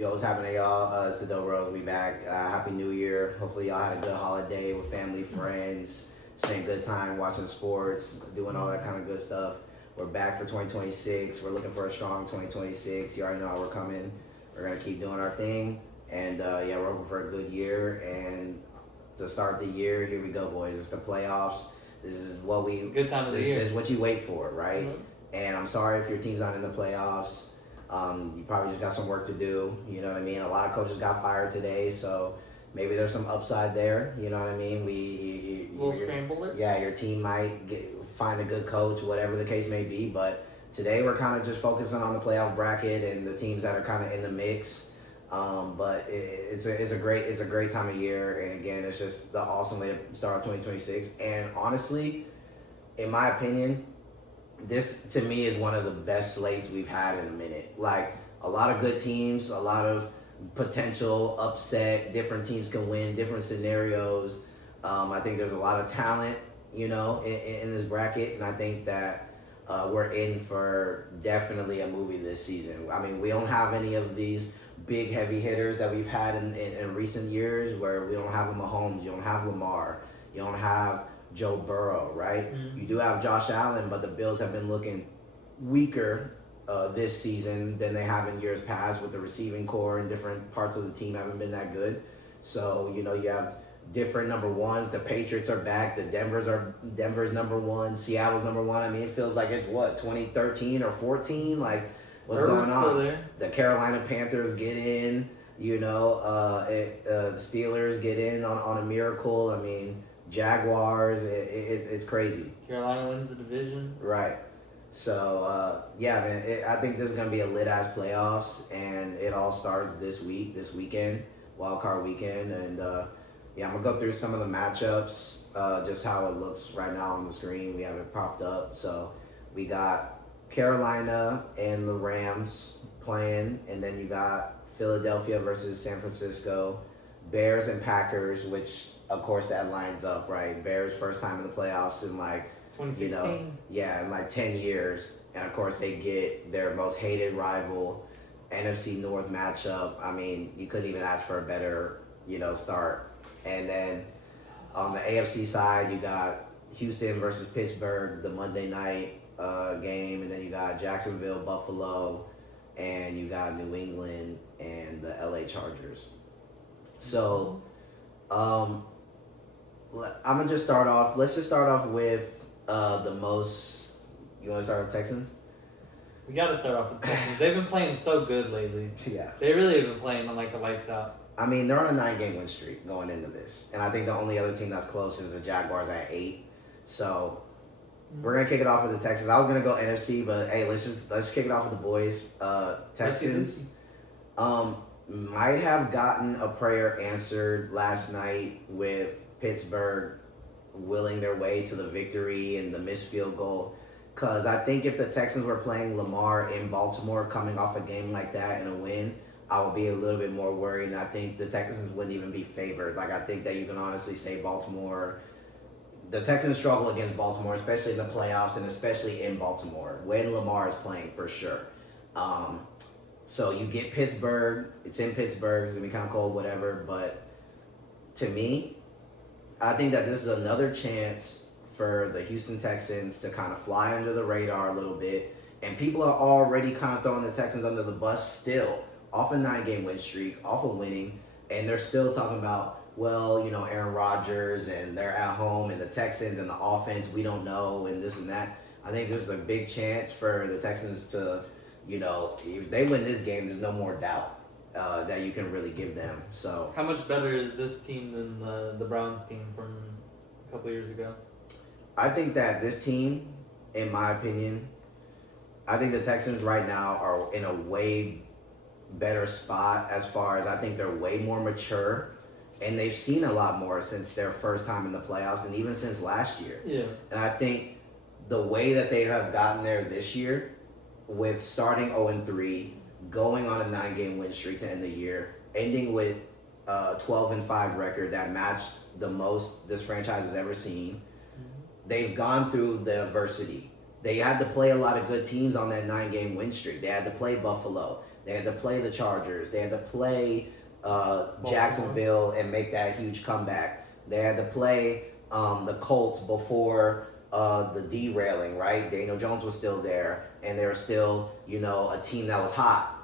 Yo, what's happening, y'all? It's the Dope Rose. We back. Happy New Year. Hopefully, y'all had a good holiday with family, friends. Spent good time watching sports, doing all that kind of good stuff. We're back for 2026. We're looking for a strong 2026. You already know how we're coming. We're gonna keep doing our thing, and yeah, we're hoping for a good year. And to start the year, here we go, boys. It's the playoffs. This is what we. It's a good time of the year. This is what you wait for, right? Mm-hmm. And I'm sorry if your team's not in the playoffs. You probably just got some work to do. You know what I mean? A lot of coaches got fired today, so maybe there's some upside there. You know what I mean? We'll scramble it. Yeah, your team might find a good coach, whatever the case may be. But today we're kind of just focusing on the playoff bracket and the teams that are kind of in the mix. But it's a great time of year, and again, it's just the awesome way to start 2026. And honestly, in my opinion, this to me is one of the best slates we've had in a minute. Like a lot of good teams, a lot of potential upset. Different teams can win, different scenarios. I think there's a lot of talent, in this bracket, and I think that we're in for definitely a movie this season. I mean, we don't have any of these big heavy hitters that we've had in recent years, where we don't have a Mahomes, you don't have Lamar, you don't have Joe Burrow, right? Mm-hmm. You do have Josh Allen, but the Bills have been looking weaker this season than they have in years past, with the receiving core and different parts of the team haven't been that good. So, you have different number ones. The Patriots are back. Denver's number one. Seattle's number one. I mean, it feels like it's 2013 or 14? Like, what's going on? The Carolina Panthers get in, the Steelers get in on a miracle. I mean, Jaguars, it's crazy. Carolina wins the division. Right. So, yeah, man, I think this is going to be a lit-ass playoffs, and it all starts this weekend, wild card weekend. And, yeah, I'm going to go through some of the matchups, just how it looks right now on the screen. We have it propped up. So, we got Carolina and the Rams playing, and then you got Philadelphia versus San Francisco, Bears and Packers, which, of course, that lines up, right? Bears first time in the playoffs in 2016. In 10 years. And of course, they get their most hated rival, NFC North matchup. I mean, you couldn't even ask for a better, start. And then on the AFC side, you got Houston versus Pittsburgh, the Monday night game. And then you got Jacksonville, Buffalo, and you got New England and the LA Chargers. So, I'm gonna just start off. Let's just start off with the most. You want to start with Texans? We got to start off with Texans. They've been playing so good lately. Yeah. They really have been playing on the lights out. I mean, they're on a 9-game win streak going into this, and I think the only other team that's close is the Jaguars at 8. So we're gonna kick it off with the Texans. I was gonna go NFC, but hey, let's kick it off with the boys. Texans. Might have gotten a prayer answered last night with Pittsburgh willing their way to the victory and the missed field goal. Because I think if the Texans were playing Lamar in Baltimore coming off a game like that and a win, I would be a little bit more worried. And I think the Texans wouldn't even be favored. Like, I think that you can honestly say Baltimore. The Texans struggle against Baltimore, especially in the playoffs and especially in Baltimore when Lamar is playing, for sure. So you get Pittsburgh. It's in Pittsburgh. It's going to be kind of cold, whatever. But to me, I think that this is another chance for the Houston Texans to kind of fly under the radar a little bit. And people are already kind of throwing the Texans under the bus still, off a 9-game win streak, off of winning. And they're still talking about, well, Aaron Rodgers, and they're at home, and the Texans and the offense, we don't know, and this and that. I think this is a big chance for the Texans to, if they win this game, there's no more doubt that you can really give them. So, how much better is this team than the Browns team from a couple years ago? I think that this team, in my opinion, I think the Texans right now are in a way better spot as far as I think they're way more mature, and they've seen a lot more since their first time in the playoffs and even since last year. Yeah. And I think the way that they have gotten there this year, with starting 0-3, going on a 9-game win streak to end the year, ending with a 12-5 record that matched the most this franchise has ever seen. They've gone through the adversity. They had to play a lot of good teams on that 9-game win streak. They had to play Buffalo. They They had to play the Chargers. They had to play Jacksonville and make that huge comeback. They had to play the Colts before the derailing, right? Daniel Jones was still there, and they were still, a team that was hot.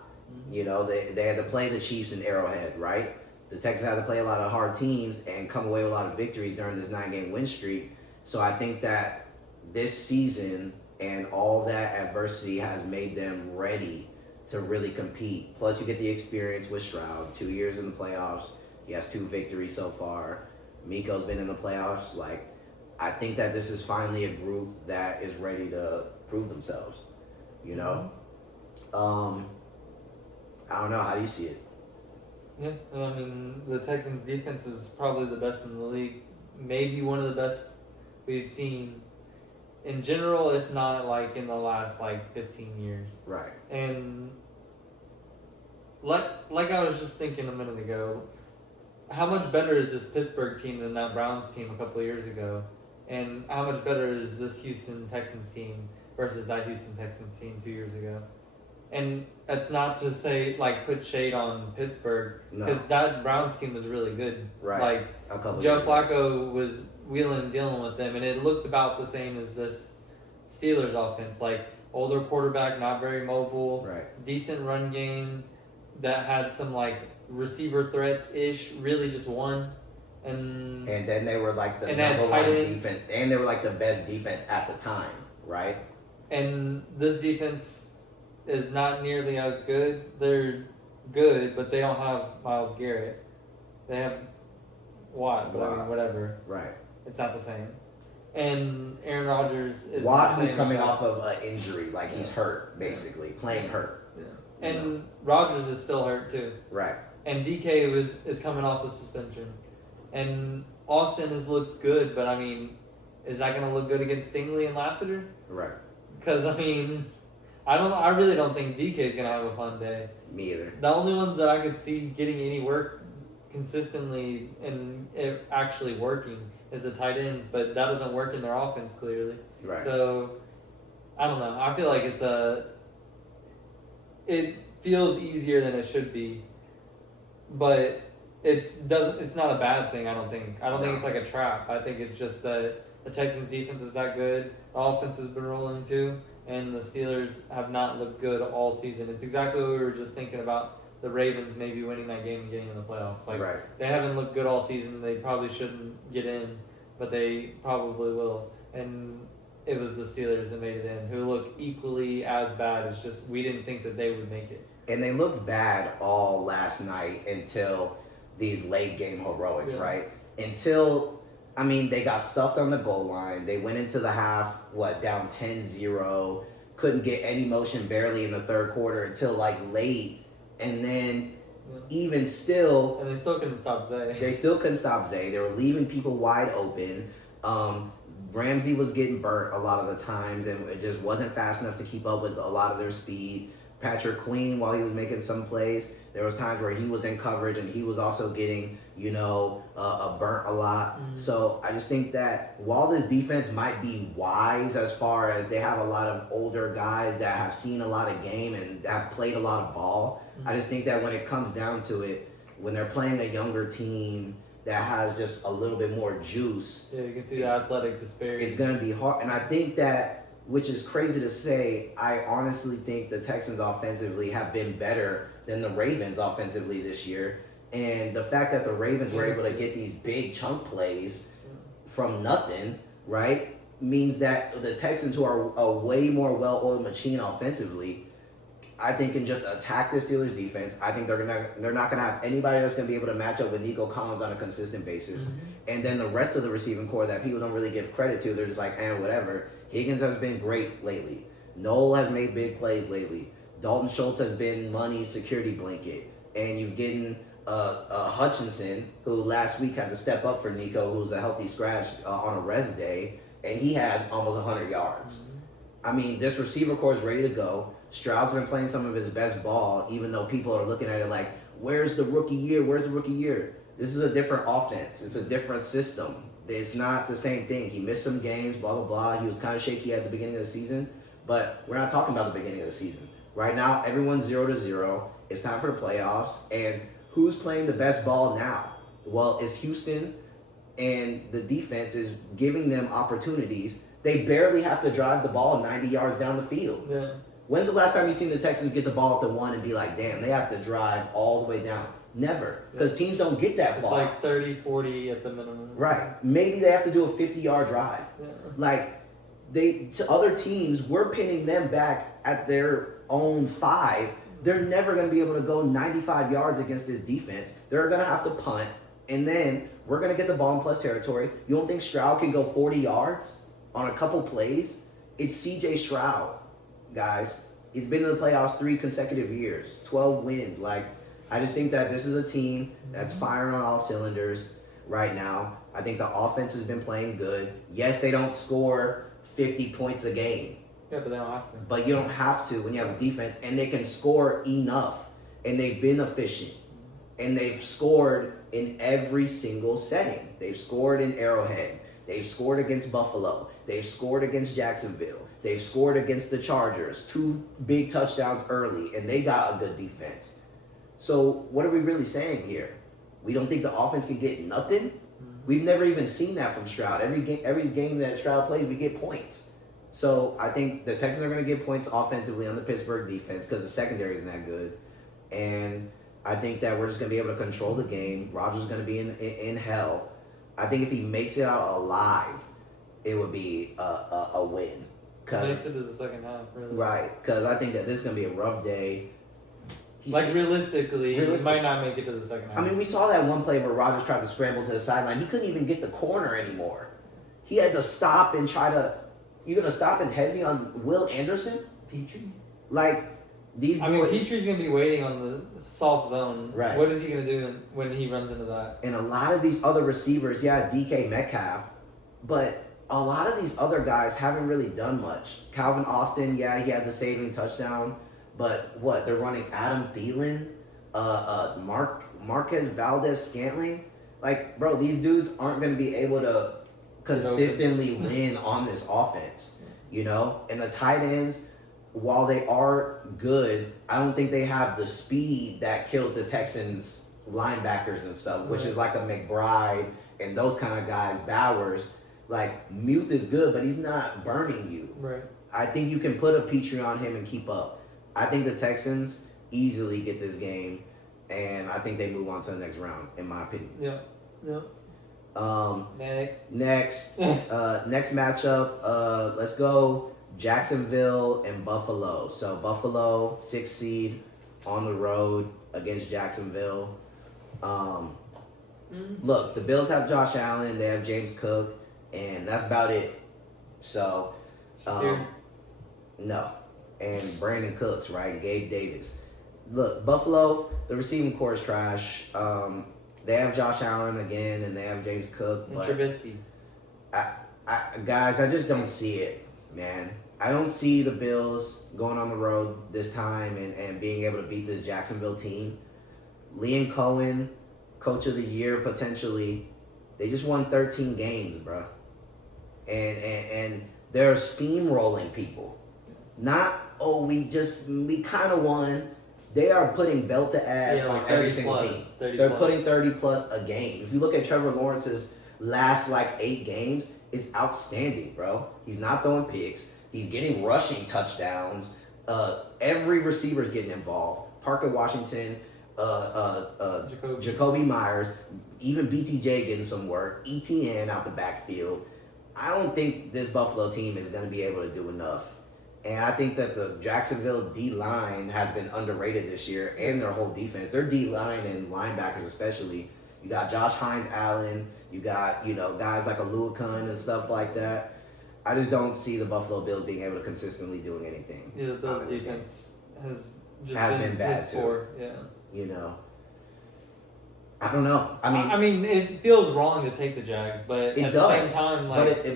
They had to play the Chiefs in Arrowhead, right? The Texans had to play a lot of hard teams and come away with a lot of victories during this 9-game win streak. So I think that this season and all that adversity has made them ready to really compete. Plus, you get the experience with Stroud, 2 years in the playoffs. He has 2 victories so far. Miko's been in the playoffs. I think that this is finally a group that is ready to prove themselves. I don't know. How do you see it? Yeah, I mean, the Texans' defense is probably the best in the league. Maybe one of the best we've seen in general, if not in the last 15 years. Right. And like I was just thinking a minute ago, how much better is this Pittsburgh team than that Browns team a couple of years ago? And how much better is this Houston Texans team versus that Houston Texans team 2 years ago? And that's not to say put shade on Pittsburgh, because that Browns team was really good. Right. Joe Flacco was wheeling and dealing with them, and it looked about the same as this Steelers offense. Older quarterback, not very mobile, right. Decent run game that had some receiver threats ish, really just one. And then they were the number one defense, and they were the best defense at the time, right? And this defense is not nearly as good. They're good, but they don't have Myles Garrett. They have Watt, but I mean, whatever. Right. It's not the same. And Aaron Rodgers is Watt, who's coming off of an injury, he's hurt, basically, playing hurt. Yeah. And Rodgers is still hurt too. Right. And DK is coming off the suspension. And Austin has looked good, but I mean, is that going to look good against Stingley and Lassiter? Right. Because I mean, I really don't think DK is going to have a fun day. Me either. The only ones that I could see getting any work consistently and it actually working is the tight ends, but that doesn't work in their offense clearly. Right. So I don't know. I feel like it feels easier than it should be, but it's not a bad thing. I don't think it's like a trap. I think it's just that the Texans defense is that good. The offense has been rolling too, and the Steelers have not looked good all season. It's exactly what we were just thinking about the Ravens maybe winning that game and getting in the playoffs. Right. They haven't looked good all season. They probably shouldn't get in, but they probably will. And it was the Steelers that made it in, who look equally as bad. It's just we didn't think that they would make it. And they looked bad all last night until these late game heroics, right? Until, they got stuffed on the goal line. They went into the half, down 10-0, couldn't get any motion barely in the third quarter until late. And then even still... And they still couldn't stop Zay. They still couldn't stop Zay. They were leaving people wide open. Ramsey was getting burnt a lot of the times, and it just wasn't fast enough to keep up with a lot of their speed. Patrick Queen, while he was making some plays, there was times where he was in coverage and he was also getting, burnt a lot. Mm-hmm. So I just think that while this defense might be wise as far as they have a lot of older guys that have seen a lot of game and have played a lot of ball, mm-hmm. I just think that when it comes down to it, when they're playing a younger team that has just a little bit more juice. Yeah, you can see the athletic disparity. It's going to be hard. And I think that, which is crazy to say, I honestly think the Texans offensively have been better than the Ravens offensively this year. And the fact that the Ravens were able to get these big chunk plays from nothing, right, means that the Texans, who are a way more well-oiled machine offensively, I think can just attack the Steelers defense. I think they're not gonna have anybody that's gonna be able to match up with Nico Collins on a consistent basis. Mm-hmm. And then the rest of the receiving core that people don't really give credit to, they're just whatever. Higgins has been great lately. Noel has made big plays lately. Dalton Schultz has been money's security blanket. And you've gotten Hutchinson, who last week had to step up for Nico, who's a healthy scratch on a rest day, and he had almost 100 yards. Mm-hmm. This receiver core is ready to go. Stroud's been playing some of his best ball, even though people are looking at it like, where's the rookie year? Where's the rookie year? This is a different offense. It's a different system. It's not the same thing. He missed some games, blah, blah, blah. He was kind of shaky at the beginning of the season, but we're not talking about the beginning of the season. Right now, everyone's 0-0. It's time for the playoffs. And who's playing the best ball now? Well, it's Houston, and the defense is giving them opportunities. They barely have to drive the ball 90 yards down the field. Yeah. When's the last time you've seen the Texans get the ball at the 1 and be like, damn, they have to drive all the way down? Never. Because teams don't get that far. It's like 30, 40 at the minimum. Right. Maybe they have to do a 50-yard drive. Yeah. Like, to other teams, we're pinning them back at their own 5. They're never going to be able to go 95 yards against this defense. They're going to have to punt, and then we're going to get the ball in plus territory. You don't think Stroud can go 40 yards on a couple plays? It's C.J. Stroud, guys. He's been in the playoffs 3 consecutive years, 12 wins. Like, I just think that this is a team that's firing on all cylinders right now. I think the offense has been playing good. Yes, they don't score 50 points a game. Yeah, but they don't have to. But you don't have to when you have a defense, and they can score enough, and they've been efficient, and they've scored in every single setting. They've scored in Arrowhead. They've scored against Buffalo. They've scored against Jacksonville. They've scored against the Chargers. 2 big touchdowns early, and they got a good defense. So what are we really saying here? We don't think the offense can get nothing? We've never even seen that from Stroud. Every game that Stroud plays, we get points. So I think the Texans are going to get points offensively on the Pittsburgh defense because the secondary isn't that good. And I think that we're just going to be able to control the game. Rodgers is going to be in hell. I think if he makes it out alive, it would be a win. Makes it to the second half, really. Right, because I think that this is going to be a rough day. Like, realistically, he might not make it to the second half. I mean, we saw that one play where Rodgers tried to scramble to the sideline. He couldn't even get the corner anymore. He had to stop and try to... You're going to stop and hezzy on Will Anderson? Petrie? Like, these boys... I mean, Petrie's going to be waiting on the soft zone. Right. What is he going to do when he runs into that? And a lot of these other receivers, yeah, DK Metcalf, but a lot of these other guys haven't really done much. Calvin Austin, yeah, he had the saving touchdown. But what, they're running Adam Thielen, Marquez Valdez-Scantling? Like, bro, these dudes aren't going to be able to consistently win on this offense, you know? And the tight ends, while they are good, I don't think they have the speed that kills the Texans linebackers and stuff, which is like a McBride and those kind of guys, Bowers. Like, Muth is good, but he's not burning you. Right. I think you can put a Petrie on him and keep up. I think the Texans easily get this game, and I think they move on to the next round, in my opinion. Yeah. Yeah. Next matchup. Let's go Jacksonville and Buffalo. So Buffalo, 6th seed on the road against Jacksonville. Look, the Bills have Josh Allen, they have James Cook, and that's about it. So, no. And Brandon Cooks, right? Gabe Davis. Look, Buffalo, the receiving core is trash. They have Josh Allen again, and they have James Cook. And but Trubisky. Guys, I just don't see it, man. I don't see the Bills going on the road this time and being able to beat this Jacksonville team. Liam Cohen, Coach of the Year, potentially. They just won 13 games, bro. And they're steamrolling people. Not, we kind of won. They are putting belt to ass on every single team. They're putting 30 plus a game. If you look at Trevor Lawrence's last 8 games, it's outstanding, bro. He's not throwing picks. He's getting rushing touchdowns. Every receiver's getting involved. Parker Washington, Jacoby Myers, even BTJ getting some work. ETN out the backfield. I don't think this Buffalo team is going to be able to do enough. And I think that the Jacksonville D-line has been underrated this year, and their whole defense. Their D-line and linebackers especially. You got Josh Hines-Allen. You got, guys like Aluakun and stuff like that. I just don't see the Buffalo Bills being able to consistently doing anything. Yeah, the Bills defense has been bad too. Poor. Yeah. I don't know. I mean, it feels wrong to take the Jags, but at the same time,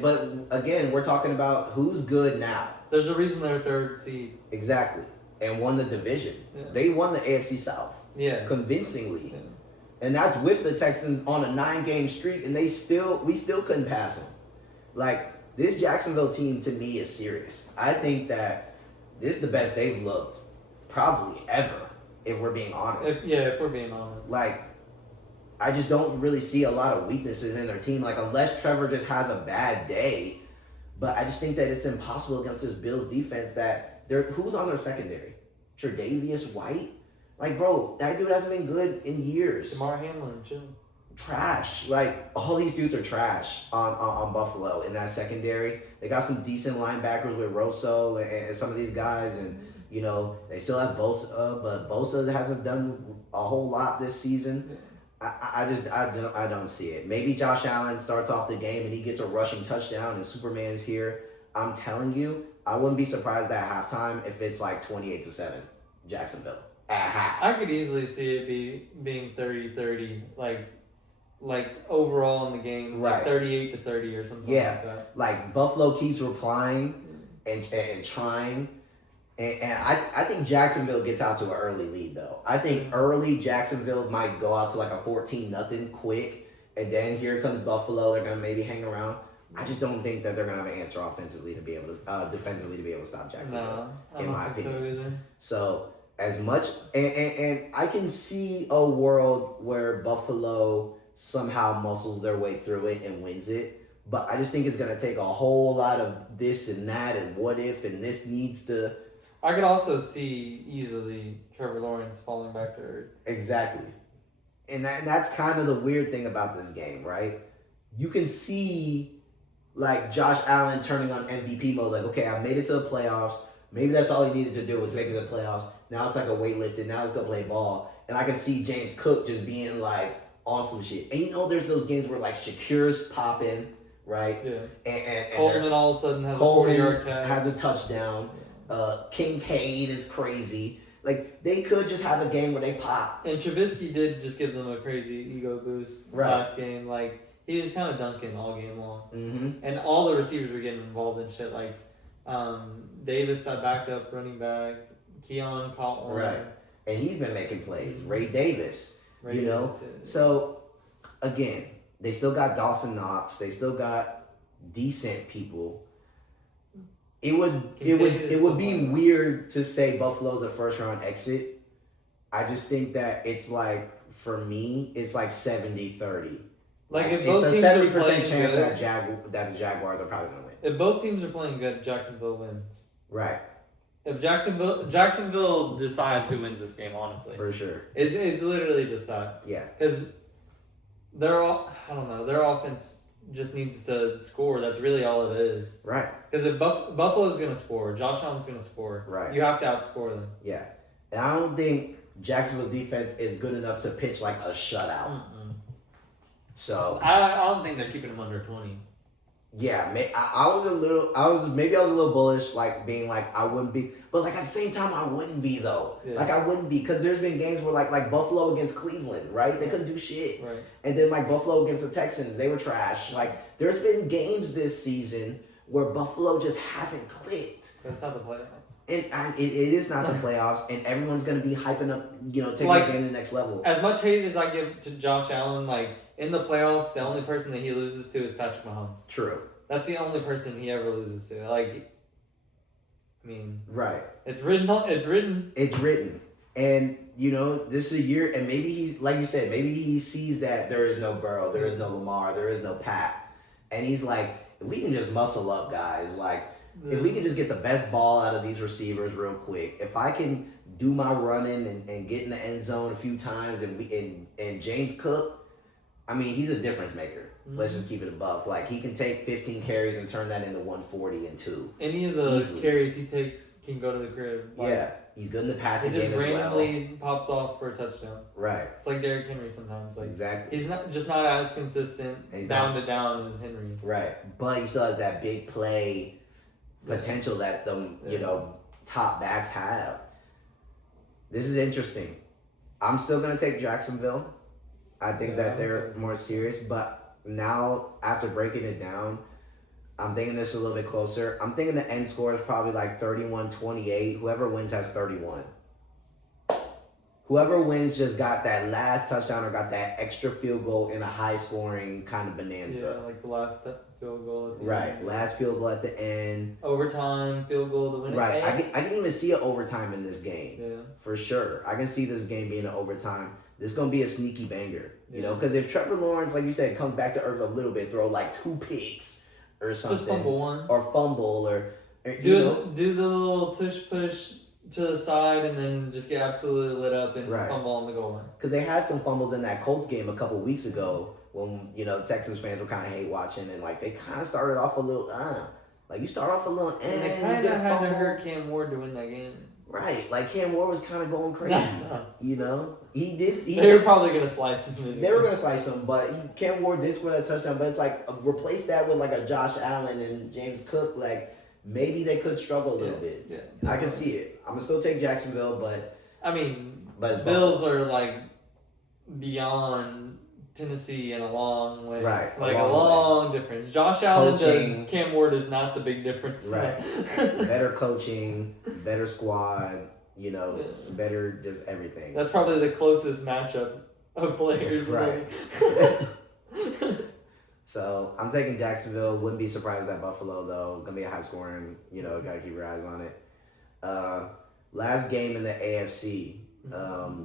but again, we're talking about who's good now. There's a reason they're 3rd seed. Exactly, and won the division. Yeah. They won the AFC South. Yeah. Convincingly. Yeah. And that's with the Texans on a 9-game streak, and we still couldn't pass them. This Jacksonville team to me is serious. I think that this is the best they've looked probably ever. If we're being honest. If we're being honest. Like, I just don't really see a lot of weaknesses in their team. Like, unless Trevor just has a bad day. But I just think that it's impossible against this Bills defense that who's on their secondary? Tre'Davious White? Like, bro, that dude hasn't been good in years. Damar Hamlin, too. Trash. Like, all these dudes are trash on Buffalo in that secondary. They got some decent linebackers with Rosso and some of these guys. And, you know, they still have Bosa, but Bosa hasn't done a whole lot this season. I don't see it. Maybe Josh Allen starts off the game and he gets a rushing touchdown and Superman's here. I'm telling you, I wouldn't be surprised at halftime if it's like 28-7, Jacksonville at half. I could easily see it being 30-30, like overall in the game, right? Like 38-30 or something. Yeah, like that. Like Buffalo keeps replying and trying. And I think Jacksonville gets out to an early lead, though. I think early Jacksonville might go out to like a 14-0 quick, and then here comes Buffalo. They're gonna maybe hang around. I just don't think that they're gonna have an answer offensively to be able to defensively to be able to stop Jacksonville. No, in my opinion. So as much and I can see a world where Buffalo somehow muscles their way through it and wins it. But I just think it's gonna take a whole lot of this and that and what if and this needs to. I could also see easily Trevor Lawrence falling back to earth. Exactly. And that's kind of the weird thing about this game, right? You can see, like, Josh Allen turning on MVP mode. Like, okay, I made it to the playoffs. Maybe that's all he needed to do was make it to the playoffs. Now it's like a weightlifting. Now let's go play ball. And I can see James Cook just being, like, awesome shit. And you know there's those games where, like, Shakir's popping, right? Yeah. And Coleman all of a sudden has a 40-yard catch. Has a touchdown. Kincaid is crazy. Like, they could just have a game where they pop. And Trubisky did just give them a crazy ego boost last game. Like, he was kind of dunking all game long. Mm-hmm. And all the receivers were getting involved in shit. Like, Davis, that backup running back. Keon caught one. Right. And he's been making plays. Ray Davis. Ray Davis. So, again, they still got Dawson Knox. They still got decent people. It would be weird to say Buffalo's a first round exit. I just think that it's like, for me, it's like 70-30. Like, if it's both a teams 70% chance good, that the Jaguars are probably gonna win. If both teams are playing good, Jacksonville wins. Right. If Jacksonville decides who wins this game, honestly. For sure. It's literally just that. Yeah. Because their offense just needs to score. That's really all it is. Right. Because if Buffalo's going to score, Josh Allen's going to score. Right. You have to outscore them. Yeah. And I don't think Jacksonville's defense is good enough to pitch like a shutout. Mm-mm. So I don't think they're keeping them under 20. Yeah, I was a little bullish, like being like I wouldn't be, but like at the same time I wouldn't be though. Yeah. Like I wouldn't be because there's been games where like Buffalo against Cleveland, right? They couldn't do shit, right? And then like Buffalo against the Texans, they were trash. Like there's been games this season where Buffalo just hasn't clicked. That's not the playoffs. And it is not the playoffs, and everyone's gonna be hyping up, taking like, the game to the next level. As much hate as I give to Josh Allen, like in the playoffs, the only person that he loses to is Patrick Mahomes. True. That's the only person he ever loses to. Like, I mean, right? It's written. It's written. It's written. And this is a year, and maybe he's like you said, maybe he sees that there is no Burrow, there is no Lamar, there is no Pat, and he's like, if we can just muscle up, guys, like. If we can just get the best ball out of these receivers real quick, if I can do my running and get in the end zone a few times, and James Cook, I mean, he's a difference maker. Mm-hmm. Let's just keep it a buck. Like, he can take 15 carries and turn that into 140 and 2. Any of those carries he takes can go to the crib. Like, yeah, he's good in the passing game as well. He just randomly pops off for a touchdown. Right. It's like Derrick Henry sometimes. Like, exactly. He's not as consistent down to down as Henry. Right. But he still has that big play potential that the top backs have. This is interesting. I'm still gonna take Jacksonville. I think that they're more serious, but now after breaking it down, I'm thinking this is a little bit closer. I'm thinking the end score is probably like 31-28. Whoever wins has 31. whoever wins just got that last touchdown or got that extra field goal in a high scoring kind of bonanza. Yeah, like the last field goal at the Right, end. last field goal at the end. Overtime, field goal to win it. Right, I can even see an overtime in this game. Yeah. For sure. I can see this game being an overtime. This is going to be a sneaky banger, you Yeah. know, because if Trevor Lawrence, like you said, comes back to earth a little bit, throw like 2 picks or something. Just fumble one. Or fumble or, do the little tush push to the side and then just get absolutely lit up and fumble on the goal line. Because they had some fumbles in that Colts game a couple weeks ago when, you know, Texans fans were kind of hate watching and, like, they kind of started off a little, like, you start off a little, and they kind of had to hurt Cam Ward to win that game. Right, like Cam Ward was kind of going crazy, you know? They were probably going to slice him. They were going to slice him, but Cam Ward did score that touchdown, but it's like, replace that with like a Josh Allen and James Cook, like, maybe they could struggle a little bit. Yeah, I can see it. I'm going to still take Jacksonville, but... I mean, Bills are like beyond Tennessee in a long way. Right. Like a long difference. Josh Allen to Cam Ward is not the big difference. Right. Better coaching, better squad, you know, better just everything. That's probably the closest matchup of players. Right. So I'm taking Jacksonville. Wouldn't be surprised at Buffalo though. Gonna be a high scoring, you know, gotta keep your eyes on it. Last game in the AFC.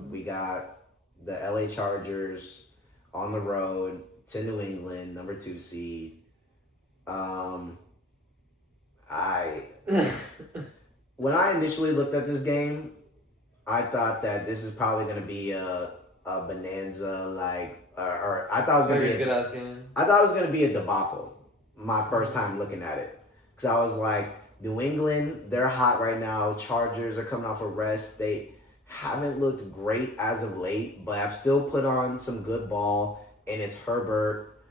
We got the LA Chargers on the road to New England, number 2 seed. When I initially looked at this game, I thought that this is probably going to be a bonanza, like, or I thought it was going to be a good-ass game. I thought it was going to be a debacle. My first time looking at it, because I was like, New England, they're hot right now. Chargers are coming off a rest. They haven't looked great as of late, but have still put on some good ball, and it's Herbert.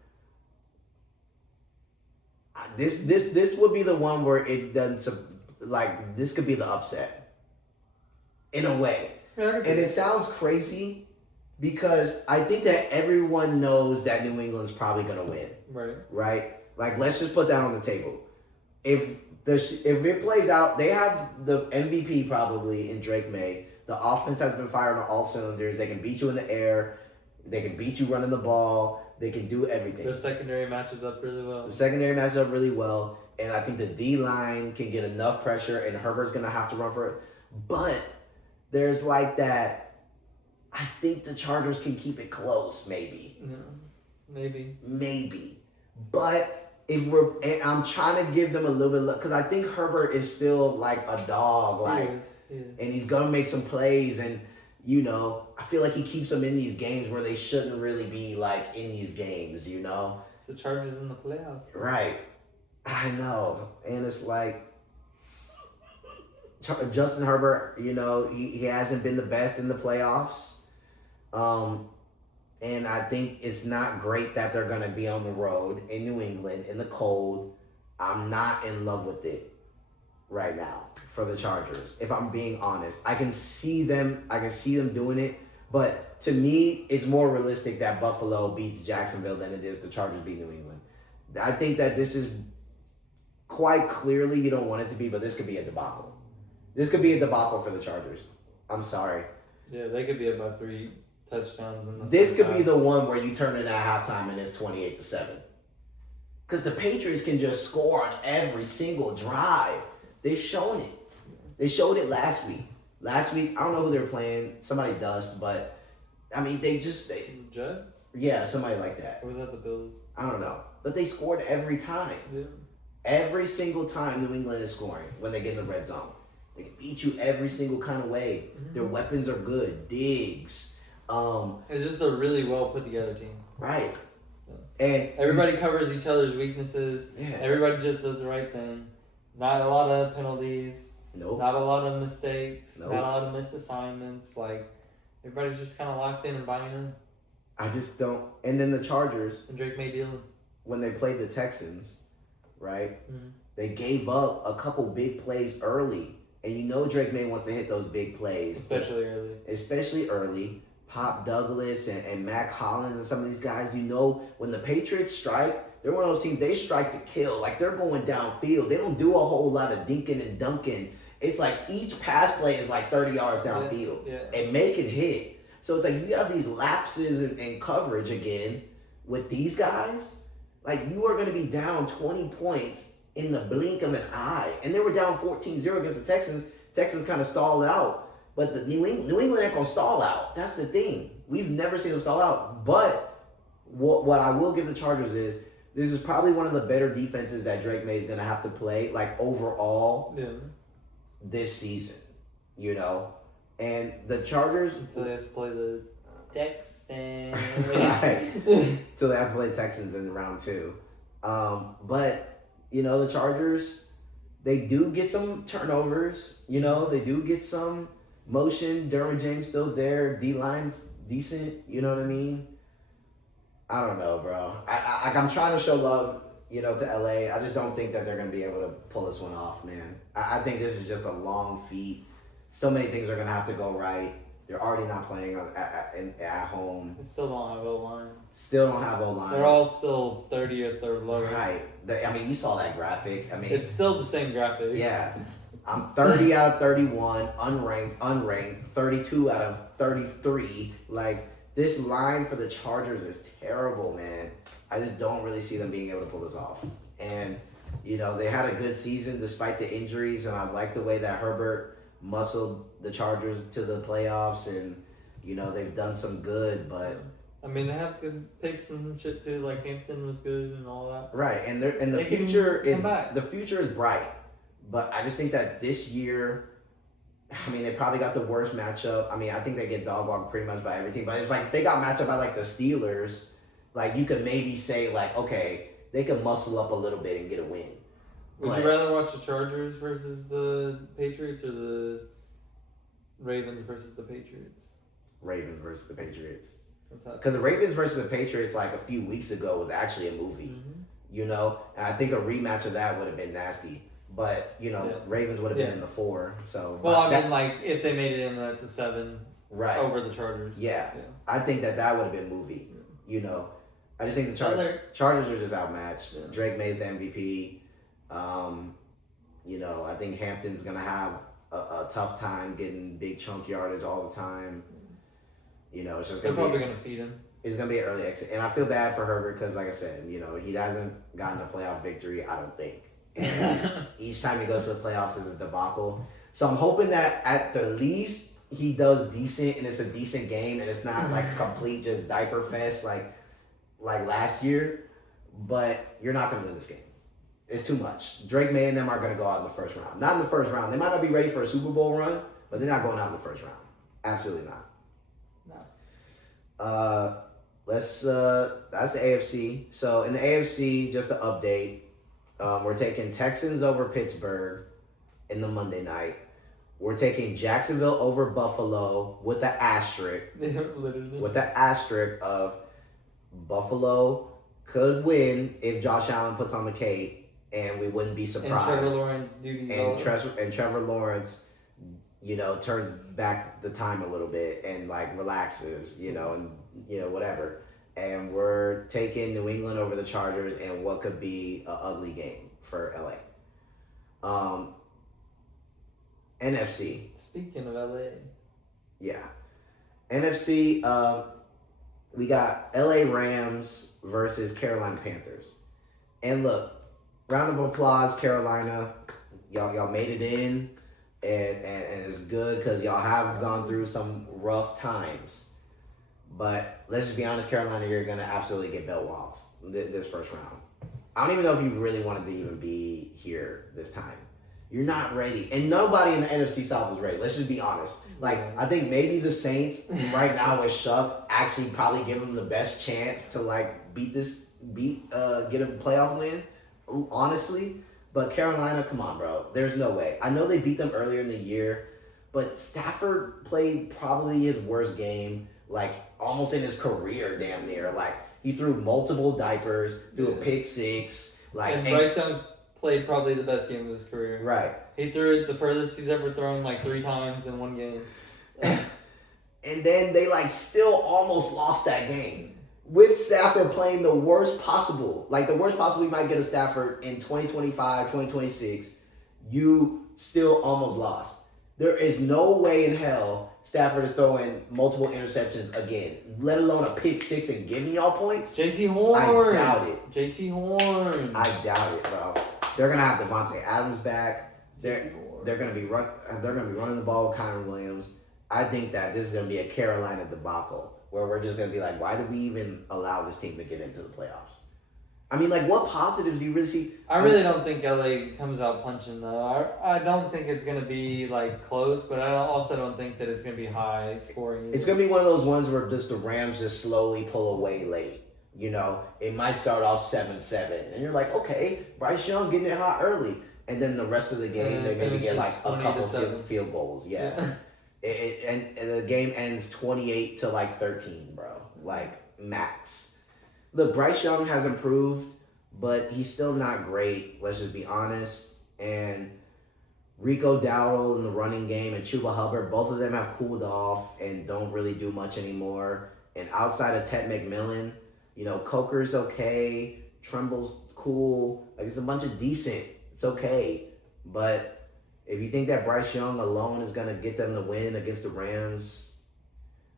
This would be the one where it doesn't, like, this could be the upset in a way. And it sounds crazy because I think that everyone knows that New England's probably going to win. Right? Like, let's just put that on the table. If it plays out, they have the MVP probably in Drake May. The offense has been fired on all cylinders. They can beat you in the air. They can beat you running the ball. They can do everything. Their secondary matches up really well. The secondary matches up really well. And I think the D-line can get enough pressure, and Herbert's going to have to run for it. But there's like that, I think the Chargers can keep it close, maybe. Yeah, maybe. Maybe. But... I'm trying to give them a little bit, because I think Herbert is still like a dog, like, he is. And he's gonna make some plays, and you know, I feel like he keeps them in these games where they shouldn't really be like in these games, you know. It's the Chargers in the playoffs. Right, I know, and it's like Justin Herbert, you know, he hasn't been the best in the playoffs. And I think it's not great that they're going to be on the road in New England in the cold. I'm not in love with it right now for the Chargers. If I'm being honest, I can see them doing it. But to me, it's more realistic that Buffalo beats Jacksonville than it is the Chargers beat New England. I think that this is quite clearly, you don't want it to be, but this could be a debacle. This could be a debacle for the Chargers. I'm sorry. Yeah, they could be about 3 touchdowns in the This could be the one where you turn it at halftime and it's 28-7. Because the Patriots can just score on every single drive. They've shown it. They showed it last week. Last week, I don't know who they're playing. Somebody dust, but I mean, Jets? Yeah, somebody like that. Or was that the Bills? I don't know. But they scored every time. Yeah. Every single time New England is scoring when they get in the red zone. They can beat you every single kind of way. Mm-hmm. Their weapons are good. Diggs. It's just a really well put together team. Right. Yeah. And everybody covers each other's weaknesses. Yeah. Everybody just does the right thing. Not a lot of penalties. Nope. Not a lot of mistakes. Nope. Not a lot of missed assignments. Like, everybody's just kind of locked in and buying in. I just don't. And then the Chargers. And Drake May dealing. When they played the Texans, right? Mm-hmm. They gave up a couple big plays early. And you know Drake May wants to hit those big plays. Especially early. Pop Douglas and Mac Hollins and some of these guys, you know, when the Patriots strike, they're one of those teams, they strike to kill. Like, they're going downfield. They don't do a whole lot of dinking and dunking it's like each pass play is like 30 yards downfield and make it hit. So it's like if you have these lapses in coverage again with these guys, like you are going to be down 20 points in the blink of an eye. And they were down 14-0 against the Texans. Texans kind of stalled out. But the New England ain't going to stall out. That's the thing. We've never seen them stall out. But what I will give the Chargers is this is probably one of the better defenses that Drake May is going to have to play, like, overall this season, you know? And the Chargers... Until they have to play the Texans. Right. Until they have to play Texans in round 2. But, you know, the Chargers, they do get some turnovers. You know, they do get some motion. Derwin James still there. D-line's decent. You know what I mean? I don't know, bro. I'm trying to show love, you know, to LA. I just don't think that they're going to be able to pull this one off, man. I think this is just a long feat. So many things are going to have to go right. They're already not playing at home. They still don't have O-line. Still don't have O-line. They're all still 30th or lower. Right. I mean, you saw that graphic. I mean, it's still the same graphic. Yeah. I'm 30 out of 31, unranked, 32 out of 33. Like, this line for the Chargers is terrible, man. I just don't really see them being able to pull this off. And, you know, they had a good season despite the injuries, and I like the way that Herbert muscled the Chargers to the playoffs, and, you know, they've done some good, but... I mean, they have good picks and shit, too. Like, Hampton was good and all that. Right, and the future is bright. But I just think that this year... I mean, they probably got the worst matchup. I mean, I think they get dog walked pretty much by everything. But it's like if they got matched up by, like, the Steelers, like, you could maybe say, like, okay, they could muscle up a little bit and get a win. Would you rather watch the Chargers versus the Patriots or the Ravens versus the Patriots? Ravens versus the Patriots. Because the Ravens versus the Patriots, like, a few weeks ago was actually a movie. Mm-hmm. You know? And I think a rematch of that would have been nasty. But, you know, Ravens would have been in the 4. So, well, I mean, like, if they made it in at the 7 over the Chargers. Yeah. I think that would have been movie. You know? I just think the Chargers are just outmatched. Yeah. Drake May's the MVP. You know, I think Hampton's going to have a tough time getting big chunk yardage all the time. You know, it's just going to be... They're probably going to feed him. It's going to be an early exit. And I feel bad for Herbert because, like I said, you know, he hasn't gotten a playoff victory, I don't think. And each time he goes to the playoffs is a debacle. So I'm hoping that at the least he does decent and it's a decent game and it's not like a complete just diaper fest like last year. But you're not going to win this game. It's too much. Drake May and them are going to go out in the first round. Not in the first round. They might not be ready for a Super Bowl run, but they're not going out in the first round. Absolutely not. No. That's the AFC. So in the AFC, just to update, we're taking Texans over Pittsburgh in the Monday night. We're taking Jacksonville over Buffalo with the asterisk. Literally. With the asterisk of Buffalo could win if Josh Allen puts on the cape, and we wouldn't be surprised. And Trevor Lawrence, you know, turns back the time a little bit and like relaxes, you know, and you know whatever. And we're taking New England over the Chargers in what could be an ugly game for LA. NFC. Speaking of LA. Yeah. NFC, we got LA Rams versus Carolina Panthers. And look, round of applause, Carolina. Y'all made it in. And it's good because y'all have gone through some rough times. But let's just be honest, Carolina, you're going to absolutely get belt walked this first round. I don't even know if you really wanted to even be here this time. You're not ready. And nobody in the NFC South is ready. Let's just be honest. Like, I think maybe the Saints right now with Shuck actually probably give them the best chance to, like, get a playoff win, honestly. But Carolina, come on, bro. There's no way. I know they beat them earlier in the year, but Stafford played probably his worst game, like, almost in his career, damn near. Like, he threw multiple diapers, threw a pick six. Like, and Bryce Young played probably the best game of his career. Right. He threw it the furthest he's ever thrown, like 3 times in one game. And then they, like, still almost lost that game. With Stafford playing the worst possible. Like, the worst possible you might get a Stafford in 2025, 2026. You still almost lost. There is no way in hell Stafford is throwing multiple interceptions again, let alone a pick six and giving y'all points. JC Horn. I doubt it. JC Horn. I doubt it, bro. They're gonna have Devontae Adams back. They're gonna be running the ball with Kyron Williams. I think that this is gonna be a Carolina debacle where we're just gonna be like, why did we even allow this team to get into the playoffs? I mean, like, what positives do you really see? I really don't think LA comes out punching though. I don't think it's gonna be like close, but I also don't think that it's gonna be high scoring either. It's gonna be one of those ones where just the Rams just slowly pull away late. You know, it might start off 7-7, and you're like, okay, Bryce Young getting it hot early, and then the rest of the game they're gonna get like a couple field goals. Yeah. And the game ends 28 to like 13, bro. Like max. Look, Bryce Young has improved, but he's still not great. Let's just be honest. And Rico Dowdle in the running game and Chuba Hubbard, both of them have cooled off and don't really do much anymore. And outside of Ted McMillan, you know, Coker's okay. Tremble's cool. Like, it's a bunch of decent. It's okay. But if you think that Bryce Young alone is going to get them to win against the Rams,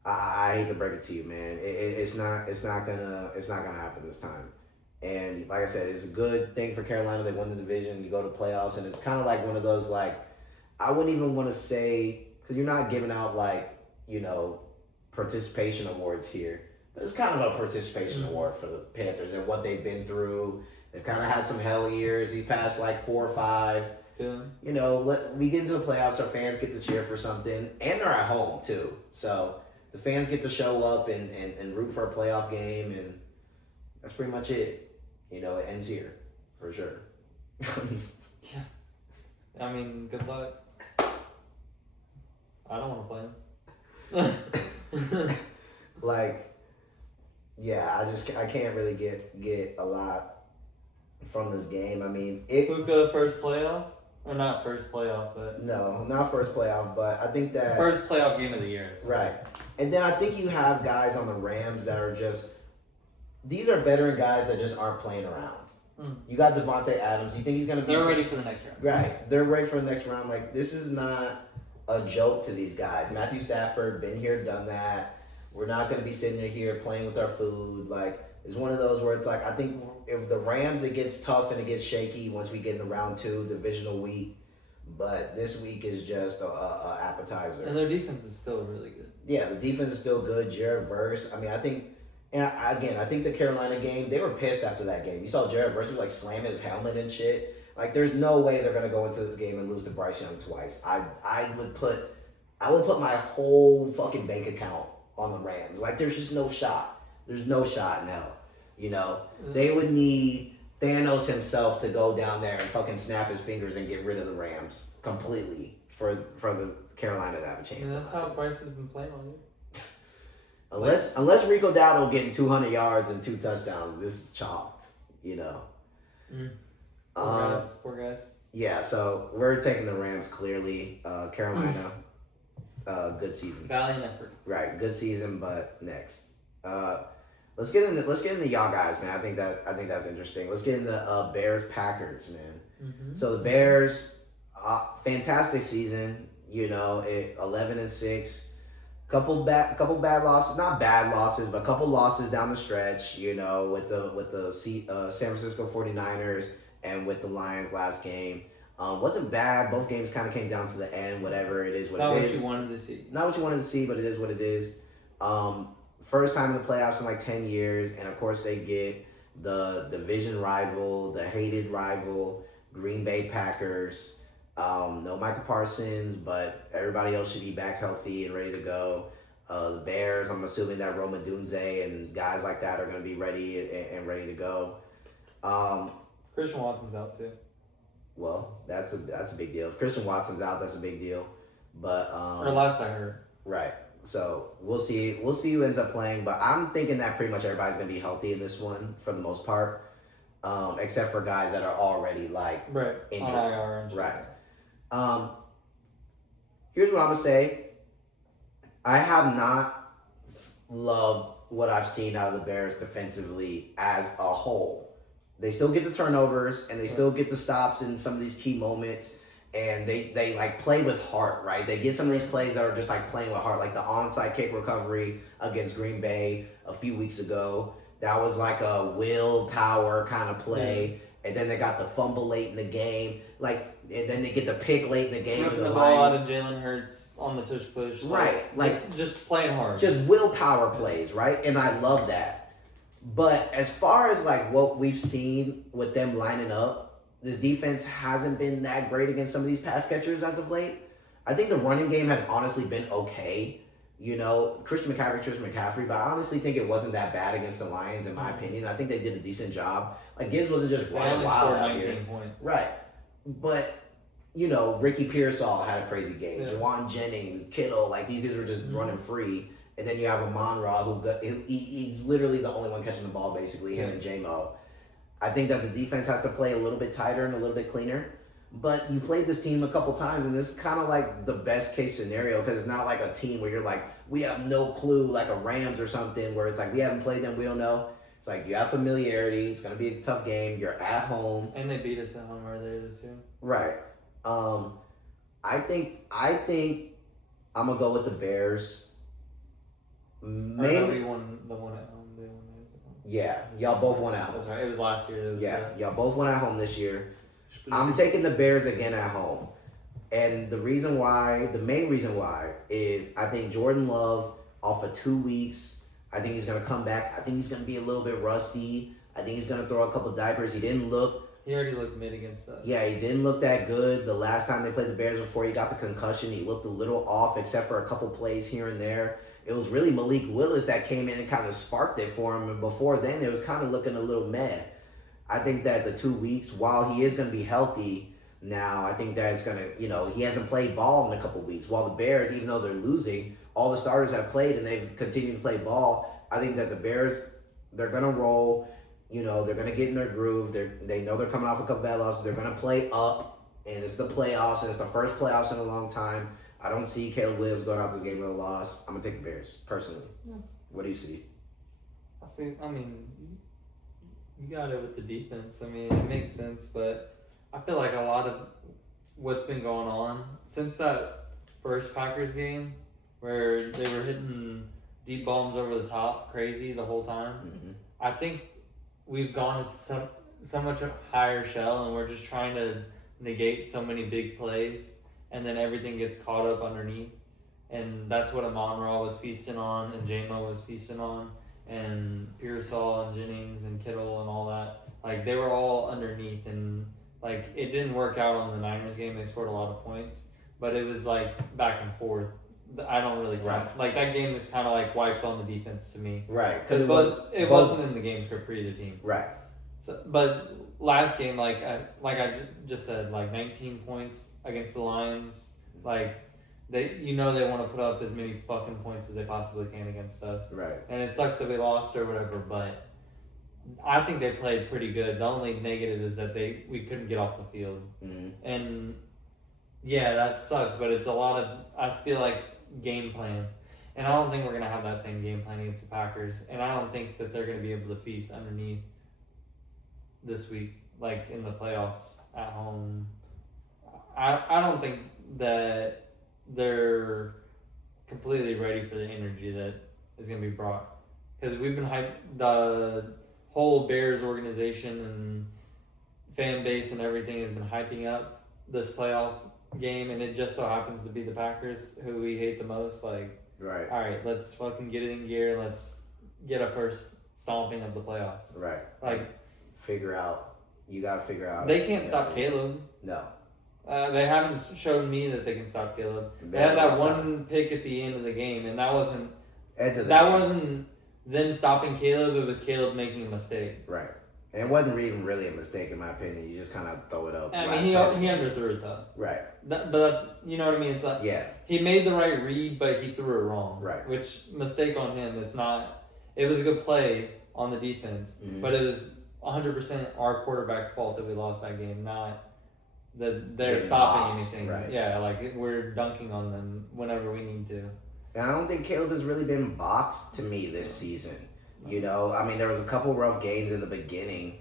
I hate to break it to you, man. It's not gonna happen this time. And like I said, it's a good thing for Carolina. They won the division. You go to playoffs, and it's kind of like one of those, like, I wouldn't even want to say, because you're not giving out, like, you know, participation awards here, but it's kind of a participation award for the Panthers and what they've been through. They've kind of had some hell years. These past like 4 or 5. Yeah. You know, we get into the playoffs. Our fans get to cheer for something, and they're at home too. So the fans get to show up and root for a playoff game, and that's pretty much it. You know, it ends here, for sure. Yeah. I mean, good luck. I don't want to play him. Like, yeah, I can't really get a lot from this game. I mean, Luka first playoff? Or not first playoff, but... No, not first playoff, but I think that... First playoff game of the year. Right. And then I think you have guys on the Rams that are just... These are veteran guys that just aren't playing around. You got Devontae Adams. You think he's going to be... They're ready for the next round. Right. They're ready for the next round. Like, this is not a joke to these guys. Matthew Stafford, been here, done that. We're not going to be sitting here playing with our food. Like, it's one of those where it's like, I think if the Rams, it gets tough and it gets shaky once we get into round 2, divisional week. But this week is just a appetizer. And their defense is still really good. Yeah, the defense is still good. Jared Verse. I mean, I think... And again, I think the Carolina game, they were pissed after that game. You saw Jared Verse was like slamming his helmet and shit. Like, there's no way they're gonna go into this game and lose to Bryce Young twice. I would put my whole fucking bank account on the Rams. Like, there's just no shot. There's no shot in hell. You know, they would need Thanos himself to go down there and fucking snap his fingers and get rid of the Rams completely for the Carolina to have a chance. And that's how Bryce has been playing all year. Unless Rico Dowdle getting 200 yards and 2 touchdowns, this is chalked, you know. Poor guys. Yeah, so we're taking the Rams clearly. Carolina, good season. Valiant effort. Right, good season, but next. Let's get into y'all guys, man. I think that's interesting. Let's get into Bears Packers, man. So the Bears, fantastic season. You know, 11-6. Couple bad losses, not bad losses, but a couple losses down the stretch, you know, with the San Francisco 49ers and with the Lions last game. Wasn't bad. Both games kind of came down to the end. Whatever, it is what it is. Not what you wanted to see. Not what you wanted to see, but it is what it is. First time in the playoffs in like 10 years, and of course they get the division rival, the hated rival, Green Bay Packers. No Micah Parsons, but everybody else should be back healthy and ready to go. The Bears, I'm assuming that Roma Dunze and guys like that are going to be ready and ready to go. Christian Watson's out too. Well, that's a big deal. If Christian Watson's out, that's a big deal. But or last I heard. Right. So we'll see. We'll see who ends up playing. But I'm thinking that pretty much everybody's going to be healthy in this one for the most part, except for guys that are already like injured. Right. Here's what I'm gonna say. I have not loved what I've seen out of the Bears defensively as a whole. They still get the turnovers and they still get the stops in some of these key moments. and they like play with heart, right? They get some of these plays that are just like playing with heart, like the onside kick recovery against Green Bay a few weeks ago. That was like a willpower kind of play. And then they got the fumble late in the game, and then they get the pick late in the game with Ripping the the ball out Lions. of Jalen Hurts on the tush push. Right, like just playing hard. just willpower plays, right? And I love that. But as far as like what we've seen with them lining up, this defense hasn't been that great against some of these pass catchers as of late. I think the running game has honestly been okay. You know, Christian McCaffrey, but I honestly think it wasn't that bad against the Lions, in my opinion. I think they did a decent job. Like, Gibbs wasn't just running wild out here. Points. Right. But, you know, Ricky Pearsall had a crazy game. Yeah. Jawan Jennings, Kittle, like, these dudes were just running free. And then you have Amon-Ra, he's literally the only one catching the ball, basically, him and J-Mo. I think that the defense has to play a little bit tighter and a little bit cleaner. But you played this team a couple times, and this is kind of like the best case scenario because it's not like a team where you're like, we have no clue, like a Rams or something, where it's like, we haven't played them, we don't know. It's like, you have familiarity, it's going to be a tough game, you're at home. And they beat us at home earlier this year. Right. I think I'm going to go with the Bears. Mainly we won the one at home. They won theirs at home. Yeah, y'all both won at home. That's right. It was last year. Y'all both won at home this year. I'm taking the Bears again at home. And the main reason why is I think Jordan Love, off of 2 weeks, I think he's going to come back. I think he's going to be a little bit rusty. I think he's going to throw a couple diapers. He already looked mid against us. Yeah, he didn't look that good. The last time they played the Bears before he got the concussion, he looked a little off except for a couple plays here and there. It was really Malik Willis that came in and kind of sparked it for him. And before then, it was kind of looking a little meh. I think that the 2 weeks, while he is going to be healthy now, I think that it's going to, he hasn't played ball in a couple weeks. While the Bears, even though they're losing, all the starters have played and they've continued to play ball. I think that the Bears, they're going to roll. They're going to get in their groove. They know they're coming off a couple bad losses. They're going to play up, and it's the playoffs, and it's the first playoffs in a long time. I don't see Caleb Williams going out this game with a loss. I'm going to take the Bears, personally. Yeah. What do you see? You got it with the defense. It makes sense, but I feel like a lot of what's been going on since that first Packers game where they were hitting deep bombs over the top crazy the whole time, I think we've gone into so much higher shell and we're just trying to negate so many big plays and then everything gets caught up underneath. And that's what Amon-Ra was feasting on and J-Mo was feasting on. And Pearsall and Jennings and Kittle and all that, like they were all underneath, and like it didn't work out on the Niners game. They scored a lot of points, but it was like back and forth. I don't really count. Right. Like that game is kind of like wiped on the defense to me. Right. Because it wasn't in the game script for either team. Right. So, but last game, like I just said, like 19 points against the Lions, like. They want to put up as many fucking points as they possibly can against us. Right. And it sucks that we lost or whatever, but I think they played pretty good. The only negative is that we couldn't get off the field. Mm-hmm. And yeah, that sucks, but it's a lot of, I feel like, game plan. And I don't think we're going to have that same game plan against the Packers. And I don't think that they're going to be able to feast underneath this week, like in the playoffs at home. I don't think that they're completely ready for the energy that is going to be brought. Because we've been the whole Bears organization and fan base and everything has been hyping up this playoff game, and it just so happens to be the Packers, who we hate the most. Like, right. All right, let's fucking get it in gear and let's get a first stomping of the playoffs. Right. Like, you got to figure out. They can't stop Caleb. No. They haven't shown me that they can stop Caleb. They had that one pick at the end of the game, and that wasn't them stopping Caleb. It was Caleb making a mistake. Right, and it wasn't even really a mistake in my opinion. You just kind of throw it up. He underthrew it though. Right. But that's what I mean. It's like he made the right read, but he threw it wrong. Right. Which mistake on him. It's not. It was a good play on the defense, but it was 100% our quarterback's fault that we lost that game, not. That they're stopping anything. Right. Yeah, like we're dunking on them whenever we need to. And I don't think Caleb has really been boxed to me this season. There was a couple rough games in the beginning,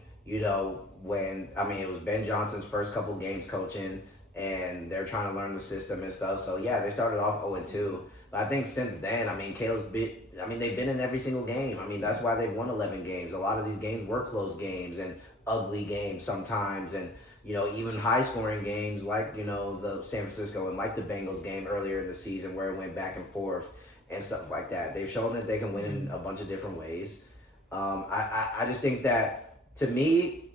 when, it was Ben Johnson's first couple games coaching, and they're trying to learn the system and stuff. So yeah, they started off 0-2. But I think since then, I mean, they've been in every single game. I mean, that's why they've won 11 games. A lot of these games were close games and ugly games sometimes, and even high scoring games like the San Francisco and like the Bengals game earlier in the season where it went back and forth and stuff like that. They've shown that they can win in a bunch of different ways. I just think that, to me,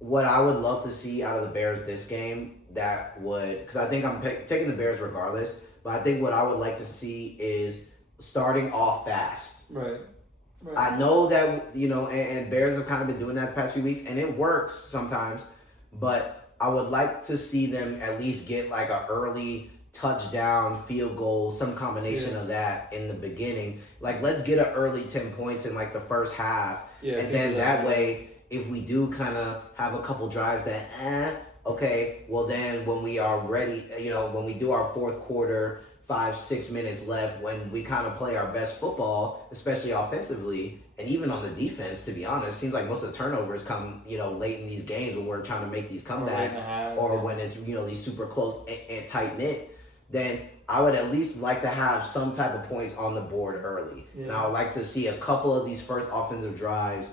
what I would love to see out of the Bears this game, because I think I'm taking the Bears regardless, but I think what I would like to see is starting off fast. Right. I know that, and Bears have kind of been doing that the past few weeks, and it works sometimes, but I would like to see them at least get like an early touchdown, field goal, some combination of that in the beginning. Like, let's get an early 10 points in like the first half, and then that way, if we do kind of have a couple drives that, okay, well then when we are ready, when we do our fourth quarter, 5-6 minutes left, when we kind of play our best football, especially offensively, and even on the defense, to be honest, seems like most of the turnovers come, late in these games when we're trying to make these comebacks, or when it's, these super close and tight knit, then I would at least like to have some type of points on the board early. Yeah. And I would like to see a couple of these first offensive drives.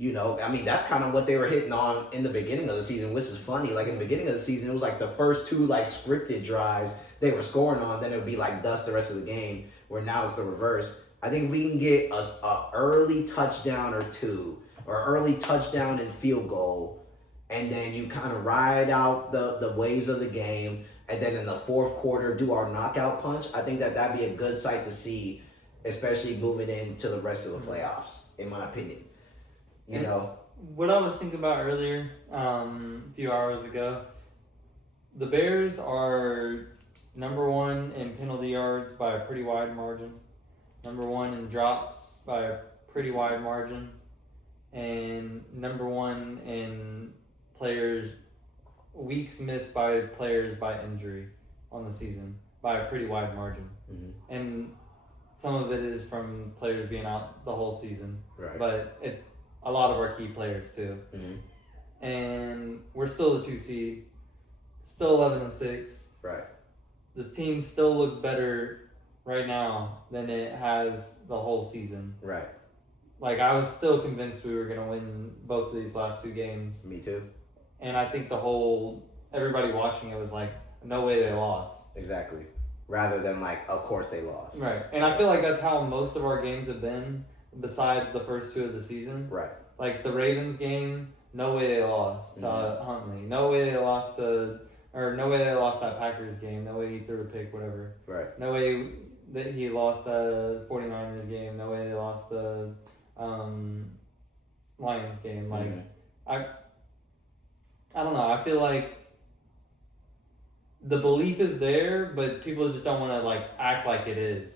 That's kind of what they were hitting on in the beginning of the season, which is funny. Like, in the beginning of the season, it was like the first two like scripted drives they were scoring on, then it would be like dust the rest of the game, where now it's the reverse. I think if we can get a early touchdown or two, or early touchdown and field goal, and then you kind of ride out the waves of the game, and then in the fourth quarter do our knockout punch, I think that'd be a good sight to see, especially moving into the rest of the playoffs, in my opinion. What I was thinking about earlier, a few hours ago, the Bears are number one in penalty yards by a pretty wide margin, number one in drops by a pretty wide margin, and number one in weeks missed by players by injury on the season by a pretty wide margin. Mm-hmm. And some of it is from players being out the whole season, right? But it's a lot of our key players too. Mm-hmm. And we're still the 2 seed, still 11-6. Right. The team still looks better right now than it has the whole season. Right. Like, I was still convinced we were going to win both of these last 2 games. Me too. And I think everybody watching it was like, no way they lost. Exactly. Rather than like, of course they lost. Right. And I feel like that's how most of our games have been, besides the first 2 of the season. Right. Like the Ravens game, no way they lost to Huntley. No way they lost that Packers game. No way he threw a pick, whatever. Right. No way that he lost the 49ers game. No way they lost the Lions game. Like, I don't know. I feel like the belief is there, but people just don't want to like act like it is.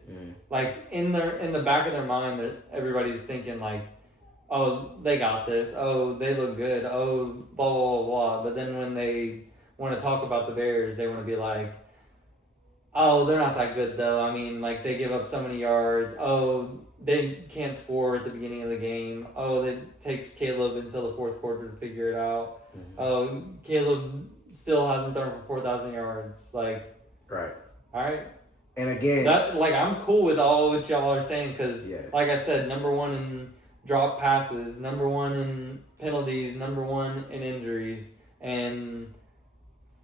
Like in the back of their mind, everybody's thinking like, oh, they got this. Oh, they look good. Oh, blah blah blah blah. But then when they want to talk about the Bears, they want to be like, oh, they're not that good though. I mean, like, they give up so many yards. Oh, they can't score at the beginning of the game. Oh, it takes Caleb until the fourth quarter to figure it out. Mm-hmm. Oh, Caleb still hasn't thrown for 4,000 yards. Like, right. All right. And again, I'm cool with all what y'all are saying because, like I said, number one in drop passes, number one in penalties, number one in injuries, and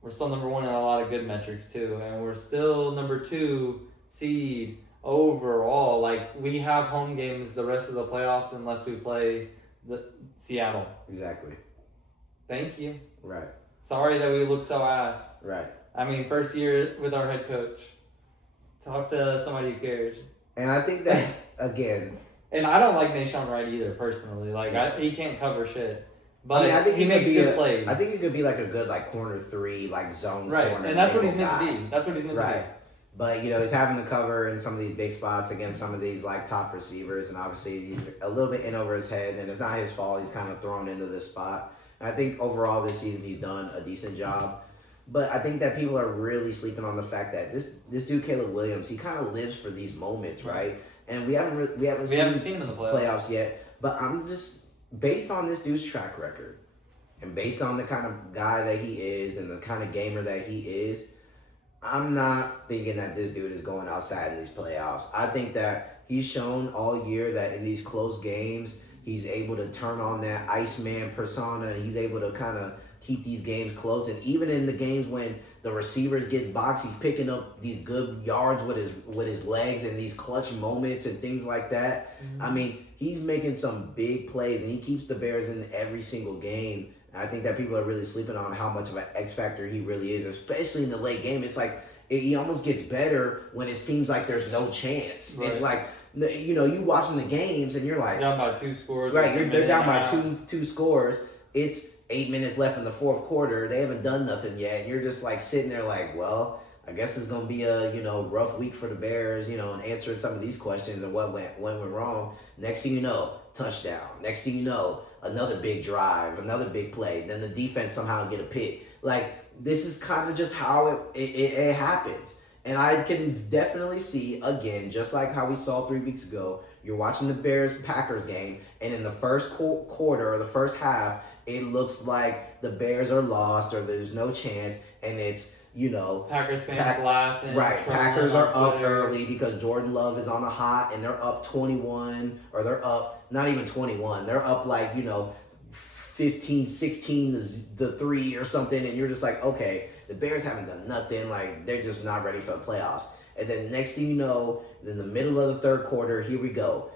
we're still number one in a lot of good metrics too, and we're still number 2 seed overall. Like, we have home games the rest of the playoffs unless we play Seattle. Exactly. Thank you. Right. Sorry that we look so ass. Right. I mean, first year with our head coach. Talk to somebody who cares. And I think that, again... And I don't like Nashawn Wright either, personally. Like, he can't cover shit. But I think he makes good plays. I think he could be like a good like corner 3, like zone right. corner. And that's what he's meant to be. That's what he's meant to be. Right. But, he's having to cover in some of these big spots against some of these like top receivers. And obviously he's a little bit in over his head. And it's not his fault. He's kind of thrown into this spot. And I think overall this season he's done a decent job. But I think that people are really sleeping on the fact that this dude Caleb Williams, he kind of lives for these moments, right? And we haven't seen him in the playoffs yet. But I'm just, based on this dude's track record, And based on the kind of guy that he is and the kind of gamer that he is, I'm not thinking that this dude is going outside in these playoffs. I think that he's shown all year that in these close games, he's able to turn on that Iceman persona. He's able to kind of keep these games close. And even in the games when the receivers gets boxed, he's picking up these good yards with his legs and these clutch moments and things like that. Mm-hmm. I mean, he's making some big plays, and he keeps the Bears in every single game. I think that people are really sleeping on how much of an X factor he really is, especially in the late game. It's like he almost gets better when it seems like there's no chance. Right. It's like, you know, you watching the games and you're like, down by 2 scores. Right, they're down by two scores. It's 8 minutes left in the fourth quarter. They haven't done nothing yet, and you're just like sitting there like, well, I guess it's gonna be a rough week for the Bears, and answering some of these questions and what went wrong. Next thing you know, touchdown. Next thing you know, another big drive, another big play. Then the defense somehow get a pick. Like, this is kind of just how it happens. And I can definitely see, again, just like how we saw 3 weeks ago, you're watching the Bears-Packers game, and in the first quarter or the first half, it looks like the Bears are lost or there's no chance, and it's, Packers fans laughing. Right, Packers are up early because Jordan Love is on a hot, and they're up 21, or they're up, not even 21, they're up like, 15, 16 to 3 or something, and you're just like, okay, the Bears haven't done nothing, like, they're just not ready for the playoffs. And then next thing you know, in the middle of the third quarter, here we go.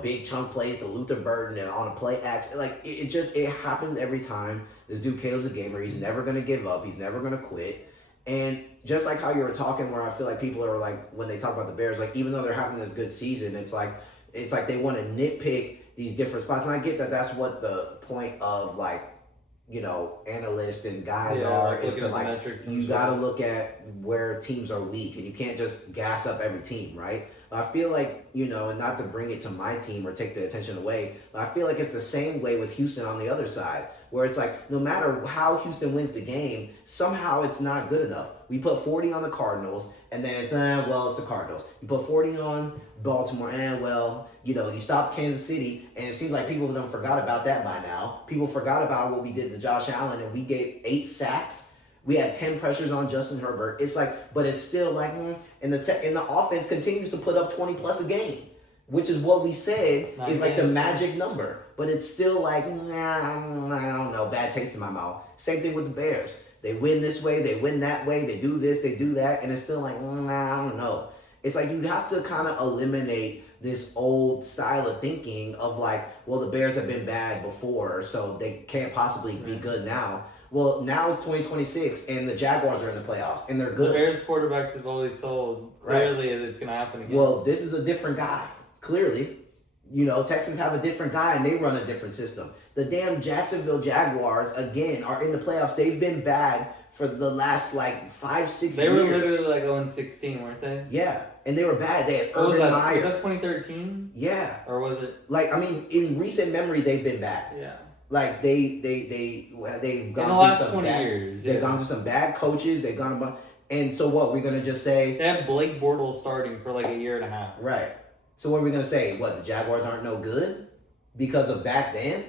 Big chunk plays to Luther Burden and on a play action. Like, it happens every time. This dude Caleb's a gamer. He's never going to give up. He's never going to quit. And just like how you were talking, where I feel like people are like, when they talk about the Bears, like, even though they're having this good season, it's like they want to nitpick these different spots. And I get that that's what the point of, like, analysts and guys are, is to, like, you got to look at where teams are weak, and you can't just gas up every team, right? But I feel like, and not to bring it to my team or take the attention away, but I feel like it's the same way with Houston on the other side, where it's like, no matter how Houston wins the game, somehow it's not good enough. We put 40 on the Cardinals, and then it's, it's the Cardinals. You put 40 on Baltimore, you stopped Kansas City, and it seems like people don't forgot about that by now. People forgot about what we did to Josh Allen, and we gave 8 sacks. We had 10 pressures on Justin Herbert. It's like, but it's still like, and the offense continues to put up 20 plus a game, which is what we said is like the magic number. But it's still like, I don't know, bad taste in my mouth. Same thing with the Bears. They win this way, they win that way, they do this, they do that, and it's still like, I don't know. It's like you have to kind of eliminate this old style of thinking of like, well, the Bears have been bad before, so they can't possibly be good now. Well, now it's 2026, and the Jaguars are in the playoffs, and they're good. The Bears quarterbacks have always sold. Clearly, it's going to happen again. Well, this is a different guy. Clearly. Texans have a different guy, and they run a different system. The damn Jacksonville Jaguars, again, are in the playoffs. They've been bad for the last, 5-6 years. They were literally, 0-16, weren't they? Yeah, and they were bad. They had Urban Meyer. Was that 2013? Yeah. Or was it? In recent memory, they've been bad. Yeah. Like, they've gone through some bad years. They've gone through some bad coaches. They've gone about, and so what? We're gonna just say they had Blake Bortles starting for a year and a half. Right. So what are we gonna say? What, the Jaguars aren't no good because of back then?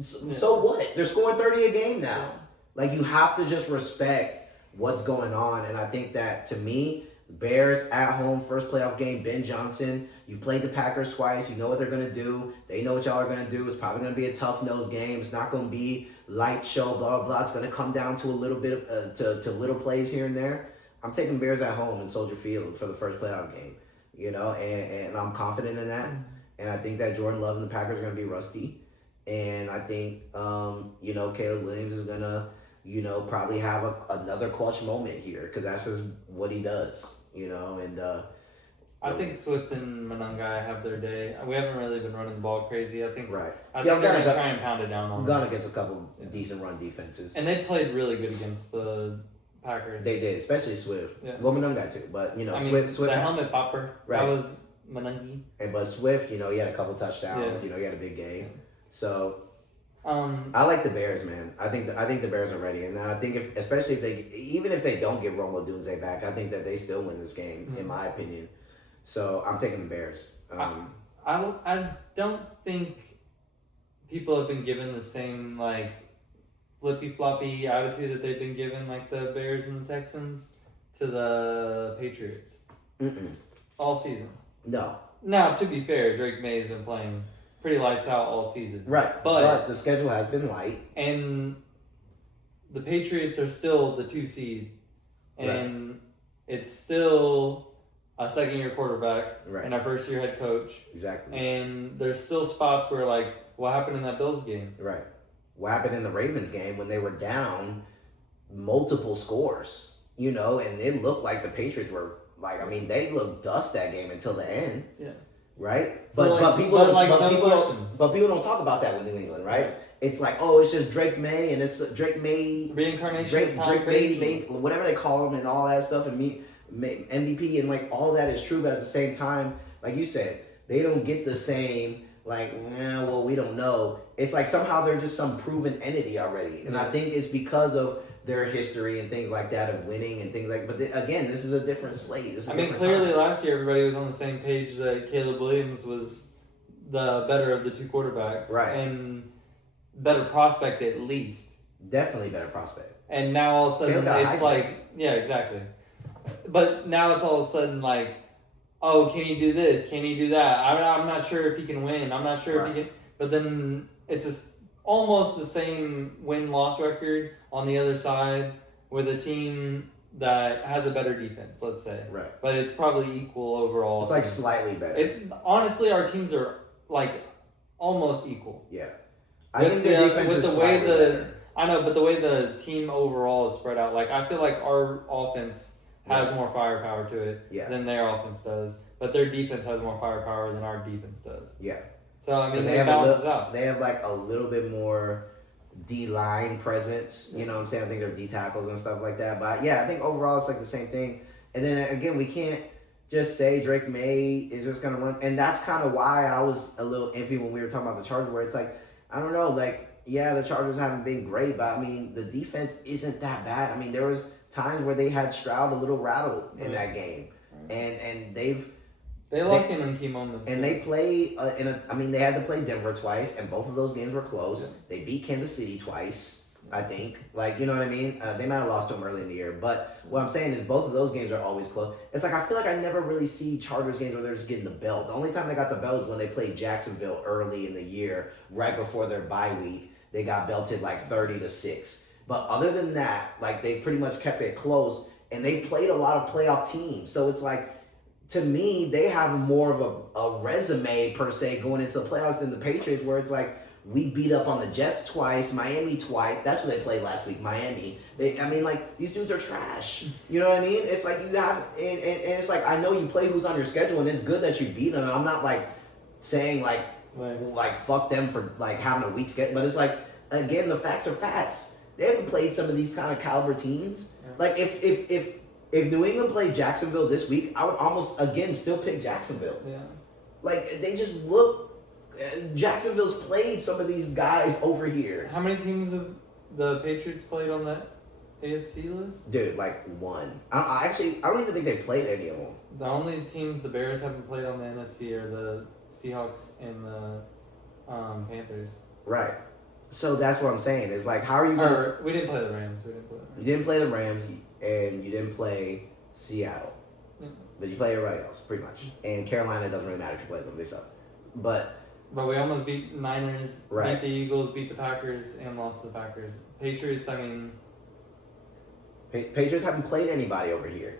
So what? They're scoring 30 a game now. Like, you have to just respect what's going on, and I think that, to me, Bears at home, first playoff game, Ben Johnson. You've played the Packers twice. You know what they're going to do. They know what y'all are going to do. It's probably going to be a tough-nosed game. It's not going to be light show, blah, blah, blah. It's going to come down to a little bit to little plays here and there. I'm taking Bears at home in Soldier Field for the first playoff game, and I'm confident in that. And I think that Jordan Love and the Packers are going to be rusty. And I think, Caleb Williams is going to, probably have another clutch moment here, because that's just what he does, and I think Swift and Monangai have their day. We haven't really been running the ball crazy. I think right. I think they're going to try and pound it down on them. Gone against a couple decent run defenses. And they played really good against the Packers. They did, especially Swift. Yeah. Well, Monangai too, but, Swift. The helmet popper, right. That was Monangai. But Swift, he had a couple touchdowns. Yeah. He had a big game. So... I like the Bears, man. I think the Bears are ready, and I think especially if they don't get Romo Dunze back, I think that they still win this game, in my opinion. So I'm taking the Bears. I don't think people have been given the same flippy floppy attitude that they've been given, like the Bears and the Texans, to the Patriots all season. No. Now, to be fair, Drake May has been playing pretty lights out all season. Right. But the schedule has been light. And the Patriots are still the 2 seed. And it's still a second-year quarterback and a first-year head coach. Exactly. And there's still spots where, like, what happened in that Bills game? Right. What happened in the Ravens game when they were down multiple scores, you know, and it looked like the Patriots were, like, I mean, they looked dust that game until the end. Yeah. Right? So but people don't talk about that with New England, right? It's like, oh, it's just Drake May and it's Drake May reincarnation Drake May, whatever they call him and all that stuff and MVP and like all that is true, but at the same time, like you said, they don't get the same like, well, we don't know. It's like somehow they're just some proven entity already, and I think it's because of their history and things like that of winning and things like. But again, this is a different slate. Clearly last year everybody was on the same page that Caleb Williams was the better of the 2 quarterbacks, right? And better prospect at least. Definitely better prospect. And now all of a sudden it's like, yeah, exactly. But now it's all of a sudden like, oh, can he do this? Can he do that? I'm not sure if he can win. I'm not sure if he can. But then it's almost the same win-loss record on the other side with a team that has a better defense, let's say. Right. But it's probably equal overall. It's like slightly better. Honestly, our teams are like almost equal. Yeah. I think the defense is slightly better. I know, but the way the team overall is spread out, like I feel like our offense has more firepower to it than their offense does, but their defense has more firepower than our defense does. Yeah. So I mean, it balances out. They have like a little bit more D-line presence. You know what I'm saying? I think they're D tackles and stuff like that. But yeah, I think overall it's like the same thing. And then again, we can't just say Drake May is just gonna run, and that's kind of why I was a little iffy when we were talking about the Chargers, where it's like, I don't know, like. Yeah, the Chargers haven't been great, but I mean, the defense isn't that bad. I mean, there was times where they had Stroud a little rattled in that game, and they lock him in key moments. And they play they had to play Denver twice, and both of those games were close. Yeah. They beat Kansas City twice, I think. Like, you know what I mean? They might have lost to them early in the year, but what I'm saying is both of those games are always close. It's like I feel like I never really see Chargers games where they're just getting the belt. The only time they got the belt was when they played Jacksonville early in the year, right before their bye week. They got belted like 30-6. But other than that, like they pretty much kept it close, and they played a lot of playoff teams. So it's like, to me, they have more of a resume per se going into the playoffs than the Patriots, where it's like we beat up on the Jets twice, Miami twice. That's what they played last week, Miami. These dudes are trash. You know what I mean? It's like you have, and it's like I know you play who's on your schedule, and it's good that you beat them. I'm not like saying like fuck them for like having a weak schedule, but it's like, again, the facts are facts. They haven't played some of these kind of caliber teams. Yeah. Like if New England played Jacksonville this week, I would almost again still pick Jacksonville. Yeah. Like they just look. Jacksonville's played some of these guys over here. How many teams have the Patriots played on that AFC list? Dude, like one. I don't even think they played any of them. The only teams the Bears haven't played on the NFC are the Seahawks and the Panthers. Right. So that's what I'm saying. It's like, how are you going to... We didn't play the Rams. You didn't play the Rams, and you didn't play Seattle. Mm-hmm. But you play everybody else, pretty much. And Carolina, doesn't really matter if you play them. They suck. But we almost beat Niners, beat the Eagles, beat the Packers, and lost to the Packers. Patriots, I mean... Patriots haven't played anybody over here.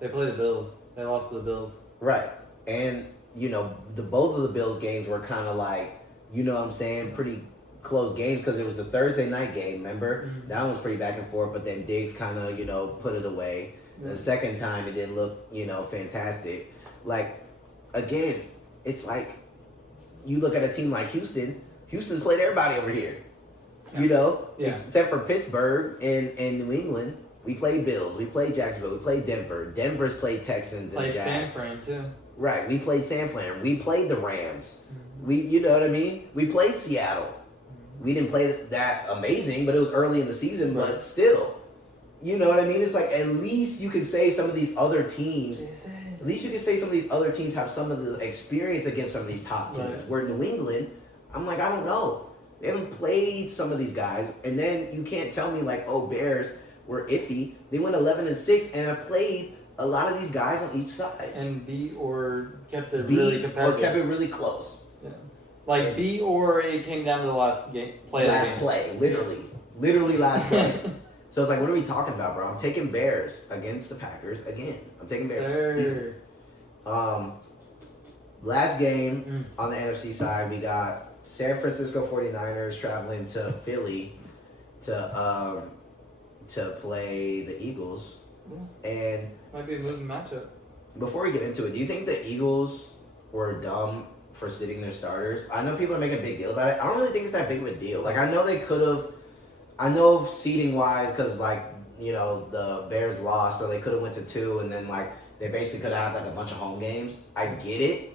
They played the Bills. They lost to the Bills. Right. And, both of the Bills games were kind of like, you know what I'm saying, pretty close games because it was a Thursday night game, remember? Mm-hmm. That one was pretty back and forth, but then Diggs kind of, put it away. Yeah. The second time, it didn't look, fantastic. Like, again, it's like, you look at a team like Houston. Houston's played everybody over here, except for Pittsburgh and New England. We played Bills. We played Jacksonville. We played Denver. Denver's played Texans and Jags. San Fran, too. Right. We played San Fran. We played the Rams. Mm-hmm. You know what I mean? We played Seattle. Mm-hmm. We didn't play that amazing, but it was early in the season, but still. You know what I mean? It's like, at least you could say some of these other teams... At least you can say some of these other teams have some of the experience against some of these top teams. Right. Where New England, I'm like, I don't know. They haven't played some of these guys, and then you can't tell me like, oh, Bears were iffy. They went 11-6 and have played a lot of these guys on each side. And beat or kept it really competitive. Or kept it really close. Yeah. Like beat or it came down to the last play. Last play, literally last play. So it's like, what are we talking about, bro? I'm taking Bears against the Packers again. I'm taking Bears. Last game on the NFC side, we got San Francisco 49ers traveling to Philly to play the Eagles. And might be a moving matchup. Before we get into it, do you think the Eagles were dumb for sitting their starters? I know people are making a big deal about it. I don't really think it's that big of a deal. Like, I know they could have. I know seating wise, because like, you know, the Bears lost, so they could have went to 2, and then like they basically could have had like a bunch of home games. I get it,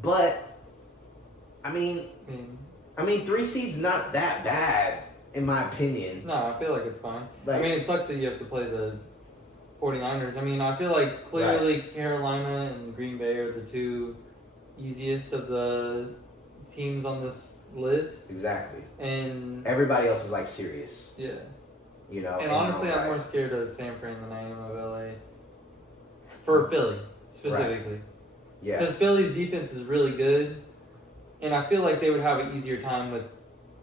but I mean, 3 seeds not that bad in my opinion. No, I feel like it's fine. Like, I mean, it sucks that you have to play the 49ers. I mean, I feel like clearly Carolina and Green Bay are the 2 easiest of the teams on this list. Exactly. And everybody else is like serious. Yeah. You know. And honestly, I'm more scared of San Fran than I am of LA. For Philly, specifically. Right. Yeah. Because Philly's defense is really good. And I feel like they would have an easier time with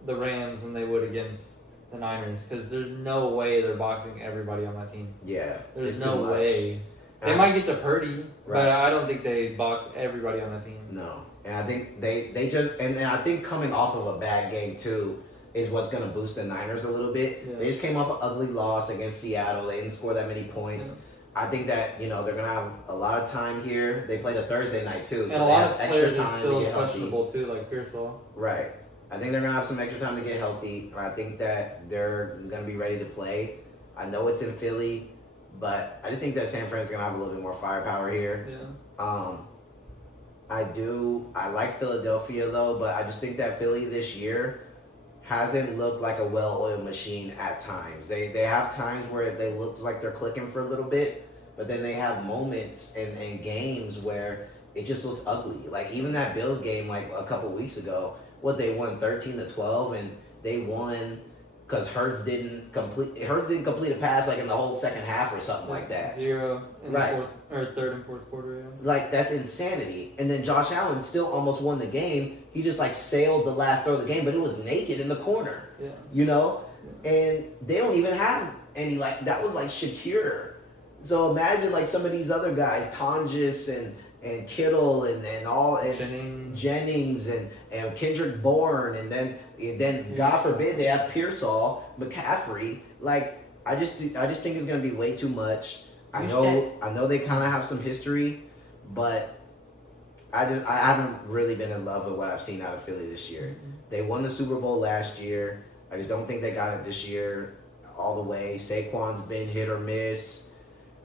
the Rams than they would against the Niners. Because there's no way they're boxing everybody on that team. Yeah. There's no way. They might get to Purdy, but I don't think they box everybody on the team. No. And I think they just, and I think coming off of a bad game too is what's going to boost the Niners a little bit. Yeah. They just came off an ugly loss against Seattle. They didn't score that many points. Yeah. I think that, you know, they're going to have a lot of time here. They played a Thursday night too. And so a lot of players are still to get questionable too, like Pearsall. Right. I think they're going to have some extra time to get healthy. I think that they're going to be ready to play. I know it's in Philly, but I just think that San Fran's going to have a little bit more firepower here. Yeah. I like Philadelphia though, but I just think that Philly this year hasn't looked like a well-oiled machine at times. They have times where they look like they're clicking for a little bit, but then they have moments and games where it just looks ugly. Like even that Bills game like a couple weeks ago, they won 13-12, and they won because Hurts didn't complete a pass like in the whole second half or something like that. 0 in the third and fourth quarter. Yeah. Like that's insanity. And then Josh Allen still almost won the game. He just like sailed the last throw of the game, but it was naked in the corner. Yeah. You know, and they don't even have any like that was like Shakir. So imagine like some of these other guys, Tonjes and Kittle and all and Jennings and Kendrick Bourne and then God forbid they have Pearsall, McCaffrey. Like I just think it's gonna be way too much. I know they kind of have some history, but I haven't really been in love with what I've seen out of Philly this year. Mm-hmm. They won the Super Bowl last year. I just don't think they got it this year all the way. Saquon's been hit or miss.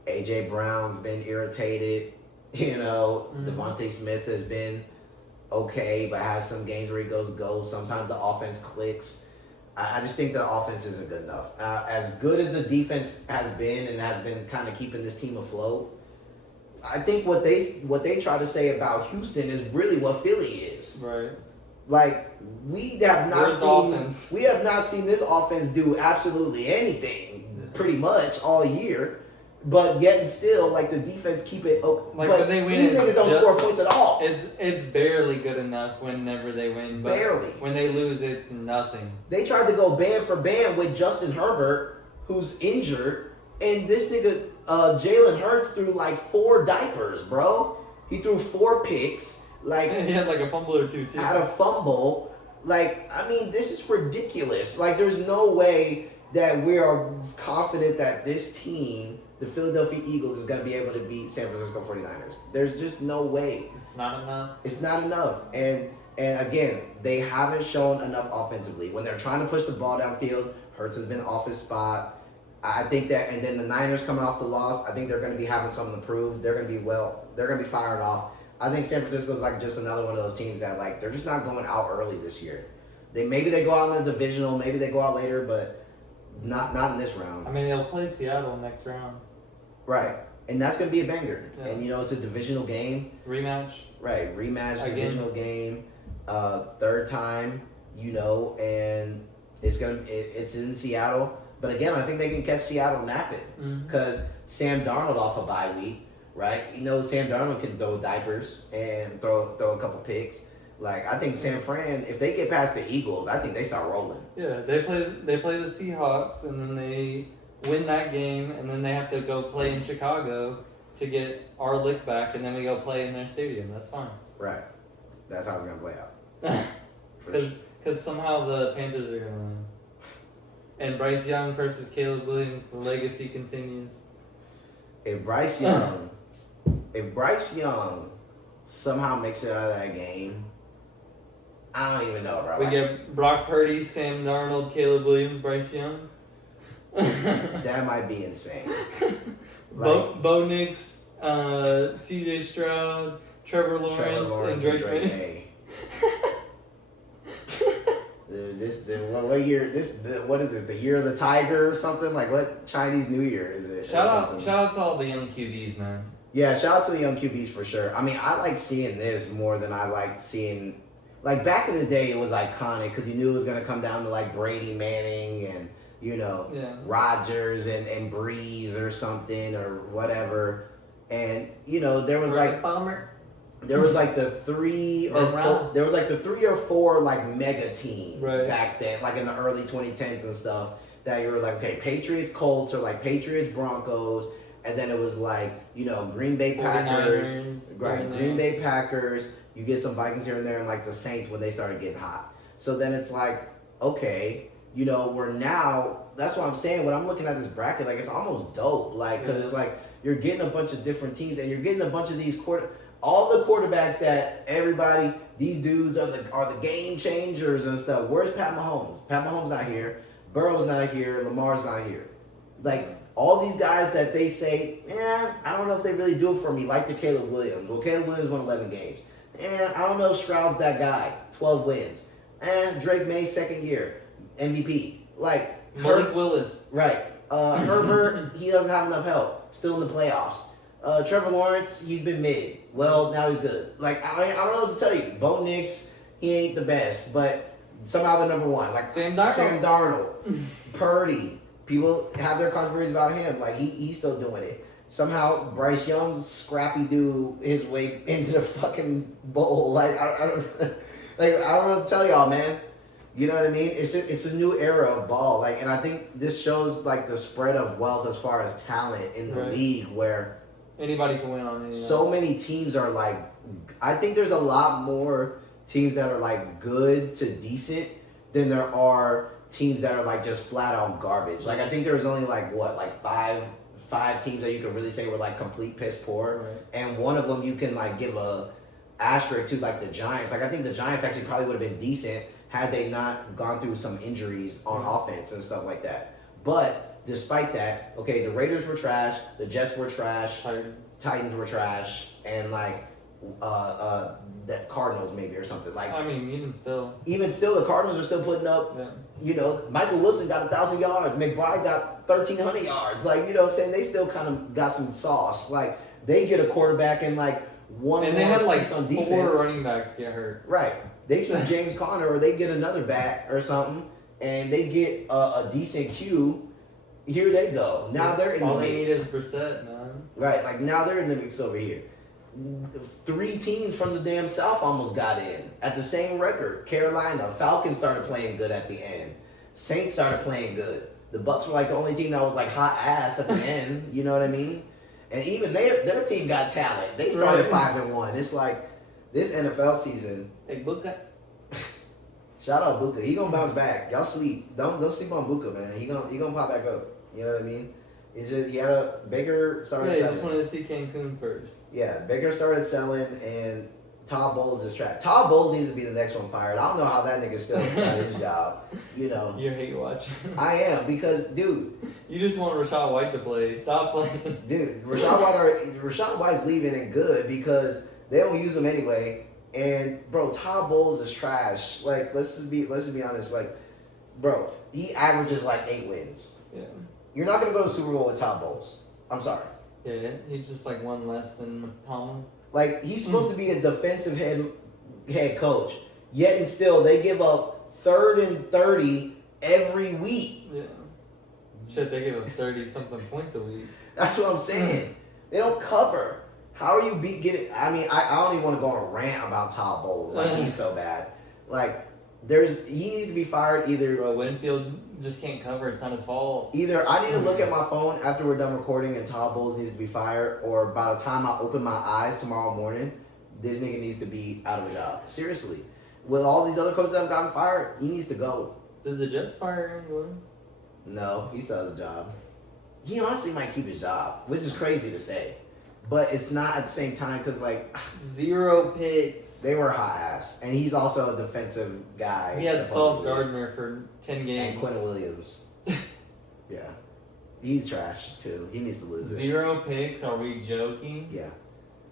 AJ Brown's been irritated. You know, Devontae Smith has been okay, but has some games where he goes. Sometimes the offense clicks. I just think the offense isn't good enough. As good as the defense has been and has been kind of keeping this team afloat, I think what they try to say about Houston is really what Philly is. Right. Like we have not seen this offense do absolutely anything pretty much all year. But yet and still, like the defense keep it open. Like but when they win, these niggas don't score points at all. It's barely good enough whenever they win. But barely. When they lose, it's nothing. They tried to go band for band with Justin Herbert, who's injured, and this nigga Jalen Hurts threw like 4 diapers, bro. He threw 4 picks. Like he had like a fumble or two too. Had a fumble. Like I mean, this is ridiculous. Like there's no way that we are confident that this team, the Philadelphia Eagles, is going to be able to beat San Francisco 49ers. There's just no way. It's not enough. It's not enough. And again, they haven't shown enough offensively. When they're trying to push the ball downfield, Hurts has been off his spot. I think that, and then the Niners coming off the loss, I think they're going to be having something to prove. They're going to be firing off. I think San Francisco's like just another one of those teams that like, they're just not going out early this year. Maybe they go out in the divisional, maybe they go out later, but not in this round. I mean, they'll play Seattle next round. Right. And that's going to be a banger. Yeah. And, you know, it's a divisional game. Rematch. Right. Rematch, again. Divisional game. Third time. and it's in Seattle. But again, I think they can catch Seattle napping because Sam Darnold off a bye week, right? Sam Darnold can throw diapers and throw a couple picks. Like I think San Fran, if they get past the Eagles, I think they start rolling. Yeah, they play the Seahawks and then they win that game and then they have to go play in Chicago to get our lick back and then we go play in their stadium. That's fine. Right. That's how it's gonna play out. Because somehow the Panthers are gonna win. And Bryce Young versus Caleb Williams, the legacy continues. If Bryce Young somehow makes it out of that game, I don't even know, bro. We get Brock Purdy, Sam Darnold, Caleb Williams, Bryce Young. That might be insane. Bo Nix, C.J. Stroud, Trevor Lawrence and Drake May. What year? What is this? The year of the tiger or something? Like what Chinese New Year is it? Shout out to all the young QBs, man. Yeah, shout out to the young QBs for sure. I mean, I like seeing this more than I like seeing. Like back in the day, it was iconic because you knew it was gonna come down to like Brady, Manning, and Rodgers and Breeze or something or whatever. And there was like Palmer. There was like the three or four like mega teams back then, like in the early 2010s and stuff. That you were like, okay, Patriots, Colts, or like Patriots, Broncos, and then it was like Green Bay Packers, Green Bay Packers. You get some Vikings here and there, and like the Saints when they started getting hot. So then it's like, okay, we're now. That's what I'm saying. When I'm looking at this bracket, like it's almost dope, like because it's like you're getting a bunch of different teams, and you're getting a bunch of these all the quarterbacks that everybody, these dudes are the game changers and stuff. Where's Pat Mahomes? Pat Mahomes not here. Burrow's not here. Lamar's not here. Like all these guys that they say, I don't know if they really do it for me. Like the Caleb Williams. Well, Caleb Williams won 11 games. I don't know if Stroud's that guy. 12 wins. Drake May second year MVP. Like Malik Willis. Right. Herbert, he doesn't have enough help. Still in the playoffs. Trevor Lawrence, he's been mid. Well, now he's good. Like I don't know what to tell you. Bo Nix, he ain't the best, but somehow the number one. Like Sam Darnold. Purdy. People have their controversies about him. Like he's still doing it. Somehow Bryce Young, scrappy dude, his way into the fucking bowl. Like I don't know what to tell y'all, man. You know what I mean? It's a new era of ball. Like, and I think this shows like the spread of wealth as far as talent in the league, where anybody can win on it. So many teams are like, I think there's a lot more teams that are like good to decent than there are teams that are like just flat out garbage. Like I think there's only like five teams that you can really say were like complete piss poor, and one of them you can like give a asterisk to, like the Giants. Like I think the Giants actually probably would have been decent had they not gone through some injuries on offense and stuff like that. But despite that, okay, the Raiders were trash, the Jets were trash, Titans were trash, and like the Cardinals maybe or something. Like I mean, even still, the Cardinals are still putting up. Michael Wilson got 1,000 yards. McBride got 1,300 yards. Like what I'm saying, they still kind of got some sauce. Like they get a quarterback and like one. And they had like on defense. 4 running backs get hurt. Right. They keep James Conner, or they get another back or something, and they get a decent Q. Here they go. Now they're in the mix. All they need is Brissett, man. Right. Like now they're in the mix over here. 3 teams from the damn South almost got in at the same record. Carolina, Falcons started playing good at the end. Saints started playing good. The Bucks were like the only team that was like hot ass at the end. You know what I mean? And even their team got talent. They started 5-1. It's like this NFL season. Hey, Buka. Shout out Buka. He gonna bounce back. Y'all sleep. Don't sleep on Buka, man. He gonna pop back up. You know what I mean? It's just Baker started selling. I just wanted to see Cancun first. Yeah, Baker started selling, and Todd Bowles is trash. Todd Bowles needs to be the next one fired. I don't know how that nigga still got his job. You're hate watching. I am, because dude, you just want Rachaad White to play. Stop playing. Dude, Rachaad White's leaving and good because they don't use him anyway. And bro, Todd Bowles is trash. Like let's just be honest. Like, bro, he averages like 8 wins. Yeah. You're not gonna go to the Super Bowl with Todd Bowles. I'm sorry. Yeah, he's just like one less than Tomlin. Like he's supposed to be a defensive head coach, yet and still they give up 3rd and 30 every week. Yeah. Shit, they give up 30-something points a week. That's what I'm saying. They don't cover. How are you getting? I mean, I don't even want to go on a rant about Todd Bowles. Like, he's so bad. Like, he needs to be fired either. Bro, Winfield just can't cover. It's not his fault. Either I need to look at my phone after we're done recording and Todd Bowles needs to be fired, or by the time I open my eyes tomorrow morning, this nigga needs to be out of a job. Seriously. With all these other coaches that have gotten fired, he needs to go. Did the Jets fire Aaron Glenn? No, he still has a job. He honestly might keep his job, which is crazy to say. But it's not at the same time because, like... 0 picks. They were hot ass. And he's also a defensive guy. He had Sauce Gardner for 10 games. And Quentin Williams. Yeah. He's trash, too. He needs to lose it. 0 picks? Are we joking? Yeah.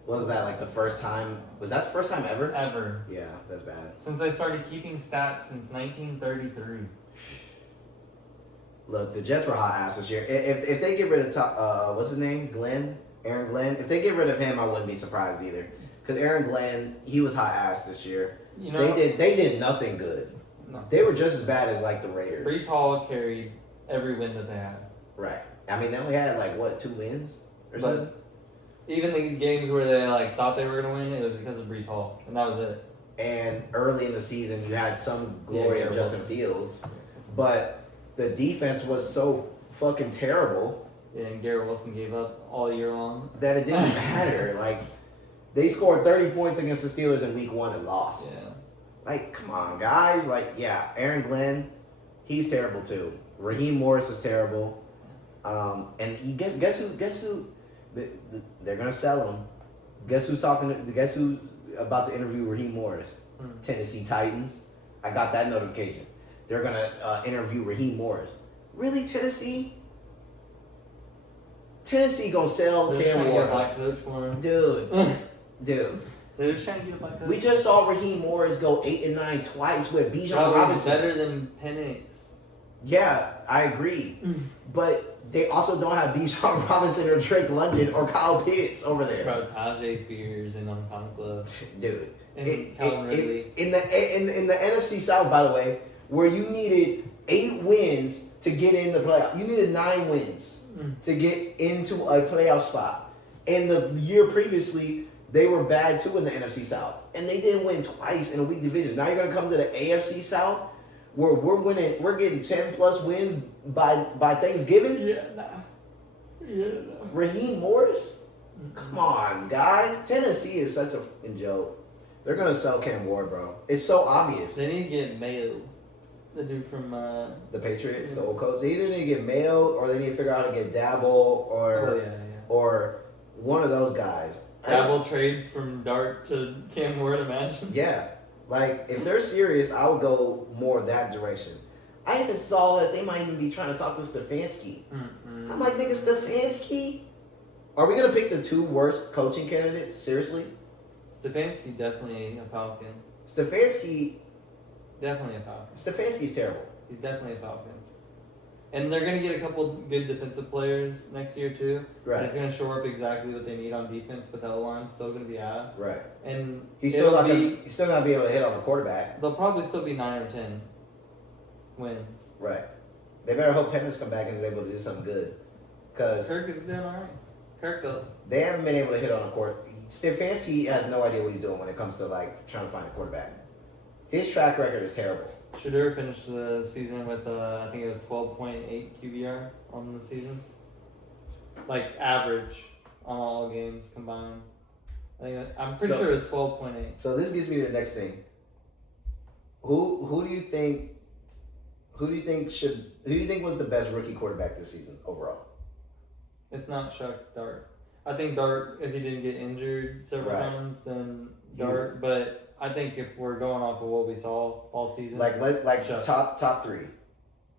Was that, like, the first time? Was that the first time ever? Ever. Yeah, that's bad. Since I started keeping stats since 1933. Look, the Jets were hot ass this year. If they get rid of what's his name, Aaron Glenn. If they get rid of him, I wouldn't be surprised either. Because Aaron Glenn, he was hot ass this year. You know, they did nothing good. No. They were just as bad as like the Raiders. Brees Hall carried every win that they had. Right. I mean, they only had like what 2 wins or something. Even the games where they like thought they were gonna win, it was because of Brees Hall, and that was it. And early in the season, you had some glory of Justin Fields, but the defense was so fucking terrible. Yeah, and Garrett Wilson gave up all year long. That it didn't matter. Like, they scored 30 points against the Steelers in week 1 and lost. Yeah. Like, come on, guys. Like, yeah, Aaron Glenn, he's terrible too. Raheem Morris is terrible. And you guess who? They're gonna sell him. Guess who's about to interview Raheem Morris? Tennessee Titans. I got that notification. They're gonna interview Raheem Morris. Really, Tennessee? Tennessee gonna sell Cam Ward. Get a black Ward. coach for him. Dude. They're just trying to get a black coach. We just saw Raheem Morris go 8-9 twice with Bijan Probably Robinson. better than Penix. Yeah, I agree. But they also don't have Bijan Robinson or Drake London or Kyle Pitts over there. Bro, Tajay Spears and Okonkwo. Dude. And Calvin Ridley. In the NFC South, by the way, where you needed 8 wins to get in the playoff. You needed 9 wins to get into a playoff spot. And the year previously, they were bad too in the NFC South. And they didn't win twice in a weak division. Now you're going to come to the AFC South where we're getting 10 plus wins by Thanksgiving? Yeah, nah. Raheem Morris? Come on, guys. Tennessee is such a fucking joke. They're going to sell Cam Ward, bro. It's so obvious. They need to get Mayo. The dude from the Patriots, the old coach. They either need to get Mayo or they need to figure out how to get Dabble or one of those guys. Dabble trades from Dart to Cam Ward, imagine. Yeah. Like, if they're serious, I would go more that direction. I even saw that they might even be trying to talk to Stefanski. I'm like, nigga, Stefanski? Are we going to pick the 2 worst coaching candidates? Seriously? Stefanski definitely a Falcon. Definitely a Falcon. Stefanski's terrible. He's definitely a Falcon. And they're going to get a couple good defensive players next year, too. Right. And it's going to shore up exactly what they need on defense, but the O-line's still going to be ass. Right. And he's still not going to be able to hit on a quarterback. They'll probably still be 9 or 10 wins. Right. They better hope Pennis come back and is able to do something good. Because Kirk is doing all right. Kirk, though. They haven't been able to hit on a quarterback. Stefanski has no idea what he's doing when it comes to, like, trying to find a quarterback. His track record is terrible. Shedeur finished the season with, I think it was 12.8 QBR on the season. Like, average on all games combined. I'm pretty sure it was 12.8. So this gives me to the next thing. Who do you think was the best rookie quarterback this season overall? If not Chuck, Dart. I think Dart, if he didn't get injured several times, then Dart. But I think if we're going off of what we saw all season, like Chuck. top 3.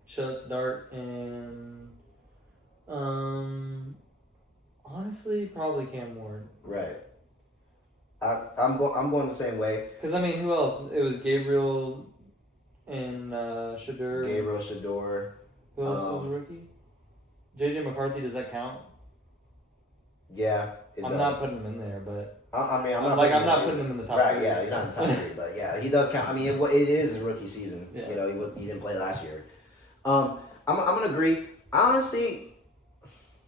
Chuck, Dart, and honestly, probably Cam Ward. Right. I'm going the same way. Because I mean, who else? It was Gabriel and Shedeur. Gabriel, Shedeur. Who else was a rookie? JJ McCarthy. Does that count? Yeah, it I'm does. not putting him in there, but I mean, I'm not putting him in the top right, 3. yeah, he's not in the top 3, but yeah, he does count. I mean, it is his rookie season. Yeah. You know, he didn't play last year. I'm gonna agree. Honestly,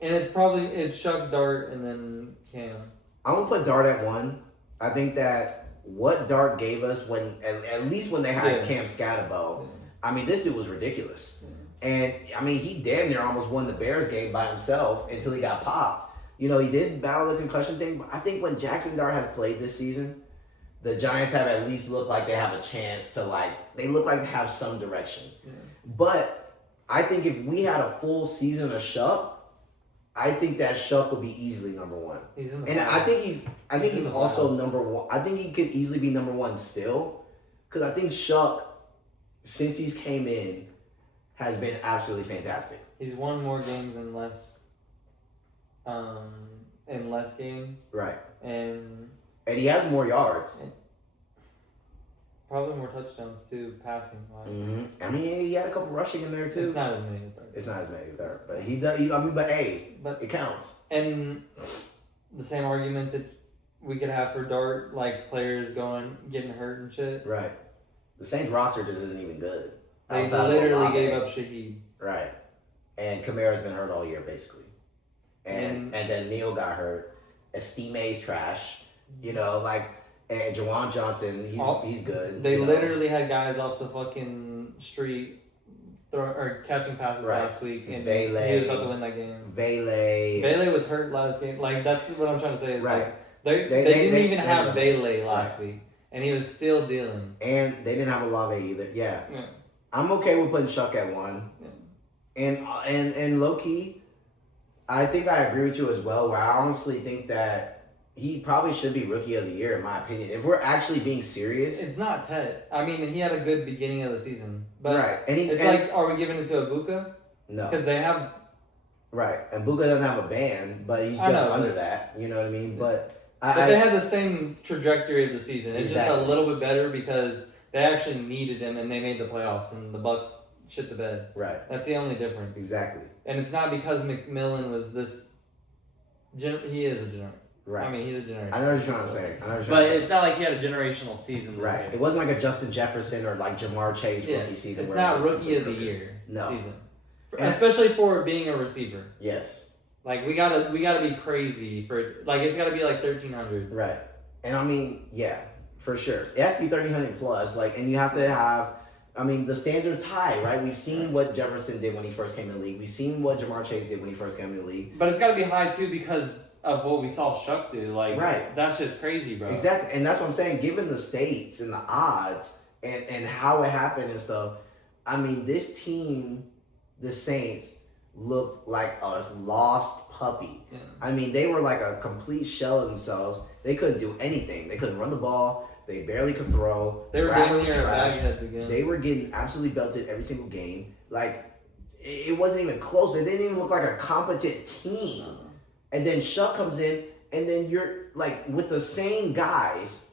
and it's Chuck, Dart, and then Cam. I'm gonna put Dart at 1. I think that what Dart gave us when at least when they had Cam Scatterbo, I mean, this dude was ridiculous. And I mean, he damn near almost won the Bears game by himself until he got popped. You know, he did battle the concussion thing, but I think when Jackson Dart has played this season, the Giants have at least looked like they have a chance to they look like they have some direction. Yeah. But I think if we had a full season of Shuck, I think that Shuck would be easily number 1. And I think he's also number 1. I think he could easily be number 1 still, because I think Shuck, since he's came in, has been absolutely fantastic. He's won more games in less games. Right. And he has more yards. Probably more touchdowns too, passing wise. Mm-hmm. I mean, he had a couple rushing in there too. It's not as many as Dart. It's not as many as Dart, but he does. But it counts. And the same argument that we could have for Dart, like players getting hurt and shit. Right. The Saints roster just isn't even good. They literally gave up Shaheed. Right. And Kamara's been hurt all year, basically. And then Neal got hurt. Estime's trash. You know, and Jawan Johnson, he's good. They literally had guys off the fucking street catching passes last week, and he was about to win that game. Vele was hurt last game. That's what I'm trying to say. Is they didn't even have Vele last week, and he was still dealing. And they didn't have Olave either. Yeah. I'm okay with putting Chuck at 1. Yeah. And low key, I think I agree with you as well. Where I honestly think that he probably should be Rookie of the Year, in my opinion. If we're actually being serious. It's not Ted. I mean, he had a good beginning of the season. But right. Are we giving it to Ibuka? No. Because they have... Right. And Ibuka doesn't have a band, but he's just under that. You know what I mean? But they had the same trajectory of the season. It's just a little bit better because they actually needed him and they made the playoffs and the Bucks shit the bed. Right. That's the only difference. Exactly. And it's not because McMillan was this... He is a generic. Right. I mean, he's a generational. I know what you're trying to say. But it's not like he had a generational season. Right. Year. It wasn't like a Justin Jefferson or Jamar Chase rookie season. It's not Rookie of the Year season. Especially for being a receiver. Yes. We gotta be crazy for it's gotta be 1,300. Right. And I mean, yeah, for sure. It has to be 1,300 plus. And you have to have. I mean, the standard's high, right? We've seen what Jefferson did when he first came in the league. We've seen what Jamar Chase did when he first came in the league. But it's got to be high, too, because of what we saw Shuck do. Right. That's just crazy, bro. Exactly. And that's what I'm saying. Given the states and the odds and how it happened and stuff, I mean, this team, the Saints, looked like a lost puppy. Yeah. I mean, they were like a complete shell of themselves. They couldn't do anything. They couldn't run the ball. They barely could throw. They were getting near bagheads again. They were getting absolutely belted every single game. It wasn't even close. They didn't even look like a competent team. And then Shuck comes in, and then you're with the same guys,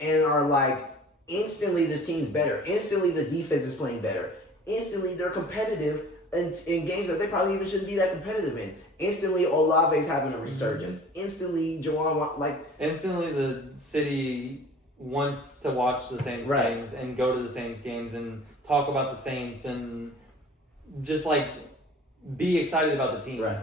and are instantly this team's better. Instantly the defense is playing better. Instantly they're competitive in games that they probably even shouldn't be that competitive in. Instantly Olave's having a resurgence. Instantly Jawan Instantly the city wants to watch the Saints games and go to the Saints games and talk about the Saints and just be excited about the team. Right.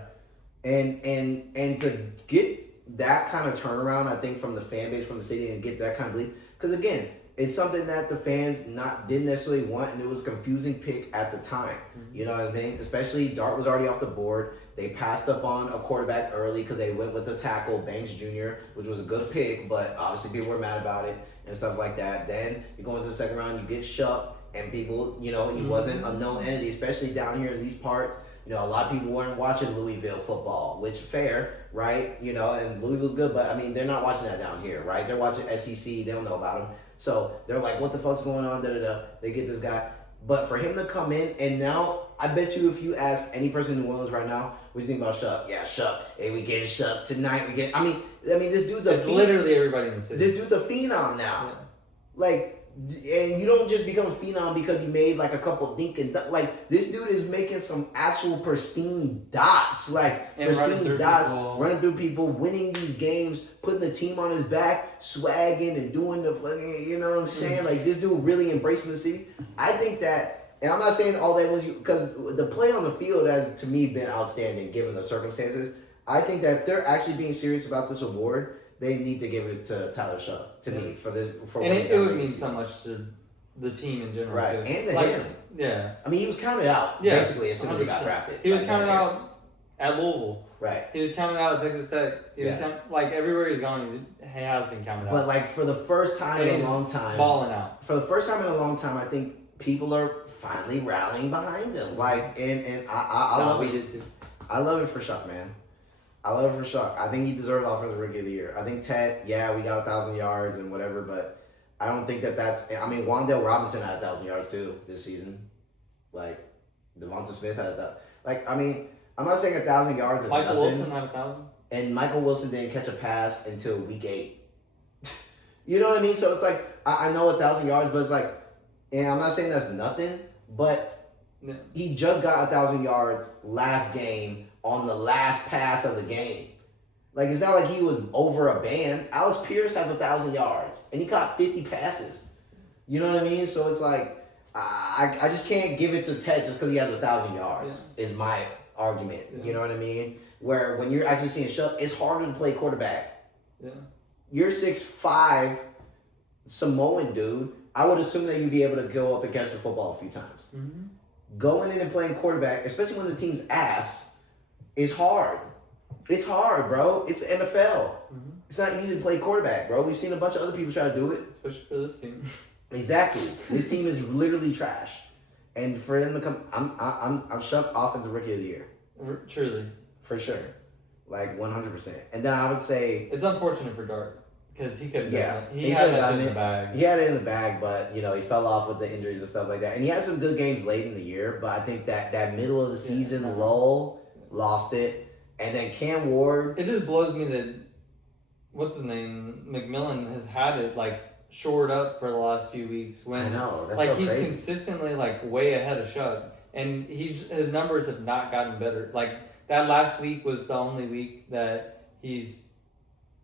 And to get that kind of turnaround, I think, from the fan base, from the city, and get that kind of belief, because again, it's something that the fans didn't necessarily want, and it was a confusing pick at the time. Mm-hmm. You know what I mean? Especially Dart was already off the board. They passed up on a quarterback early because they went with the tackle, Banks Jr., which was a good pick, but obviously people were mad about it and stuff like that. Then you go into the second round, you get Shuck, and people, he wasn't a known entity, especially down here in these parts. A lot of people weren't watching Louisville football, which fair, right? And Louisville's good, but I mean, they're not watching that down here, right? They're watching SEC. They don't know about them. So they're like, what the fuck's going on? Da-da-da. They get this guy. But for him to come in, and now, I bet you if you ask any person in New Orleans right now, what do you think about Shuck? Yeah, Shuck. Hey, we getting Shuck tonight. I mean, this dude's literally everybody in the city. This dude's a phenom now. Yeah. And you don't just become a phenom because he made like a couple like this dude is making some actual pristine dots, like And pristine dots, running through people, winning these games, putting the team on his back, swagging and doing the fucking, you know what I'm saying? Like this dude really embracing the city. I think that, and I'm not saying all that was because the play on the field has to me been outstanding given the circumstances. I think that if they're actually being serious about this award, they need to give it to Tyler Shuck, to me, for this. And it would mean so much to the team in general, right? too. And to him. Yeah. I mean, he was counted out, basically, as soon as he got 100%. drafted. He was counted out at Louisville. Right. He was counted out at Texas Tech. He was like, everywhere he's gone, he has been counted out. But, like, for the first time in a long time. Balling out. For the first time in a long time, I think people are finally rallying behind him. Like, and I love it. We did too. I love it for Shuck, man. I love it for Shuck. I think he deserved Offensive Rookie of the Year. I think Ted, we got 1,000 yards and whatever, but I don't think that's. I mean, Wan'Dale Robinson had 1,000 yards too this season. Like, Devonta Smith had that. Like, I mean, I'm not saying 1,000 yards is Michael nothing. Wilson had 1,000. And Michael Wilson didn't catch a pass until week 8. You know what I mean? So it's like, I know 1,000 yards, but it's like, and I'm not saying that's nothing, but he just got 1,000 yards last game on the last pass of the game. Like, it's not like he was over a band. Alex Pierce has 1,000 yards, and he caught 50 passes. You know what I mean? So it's like, I just can't give it to Ted just because he has 1,000 yards, is my argument. Yeah. You know what I mean? Where when you're actually seeing Shuck, it's harder to play quarterback. Yeah. You're 6'5", Samoan dude. I would assume that you'd be able to go up and catch the football a few times. Mm-hmm. Going in and playing quarterback, especially when the team's ass, is hard. It's hard, bro. It's NFL. Mm-hmm. It's not easy to play quarterback, bro. We've seen a bunch of other people try to do it. Especially for this team. Exactly. This team is literally trash. And for them to come, I'm Shuck Offensive Rookie of the Year. Truly. For sure. Like 100%. And then I would say it's unfortunate for Dart. Because he could have he had that shit in the bag. He had it in the bag, but he fell off with the injuries and stuff like that. And he had some good games late in the year, but I think that middle of the season lull lost it. And then Cam Ward. It just blows me that what's his name? McMillan has had it like shored up for the last few weeks when I know, that's like so he's crazy. Consistently like way ahead of Shuck. And his numbers have not gotten better. Like that last week was the only week that he's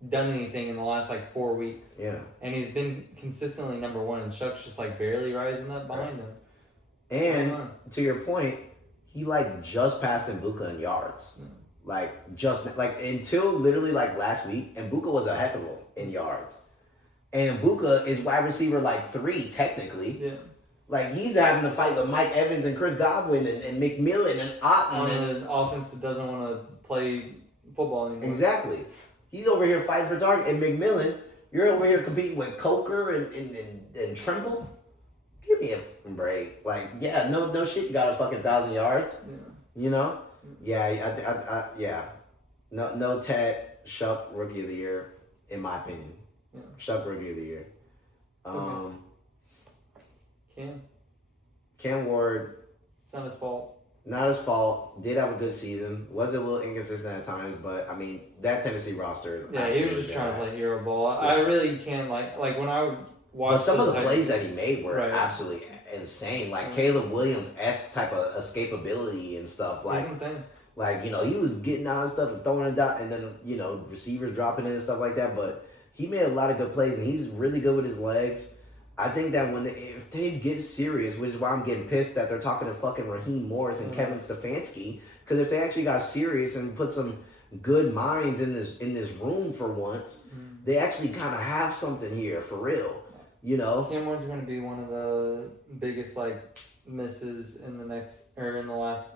done anything in the last like 4 weeks. Yeah. And he's been consistently number one, and Shuck's just like barely rising up behind him. And to your point, he like just passed Mbuka in yards. Yeah. Like just like until literally like last week, Mbuka was a heck of in yards. And Mbuka is wide receiver like 3 technically. Yeah. Like he's having to fight with Mike Evans and Chris Godwin and McMillan and Otten. On an offense that doesn't want to play football anymore. Exactly. He's over here fighting for target. And McMillan, you're over here competing with Coker and Trimble. Give me a break. Like, yeah, no shit. You got a fucking 1,000 yards. Yeah. You know? Yeah, yeah. No Ted Shuck Rookie of the Year, in my opinion. Yeah. Shuck Rookie of the Year. Cam Ward. It's not his fault. Not his fault. Did have a good season. Was a little inconsistent at times, but I mean that Tennessee roster. He was just trying to play hero ball. Yeah. I really can't like when I watch. But some of the plays that he made were absolutely insane. Like Caleb Williams-esque type of escapability and stuff. Like he's insane. Like he was getting out and stuff and throwing it down, and then receivers dropping in and stuff like that. But he made a lot of good plays, and he's really good with his legs. I think that if they get serious, which is why I'm getting pissed that they're talking to fucking Raheem Morris and Kevin Stefanski, because if they actually got serious and put some good minds in this room for once, they actually kind of have something here for real, Cam Ward's going to be one of the biggest misses in the last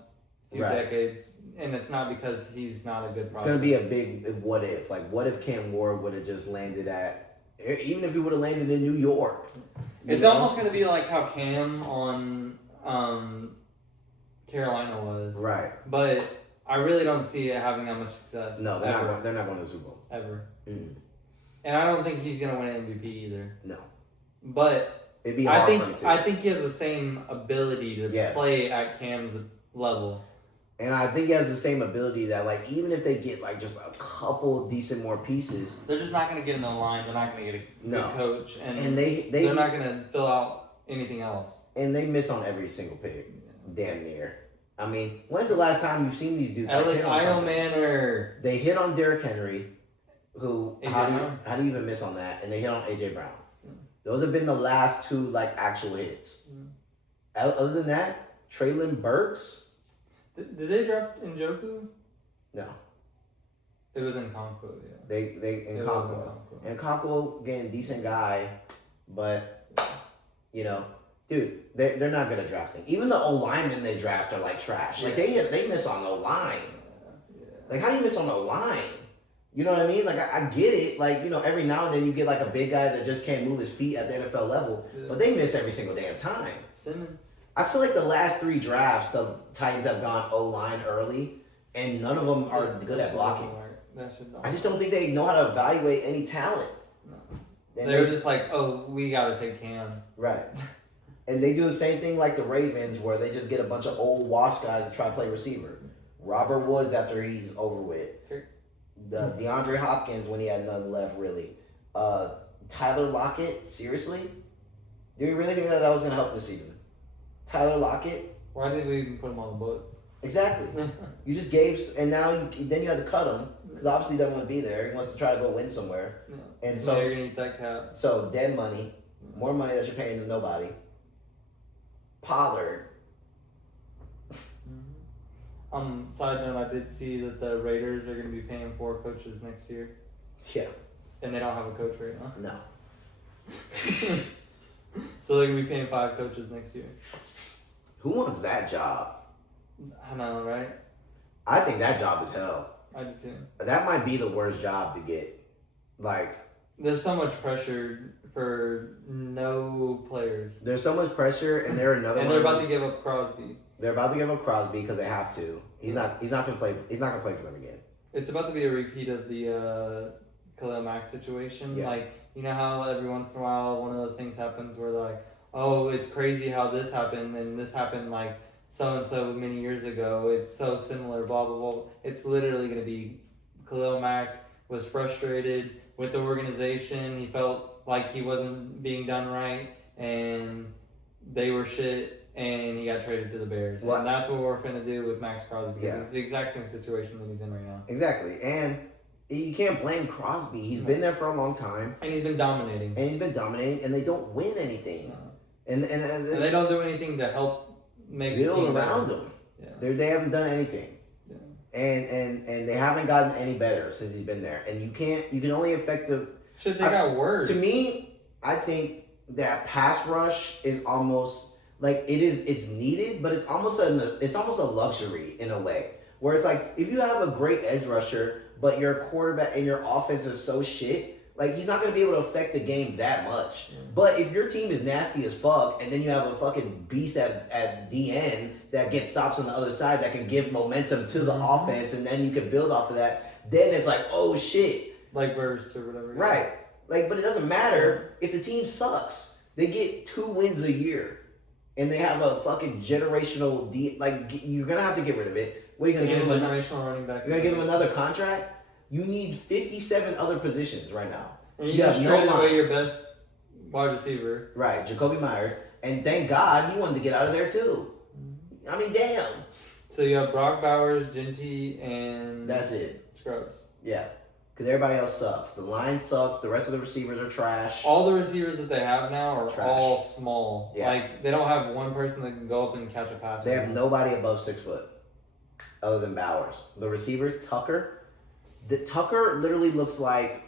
few decades, and it's not because he's not a good prospect. It's going to be a big what if. Like, what if Cam Ward would have just landed even if he would have landed in New York. It's almost going to be like how Cam on Carolina was. Right. But I really don't see it having that much success. No, they're not going to the Super Bowl. Ever. Mm. And I don't think he's going to win MVP either. No. But it'd be hard for him to. I think he has the same ability to play at Cam's level. And I think he has the same ability that, like, even if they get, like, just a couple decent more pieces. They're just not going to get in the line. They're not going to get a good coach. And they're not going to fill out anything else. And they miss on every single pick. Damn near. I mean, when's the last time you've seen these dudes? Alec Manor. They hit on Derrick Henry, who, how do you even miss on that? And they hit on A.J. Brown. Those have been the last two, like, actual hits. Other than that, Traylon Burks. Did they draft Njoku? No. It was in Conco, yeah. They in Conco. And Conco, again, decent guy, but, you know, dude, they're not good at drafting. Even the O-linemen they draft are, like, trash. Like, they miss on the line. Yeah. Like, how do you miss on the line? You know what I mean? Like, I get it. Like, you know, every now and then you get, like, a big guy that just can't move his feet at the NFL level, but they miss every single damn time. Simmons. I feel like the last 3 drafts, the Titans have gone O-line early, and none of them are good at blocking. I just don't think they know how to evaluate any talent. No. They're just like, oh, we got to take Cam. Right. And they do the same thing like the Ravens, where they just get a bunch of old washed guys to try to play receiver. Robert Woods after he's over with. The DeAndre Hopkins when he had none left, really. Tyler Lockett, seriously? Do you really think that was going to help this season? Tyler Lockett. Why did we even put him on the books? Exactly. You just gave, and now then you had to cut him because obviously he doesn't want to be there. He wants to try to go win somewhere. Yeah. And so you're gonna eat that cap. So dead money, more money that you're paying to nobody. Pollard. Side note, I did see that the Raiders are gonna be paying 4 coaches next year. Yeah. And they don't have a coach right now. No. So they're gonna be paying 5 coaches next year. Who wants that job? I know, right? I think that job is hell. I do too. That might be the worst job to get. Like, there's so much pressure for no players. There's so much pressure, and they're another. And they're about to give up Crosby. They're about to give up Crosby because they have to. He's not gonna play. He's not gonna play for them again. It's about to be a repeat of the Khalil Mack situation. Yeah. Like, you know how every once in a while one of those things happens where they're like, oh, it's crazy how this happened and this happened like so and so many years ago. It's so similar. Blah blah blah. It's literally gonna be Khalil Mack was frustrated with the organization. He felt like he wasn't being done right, and they were shit, and he got traded to the Bears. What? And that's what we're finna do with Max Crosby. Yeah. It's the exact same situation that he's in right now. Exactly. And you can't blame Crosby. He's been there for a long time. And he's been dominating. And they don't win anything. And they don't do anything to help make build the team around them. Yeah. They haven't done anything. Yeah. And they haven't gotten any better since he's been there. And you can only affect the... Shit, they got worse. To me, I think that pass rush is almost... Like, it's needed, but it's almost a luxury in a way. Where it's like, if you have a great edge rusher, but your quarterback and your offense is so shit, like, he's not going to be able to affect the game that much. Mm-hmm. But if your team is nasty as fuck, and then you have a fucking beast at the end that gets stops on the other side that can give momentum to the offense, and then you can build off of that, then it's like, oh shit. Like burst or whatever. Right. Like, but it doesn't matter if the team sucks. They get 2 wins a year. And they have a fucking generational you're gonna have to get rid of it. What are you gonna give him? Generational running back. You're gonna give him another contract? You need 57 other positions right now. And you just traded away your best wide receiver. Right, Jacoby Myers. And thank God he wanted to get out of there too. I mean, damn. So you have Brock Bowers, Genty, and that's it. Scrubs. Yeah. Because everybody else sucks. The line sucks. The rest of the receivers are trash. All the receivers that they have now are trash. All small. Yeah. Like, they don't have one person that can go up and catch a pass. They have nobody above 6 foot other than Bowers. The receivers, Tucker literally looks like...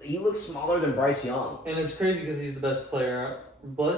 He looks smaller than Bryce Young. And it's crazy because he's the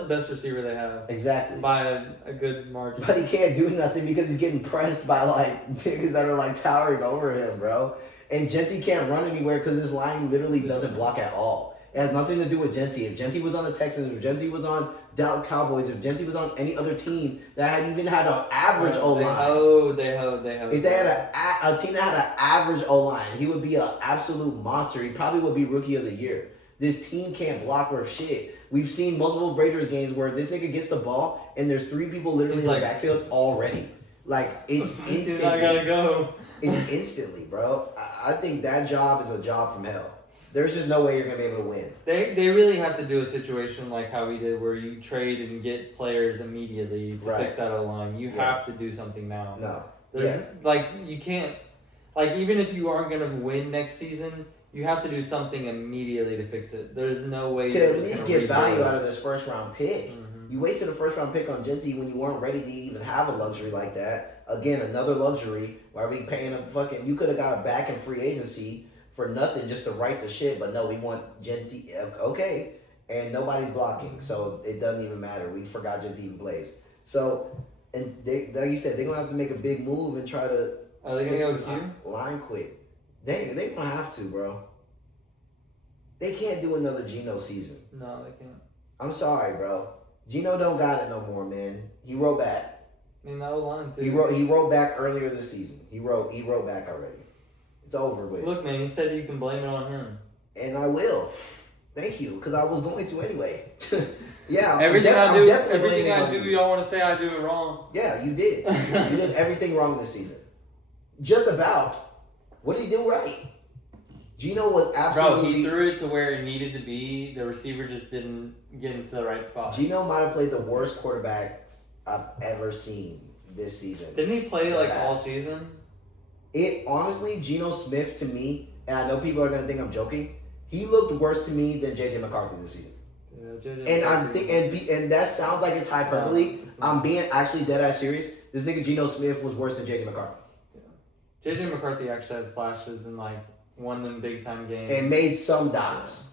best receiver they have. Exactly. By a good margin. But he can't do nothing because he's getting pressed by, like, niggas that are, like, towering over him, bro. And Genty can't run anywhere because his line literally doesn't block at all. It has nothing to do with Genty. If Genty was on the Texans, if Genty was on Dallas Cowboys, if Genty was on any other team that had even had an average O-line. They If they had a team that had an average O-line, he would be an absolute monster. He probably would be Rookie of the Year. This team can't block worth shit. We've seen multiple Raiders games where this nigga gets the ball and there's 3 people literally in the backfield already. Like it's He's instantly. not gonna go. It's instantly, bro. I think that job is a job from hell. There's just no way you're gonna be able to win. They really have to do a situation like how we did, where you trade and get players immediately to Right. fix that O-line. You have to do something now. No. There's, like you can't, like even if you aren't gonna win next season, you have to do something immediately to fix it. There's no way To you're at just least gonna get value rebuild. out of this first round pick. Mm-hmm. You wasted a first round pick on Genty when you weren't ready to even have a luxury like that. Again, another luxury. Why are we paying a fucking? You could have got a back in free agency for nothing just to write the shit, but no, we want Genty. Okay, and nobody's blocking, so it doesn't even matter. We forgot Genty even plays. So, and they, like you said, they're gonna have to make a big move and try to Are they gonna fix go this with you? line quick. They gonna have to, bro. They can't do another Geno season. No, they can't. I'm sorry, bro. Geno don't got it no more, man. He wrote back. I mean, that O-line too. He wrote back earlier this season. He wrote back already. It's over with. Look, man, he said you can blame it on him. And I will. Thank you, because I was going to anyway. Yeah, Everything I'm I do, definitely everything blaming I on do, you. y'all want to say I do it wrong. Yeah, you did. You did everything wrong this season. Just about. What did he do right? Geno was absolutely. Bro, he threw it to where it needed to be. The receiver just didn't get into the right spot. Geno might have played the worst quarterback I've ever seen this season. Didn't he play like all Yes. season? It honestly, Geno Smith to me, and I know people are gonna think I'm joking. He looked worse to me than JJ McCarthy this season. Yeah, And I'm and that sounds like it's hyperbole. I'm being actually dead ass serious. This nigga Geno Smith was worse than JJ McCarthy JJ McCarthy actually had flashes and like won them big time games. and made some dots.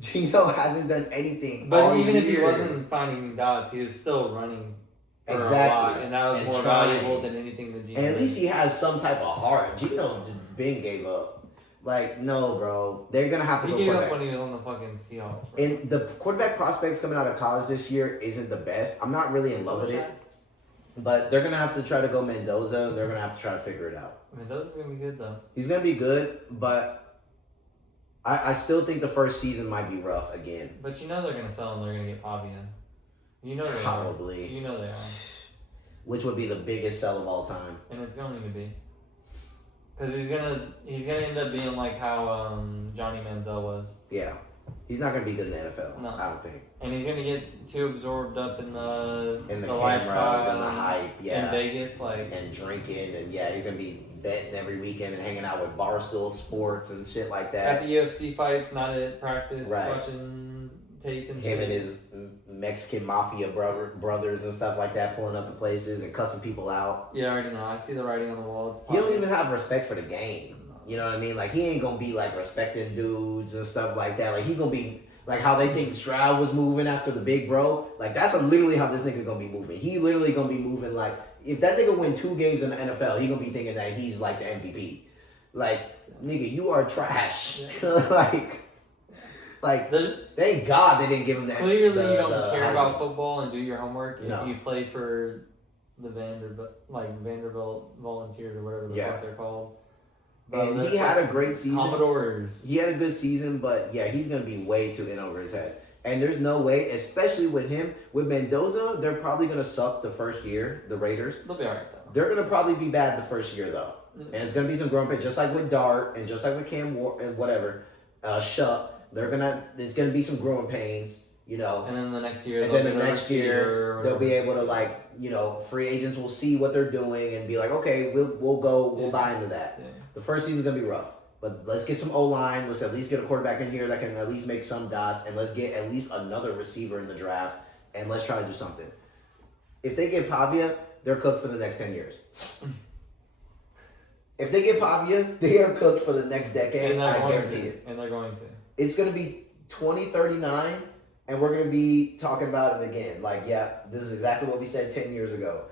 Geno hasn't done anything. But all even if he year. wasn't finding dots, he was still running for Exactly. a lot, and that was And more trying. valuable than anything that Geno And at did. least he has some type of heart. Geno just been gave up. Like, no, bro. They're gonna have to He go gave up quarterback. when he was on the fucking Seahawks. Bro. And the quarterback prospects coming out of college this year isn't the best. I'm not really in love with it. But they're gonna have to try to go Mendoza, and they're gonna have to try to figure it out. Mendoza's gonna be good though. He's gonna be good, but I still think the first season might be rough again. But you know they're gonna sell him. They're gonna get Pavia. You know they Probably. are. You know they are. Which would be the biggest sell of all time. And it's going to be. Because he's gonna end up being like how Johnny Manziel was. Yeah. He's not gonna be good in the NFL. No. I don't think. And he's gonna get too absorbed up in the And the lifestyle cameras and the hype, yeah. in Vegas, like And drinking, and yeah, he's gonna be betting every weekend and hanging out with Barstool Sports and shit like at that. the UFC fights, not at practice, Right. watching tape and Him shit. and his Mexican mafia brothers and stuff like that, pulling up to places and cussing people out. Yeah, I already know. I see the writing on the wall. It's He don't Pavia. even have respect for the game. You know what I mean? Like, he ain't gonna be like respecting dudes and stuff like that. Like, he gonna be like how they think Stroud was moving after the big bro. Like, that's literally how this nigga gonna be moving. He literally gonna be moving like, if that nigga win 2 games in the NFL, he gonna be thinking that he's like the MVP. Like, nigga, you are trash. like, thank God they didn't give him that. Clearly, you don't care Heisman. about football and do your homework No. if you play for the Vanderbilt Volunteers or whatever the Yeah. fuck they're called. And But he they're had a great season. Commodores. He had a good season, but yeah, he's gonna be way too in over his head. And there's no way, especially with him, with Mendoza, they're probably gonna suck the first year. The Raiders, They'll be alright though. they're gonna probably be bad the first year though, and it's gonna be some growing pains, just like with Dart and just like with Cam and whatever, Shuck. There's gonna be some growing pains, you know. And then the next year, And they'll then be the the next year, receiver or they'll be whatever. able to, like, you know, free agents will see what they're doing and be like, okay, we'll Yeah. buy into that. Yeah. The first season's gonna be rough, but let's get some O-line. Let's at least get a quarterback in here that can at least make some dots, and let's get at least another receiver in the draft, and let's try to do something. If they get Pavia, they're cooked for the next 10 years. If they get Pavia, they are cooked for the next decade. And they're I going guarantee to. it. And they're going to. It's gonna be 2039, and we're gonna be talking about it again. Like, yeah, this is exactly what we said 10 years ago.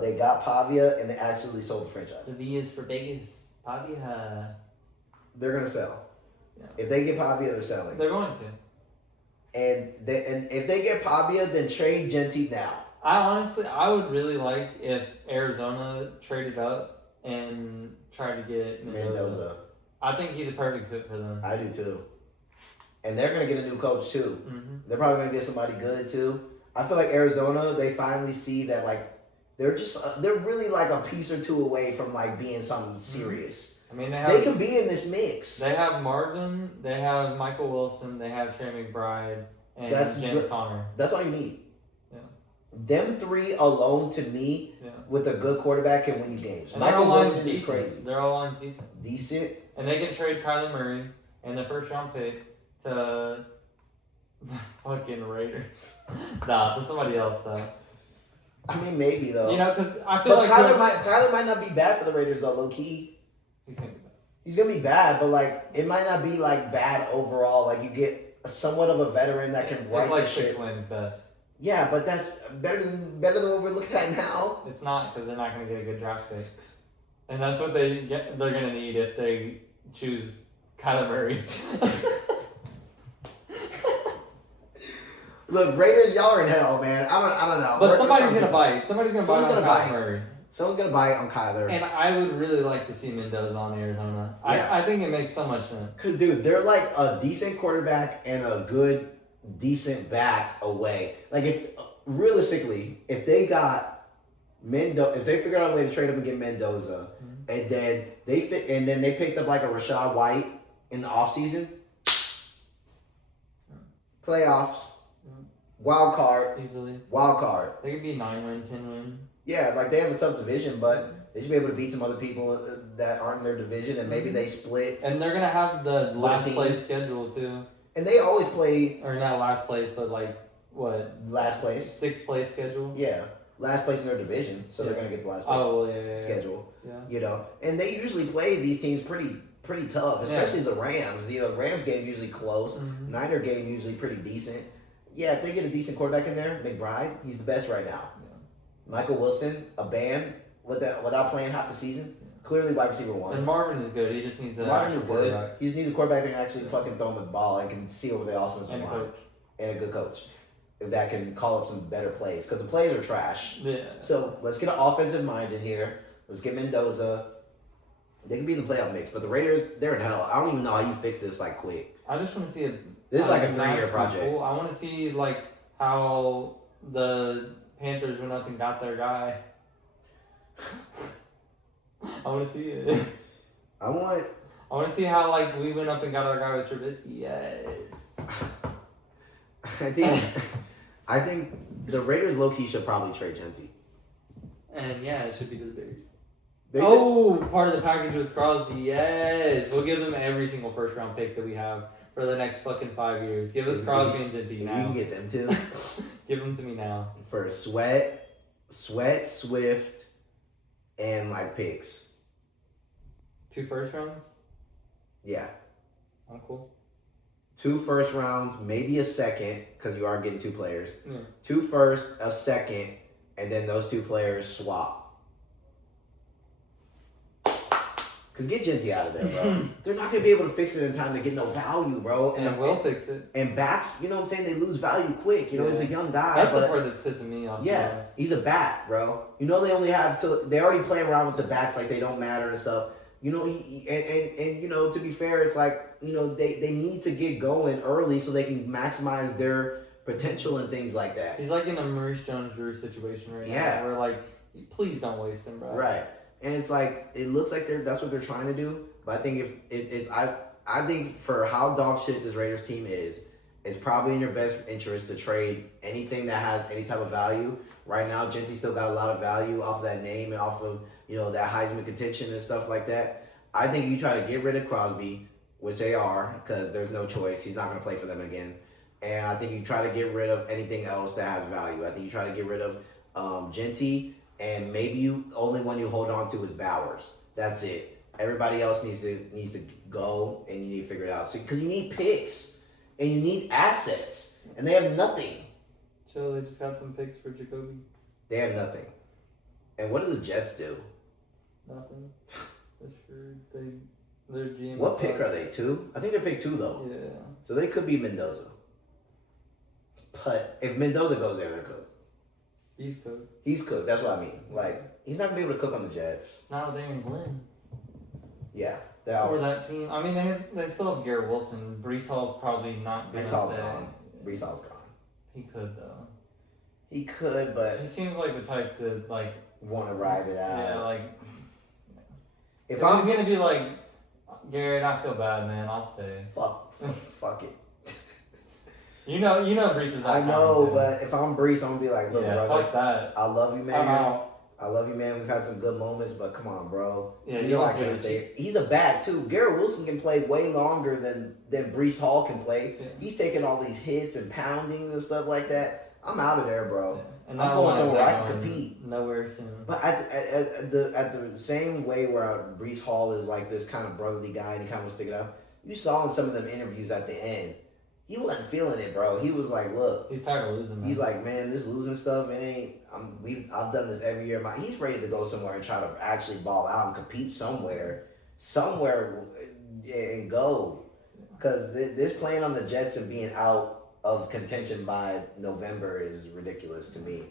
They got Pavia, and they actually sold the franchise. The V is for Vegas. Pavia. They're gonna sell. Yeah. If they get Pavia, they're selling. They're going to. And if they get Pavia, then trade Genty now. I would really like if Arizona traded up and tried to get Mendoza. I think he's a perfect fit for them. I do too. And they're gonna get a new coach too. Mm-hmm. They're probably gonna get somebody good too. I feel like Arizona, they finally see that, like, They're just they're really like a piece or two away from like being something serious. I mean, They can be in this mix. They have Marvin, they have Michael Wilson, they have Trey McBride, and James Conner. That's all you need. Yeah. Them three alone, to me, with a good quarterback, can win you games. And Michael Wilson is crazy. They're all lines decent. Decent. And they can trade Kyler Murray and their first round pick to fucking Raiders. Nah, to somebody else though. I mean, maybe though. You know, because I feel like Kyler might not be bad for the Raiders though, low key. He's gonna be bad. He's gonna be bad, but like it might not be like bad overall. Like you get somewhat of a veteran that can write like the shit. 6 wins best. Yeah, but that's better than what we're looking at now. It's not, because they're not gonna get a good draft pick, and that's what they're gonna need if they choose Kyler Murray. Look, Raiders, y'all are in hell, man. I don't know. But somebody's gonna bite. Somebody's gonna bite on Kyler Murray. Someone's gonna bite on Kyler. And I would really like to see Mendoza on Arizona. Yeah. I think it makes so much sense. Cause dude, they're like a decent quarterback and a good, decent back away. Like if realistically, if they got if they figured out a way to trade up and get Mendoza, and then they picked up like a Rashad White in the offseason, playoffs. Wild card. Easily. Wild card. They could be 9-win, 10-win. Yeah, like they have a tough division, but they should be able to beat some other people that aren't in their division, and maybe they split. And they're gonna have the last place schedule too. And they always play. Or not last place, but like what? Last place. 6th place schedule. Yeah, last place in their division, so they're gonna get the last place. Oh, well, yeah. Schedule. Yeah. You know, and they usually play these teams pretty tough, especially the Rams. You know, Rams game usually close. Niner game usually pretty decent. Yeah, if they get a decent quarterback in there, McBride, he's the best right now. Yeah. Michael Wilson, a bam, without playing half the season, clearly wide receiver 1. And Marvin is good. He just needs a Marvin is good. He just needs a quarterback that can actually fucking throw him the ball and can see over the offensive line. Coach. And a good coach that can call up some better plays, because the plays are trash. Yeah. So let's get an offensive mind in here. Let's get Mendoza. They can be in the playoff mix, but the Raiders, they're in hell. I don't even know how you fix this like quick. I just want to see This is like a 3-year project. Cool. I want to see like how the Panthers went up and got their guy. I want to see it. I want to see how like we went up and got our guy with Trubisky. Yes. I think the Raiders low key should probably trade Genty. And yeah, it should be to the Bears. Part of the package with Crosby. Yes, we'll give them every single first round pick that we have for the next fucking 5 years. Give us Crosby and Genty now. You can get them too. Give them to me now. For Sweat, Swift, and like picks. 2 first rounds? Yeah. Oh, cool. 2 first rounds, maybe a second, because you are getting 2 players. Yeah. 2 first, a second, and then those 2 players swap. Because get Genty out of there, bro. They're not going to be able to fix it in time to get no value, bro. And we'll fix it. And backs, you know what I'm saying? They lose value quick. You know, he's a young guy. That's the part that's pissing me off. Yeah, he's a bat, bro. You know, they only have to. They already play around with the bats like they don't matter and stuff. You know, and you know, to be fair, it's like, you know, they need to get going early so they can maximize their potential and things like that. He's like in a Maurice Jones-Drew situation right now. Where like, please don't waste him, bro. Right. And it's like, it looks like that's what they're trying to do. But I think I think for how dog shit this Raiders team is, it's probably in your best interest to trade anything that has any type of value. Right now, Genty still got a lot of value off of that name and off of, you know, that Heisman contention and stuff like that. I think you try to get rid of Crosby, which they are, because there's no choice. He's not going to play for them again. And I think you try to get rid of anything else that has value. I think you try to get rid of Genty. And maybe only one you hold on to is Bowers. That's it. Everybody else needs to go, and you need to figure it out. Because you need picks, and you need assets, and they have nothing. Chill, they just got some picks for Jacoby. They have nothing. And what do the Jets do? Nothing. That's true. Their GM. What pick are they? 2? I think they're pick 2 though. Yeah. So they could be Mendoza. But if Mendoza goes there, they're cooked. He's cooked. He's cooked. That's what I mean. Like, he's not gonna be able to cook on the Jets. Not with Aaron Glenn. Yeah. Or that team. I mean, they still have Garrett Wilson. Brees Hall's probably not gonna Brees Hall's gone. Brees Hall's gone. He could though. He could, but He seems like the type to like want to ride it out. Yeah, like if he's gonna be like, Garrett, I feel bad, man. I'll stay. Fuck it. You know, Brees is. I know, but if I'm Brees, I'm gonna be like, look, brother, fuck that. I love you, man. I'm out. I love you, man. We've had some good moments, but come on, bro. Yeah, you know I can't stay. He's a bat too. Garrett Wilson can play way longer than Brees Hall can play. Yeah. He's taking all these hits and poundings and stuff like that. I'm out of there, bro. Yeah. And I'm going somewhere I can compete. Nowhere soon. But at the same way where Brees Hall is like this kind of brotherly guy and he kind of stick it out. You saw in some of them interviews at the end, he wasn't feeling it, bro. He was like, look, he's tired of losing. Man. He's like, man, this losing stuff, it ain't. I've done this every year. He's ready to go somewhere and try to actually ball out and compete somewhere, and go. Because this playing on the Jets and being out of contention by November is ridiculous to me.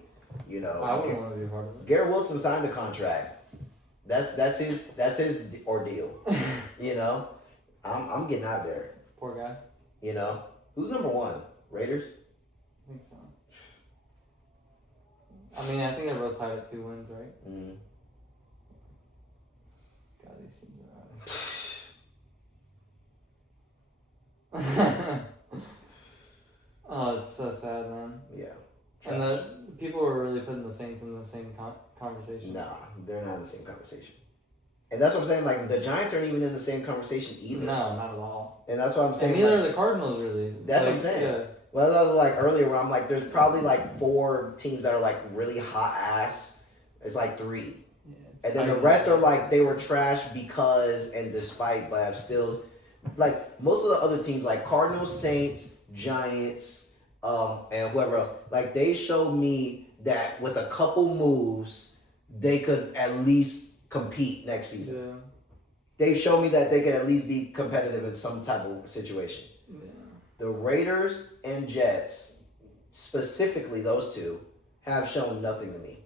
You know, I wouldn't want to be a part of it. Garrett Wilson signed the contract. That's his ordeal. You know, I'm getting out of there. Poor guy. You know, who's number one? Raiders. I think so. I mean, I think they're both tied at 2 wins, right? Mm-hmm. God, these teams are. Oh, it's so sad, man. Yeah. And the people were really putting the Saints in the same conversation. Nah, they're not in the same conversation. And that's what I'm saying. Like, the Giants aren't even in the same conversation either. No, not at all. And that's what I'm saying. And neither are the Cardinals, really. That's what I'm saying. Yeah. Well, that was like earlier where I'm like, there's probably like 4 teams that are like really hot ass. It's like 3. Yeah, and then the rest are like, they were trash because and despite, but have still, like, most of the other teams, like Cardinals, Saints, Giants, and whoever else, like, they showed me that with a couple moves, they could at least compete next season. Yeah. They've shown me that they could at least be competitive in some type of situation. Yeah. The Raiders and Jets, specifically those two, have shown nothing to me.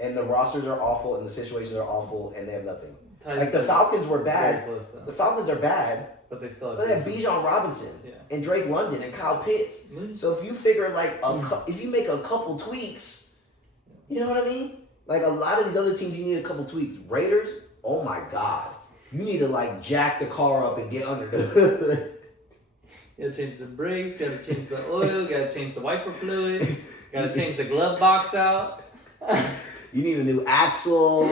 And the rosters are awful, and the situations are awful, and they have nothing. Like, the Falcons were bad. The Falcons are bad. But they still have. But they have Bijan Robinson and Drake London and Kyle Pitts. Mm-hmm. So if you figure like if you make a couple tweaks, you know what I mean? Like, a lot of these other teams, you need a couple tweaks. Raiders, oh my God, you need to like jack the car up and get under the hood. You gotta change the brakes. Gotta change the oil. Gotta change the wiper fluid. Gotta change the glove box out. You need a new axle.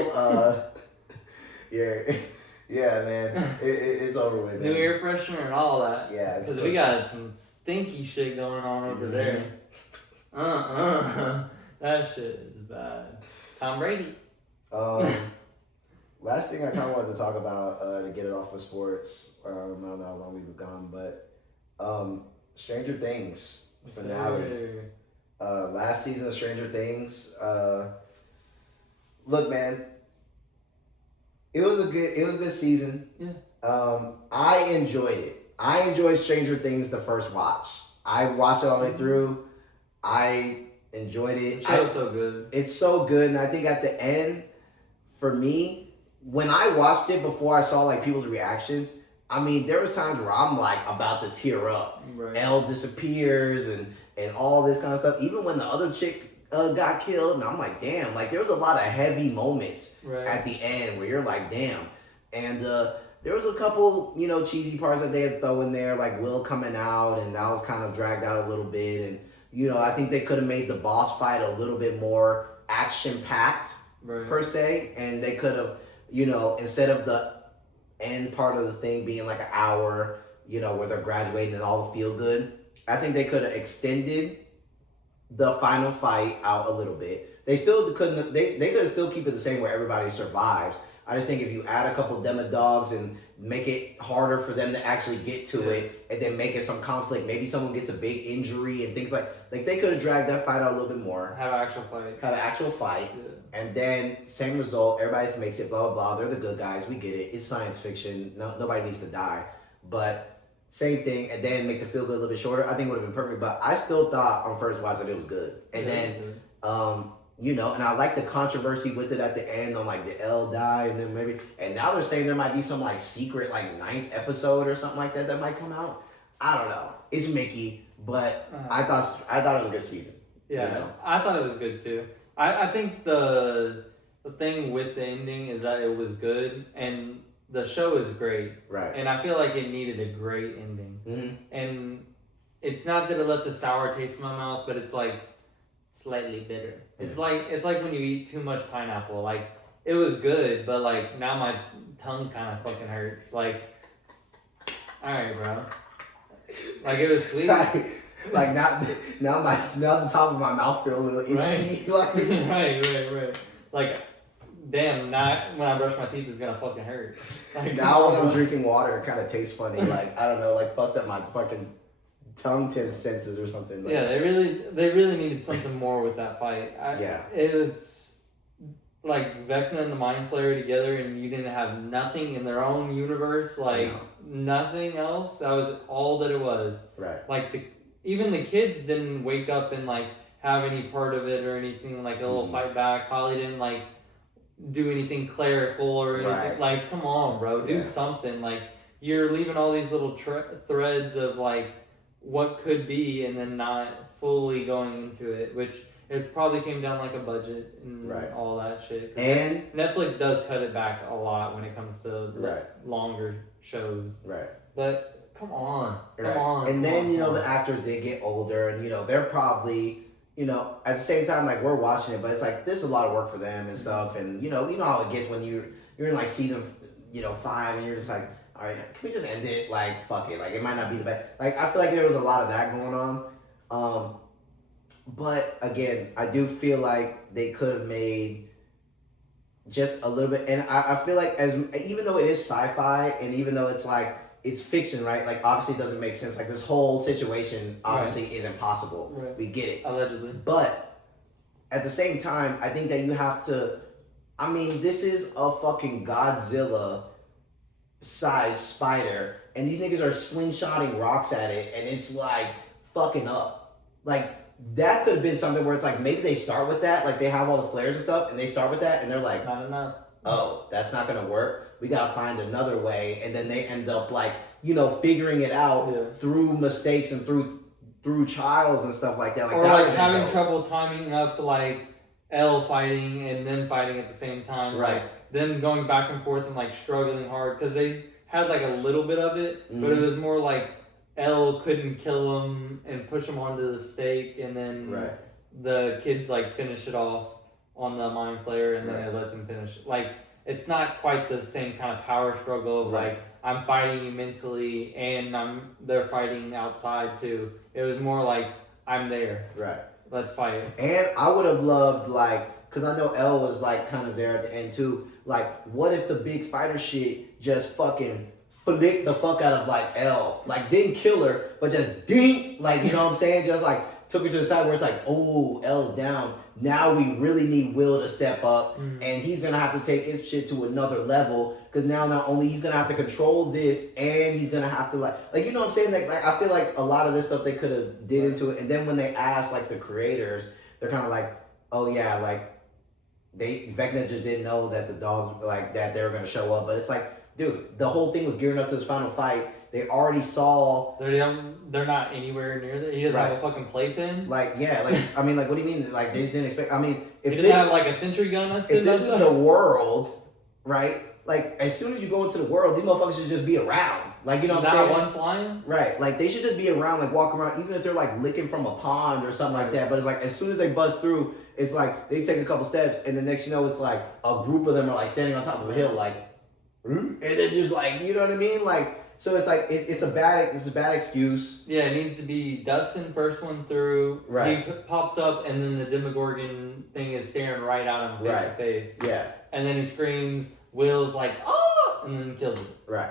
Yeah, man, it's over with. New air freshener and all that. Yeah, because we got some stinky shit going on over there. That shit is bad. Tom Brady. Last thing I kind of wanted to talk about to get it off of sports. I don't know how long we've gone, but Stranger Things finale. Last season of Stranger Things. Look, man. It was a good season. Yeah. I enjoyed it. I enjoyed Stranger Things the first watch. I watched it all the way through. I enjoyed it. The show's so good. It's so good, and I think at the end, for me, when I watched it before I saw like people's reactions, I mean, there was times where I'm like about to tear up. Right. Elle disappears and all this kind of stuff. Even when the other chick got killed, and I'm like, damn, like there was a lot of heavy moments at the end where you're like, damn. And there was a couple, cheesy parts that they had thrown in there, like Will coming out, and that was kind of dragged out a little bit. And, I think they could have made the boss fight a little bit more action-packed, per se. And they could have, instead of the end part of the thing being like an hour, where they're graduating and all the feel good, I think they could have extended the final fight out a little bit. They still couldn't. They could have still keep it the same where everybody survives. I just think if you add a couple demodogs and make it harder for them to actually get to it, and then make it some conflict, maybe someone gets a big injury and things like they could have dragged that fight out a little bit more. Have an actual fight. Yeah. And then same result. Everybody makes it. Blah blah blah. They're the good guys. We get it. It's science fiction. No, nobody needs to die. But same thing, and then make the feel good a little bit shorter. I think it would have been perfect, but I still thought on first watch that it was good. And then, and I like the controversy with it at the end on like the Elle die, and then and now they're saying there might be some like secret like 9th episode or something like that might come out. I don't know. It's Mickey, but I thought it was a good season. Yeah, You know? I thought it was good too. I think the thing with the ending is that it was good and the show is great. Right. And I feel like it needed a great ending. Mm-hmm. And it's not that it left a sour taste in my mouth, but it's like slightly bitter. It's like when you eat too much pineapple. Like it was good, but like now my tongue kind of fucking hurts. Like, all right, bro. Like it was sweet. Like now the top of my mouth feel a little itchy. Right. right. Like, damn, not when I brush my teeth it's gonna fucking hurt. Like, now when I'm drinking water, it kind of tastes funny. Like, I don't know, like fucked up my fucking tongue senses or something. Like, yeah, they really needed something more with that fight. It was like Vecna and the Mind Flayer together, and you didn't have nothing in their own universe, like nothing else. That was all that it was. Right. Like even the kids didn't wake up and like have any part of it or anything, like a little fight back. Holly didn't like do anything clerical or anything. Right. Like, come on, bro, do something. Like, you're leaving all these little threads of like what could be, and then not fully going into it, which it probably came down like a budget and all that shit. And Netflix does cut it back a lot when it comes to longer shows. Right. But come on. And then, you know, the actors did get older, and, you know, they're probably, you know, at the same time, like, we're watching it, but it's like, there's a lot of work for them and stuff. And, you know how it gets when you're in, like, season, 5, and you're just like, all right, can we just end it? Like, fuck it. Like, it might not be the best. Like, I feel like there was a lot of that going on. But, again, I do feel like they could have made just a little bit. And I feel like even though it is sci-fi, and even though it's like, it's fiction, right? Like, obviously it doesn't make sense. Like, this whole situation obviously isn't possible. Right. We get it. Allegedly. But at the same time, I think that you have to, I mean, this is a fucking Godzilla size spider, and these niggas are slingshotting rocks at it, and it's like fucking up. Like, that could have been something where it's like, maybe they start with that, like they have all the flares and stuff, and they start with that, and they're like, not enough. Oh, that's not gonna work. We gotta find another way, and then they end up like, figuring it out through mistakes and through trials and stuff like that. Like, or like having trouble timing up like L fighting and then fighting at the same time. Right. Like them going back and forth and like struggling hard because they had like a little bit of it, but it was more like L couldn't kill him and push him onto the stake, and then the kids like finish it off on the Mind Flayer, and then it lets him finish. Like, it's not quite the same kind of power struggle of like, I'm fighting you mentally and they're fighting outside too. It was more like, I'm there. Right. Let's fight. And I would have loved, like, because I know Elle was like kind of there at the end too. Like, what if the big spider shit just fucking flicked the fuck out of like Elle? Like, didn't kill her, but just ding, like, you know what I'm saying? Just like took her to the side where it's like, oh, Elle's down. Now we really need Will to step up, and he's gonna have to take his shit to another level. Because now not only he's gonna have to control this, and he's gonna have to like you know what I'm saying? Like I feel like a lot of this stuff they could have did into it. And then when they asked like the creators, they're kind of like, oh yeah, like Vecna just didn't know that the dogs like that they were gonna show up. But it's like, dude, the whole thing was gearing up to this final fight. They already saw. They're not anywhere near that. He doesn't have a fucking playpen. Like, yeah, like I mean, like, what do you mean? Like, they just didn't expect. I mean, if he doesn't have like a sentry gun. If this is the world, right? Like, as soon as you go into the world, these motherfuckers should just be around. Like, you know what I'm saying? Not one flying. Right. Like, they should just be around, like walk around, even if they're like licking from a pond or something like that. But it's like as soon as they bust through, it's like they take a couple steps, and the next you know, it's like a group of them are like standing on top of a hill, like, and then just like, you know what I mean, like. So it's like it's a bad excuse. Yeah, it needs to be Dustin first one through. Right. He pops up, and then the Demogorgon thing is staring right at him face to face. Yeah. And then he screams. Will's like, oh, and then kills it. Right.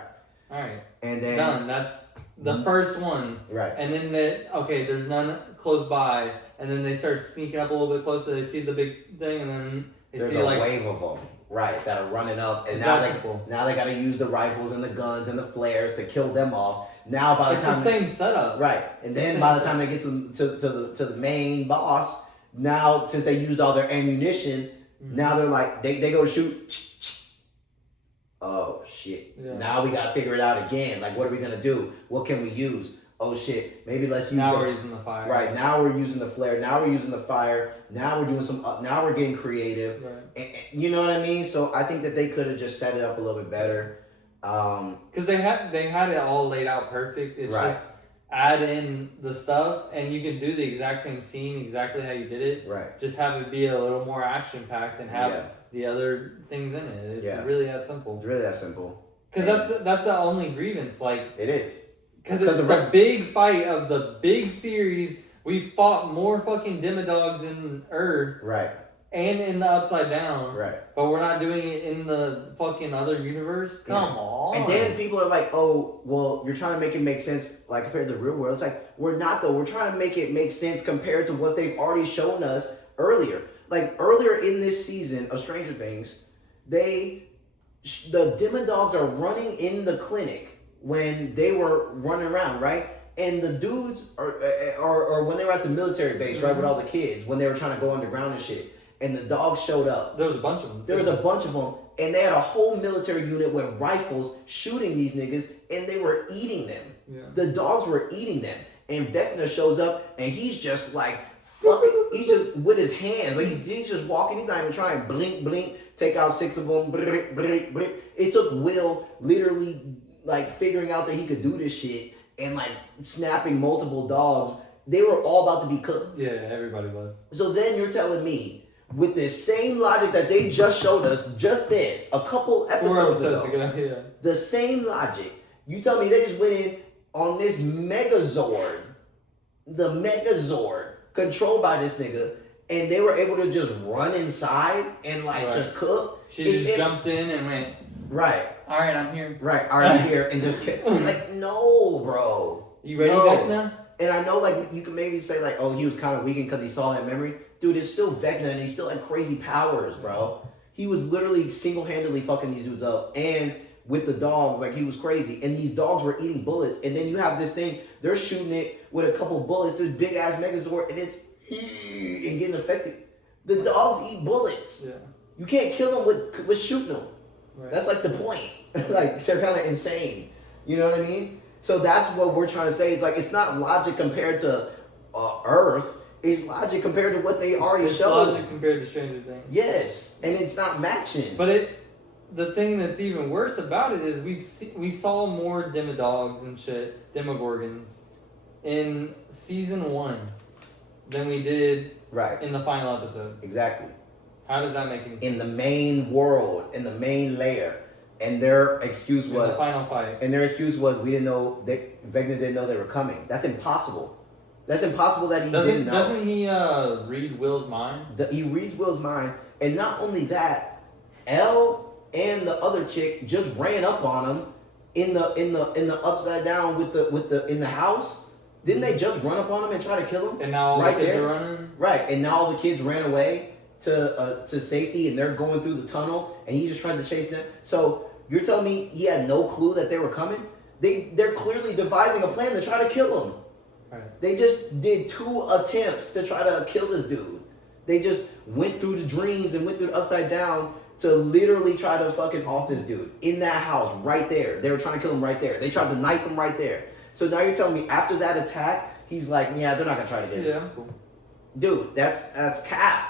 All right. And then done. That's the first one. Right. And then there's none close by, and then they start sneaking up a little bit closer. They see the big thing, and then there's see a like wave of them. Right, that are running up, and now they got to use the rifles and the guns and the flares to kill them off. Now by the time it's the same setup, right? And then by the time they get to the main boss, now since they used all their ammunition, now they're like they go to shoot. Oh shit! Yeah. Now we gotta figure it out again. Like, what are we gonna do? What can we use? oh shit, maybe let's use now we're using the fire. Right, now we're using the flare, now we're using the fire, now we're doing now we're getting creative. Right. And, you know what I mean? So I think that they could have just set it up a little bit better. Because they had it all laid out perfect. It's right. just add in the stuff, and you can do the exact same scene exactly how you did it. Right. Just have it be a little more action packed and have the other things in it. It's really that simple. It's really that simple. Because that's the only grievance. Like it is. Because it's the big fight of the big series. We fought more fucking Demodogs in Earth. Right. And in the Upside Down. Right. But we're not doing it in the fucking other universe? Come on. And then people are like, oh, well, you're trying to make it make sense, like, compared to the real world. It's like, we're not, though. We're trying to make it make sense compared to what they've already shown us earlier. Like, earlier in this season of Stranger Things, the Demodogs are running in the clinic when they were running around, right? And the dudes are when they were at the military base, right, with all the kids, when they were trying to go underground and shit. And the dogs showed up. There was a bunch of them. There was a bunch of them. And they had a whole military unit with rifles shooting these niggas, and they were eating them. Yeah. The dogs were eating them. And Vecna shows up, and he's just like, fucking, he's just with his hands. Like, he's just walking. He's not even trying. Blink, blink. Take out 6 of them. Blink, blink, blink. It took Will literally, like, figuring out that he could do this shit and, like, snapping multiple dogs. They were all about to be cooked. Yeah, everybody was. So then you're telling me, with this same logic that they just showed us just then, a couple episodes ago, the same logic, you tell me they just went in on this Megazord, the Megazord, controlled by this nigga, and they were able to just run inside and just cook. She just jumped in and went, right. All right, I'm here. Right, all right, I'm here, and just like, no, bro. You ready, Vecna? And I know, like, you can maybe say, like, oh, he was kind of weakened because he saw that memory. Dude, it's still Vecna, and he still had crazy powers, bro. He was literally single-handedly fucking these dudes up. And with the dogs, like, he was crazy. And these dogs were eating bullets. And then you have this thing, they're shooting it with a couple bullets, this big-ass Megazord, and it's and getting affected. The dogs eat bullets. Yeah. You can't kill them with shooting them. Right. That's, like, the point. Like, they're kind of insane. You know what I mean? So that's what we're trying to say. It's like, it's not logic compared to Earth. It's logic compared to what they already showed. It's logic compared to Stranger Things. Yes, and it's not matching. But the thing that's even worse about it is we saw more Demodogs and shit, Demogorgons, in season 1 than we did in the final episode. Exactly. How does that make any sense? In the main world, in the main layer. And their excuse was... the final fight. And their excuse was, we didn't know, Vecna didn't know they were coming. That's impossible. That's impossible that he didn't know. Doesn't he read Will's mind? He reads Will's mind. And not only that, Elle and the other chick just ran up on him in the upside down in the house. Didn't they just run up on him and try to kill him? And now all the kids are running? Right, and now all the kids ran away to safety, and they're going through the tunnel, and he just tried to chase them. So you're telling me he had no clue that they were coming? They're clearly devising a plan to try to kill him. Right. They just did 2 attempts to try to kill this dude. They just went through the dreams and went through the upside down to literally try to fucking off this dude in that house right there. They were trying to kill him right there. They tried to knife him right there. So now you're telling me after that attack, he's like, yeah, they're not gonna try to get him. Yeah, cool. Dude, that's cap.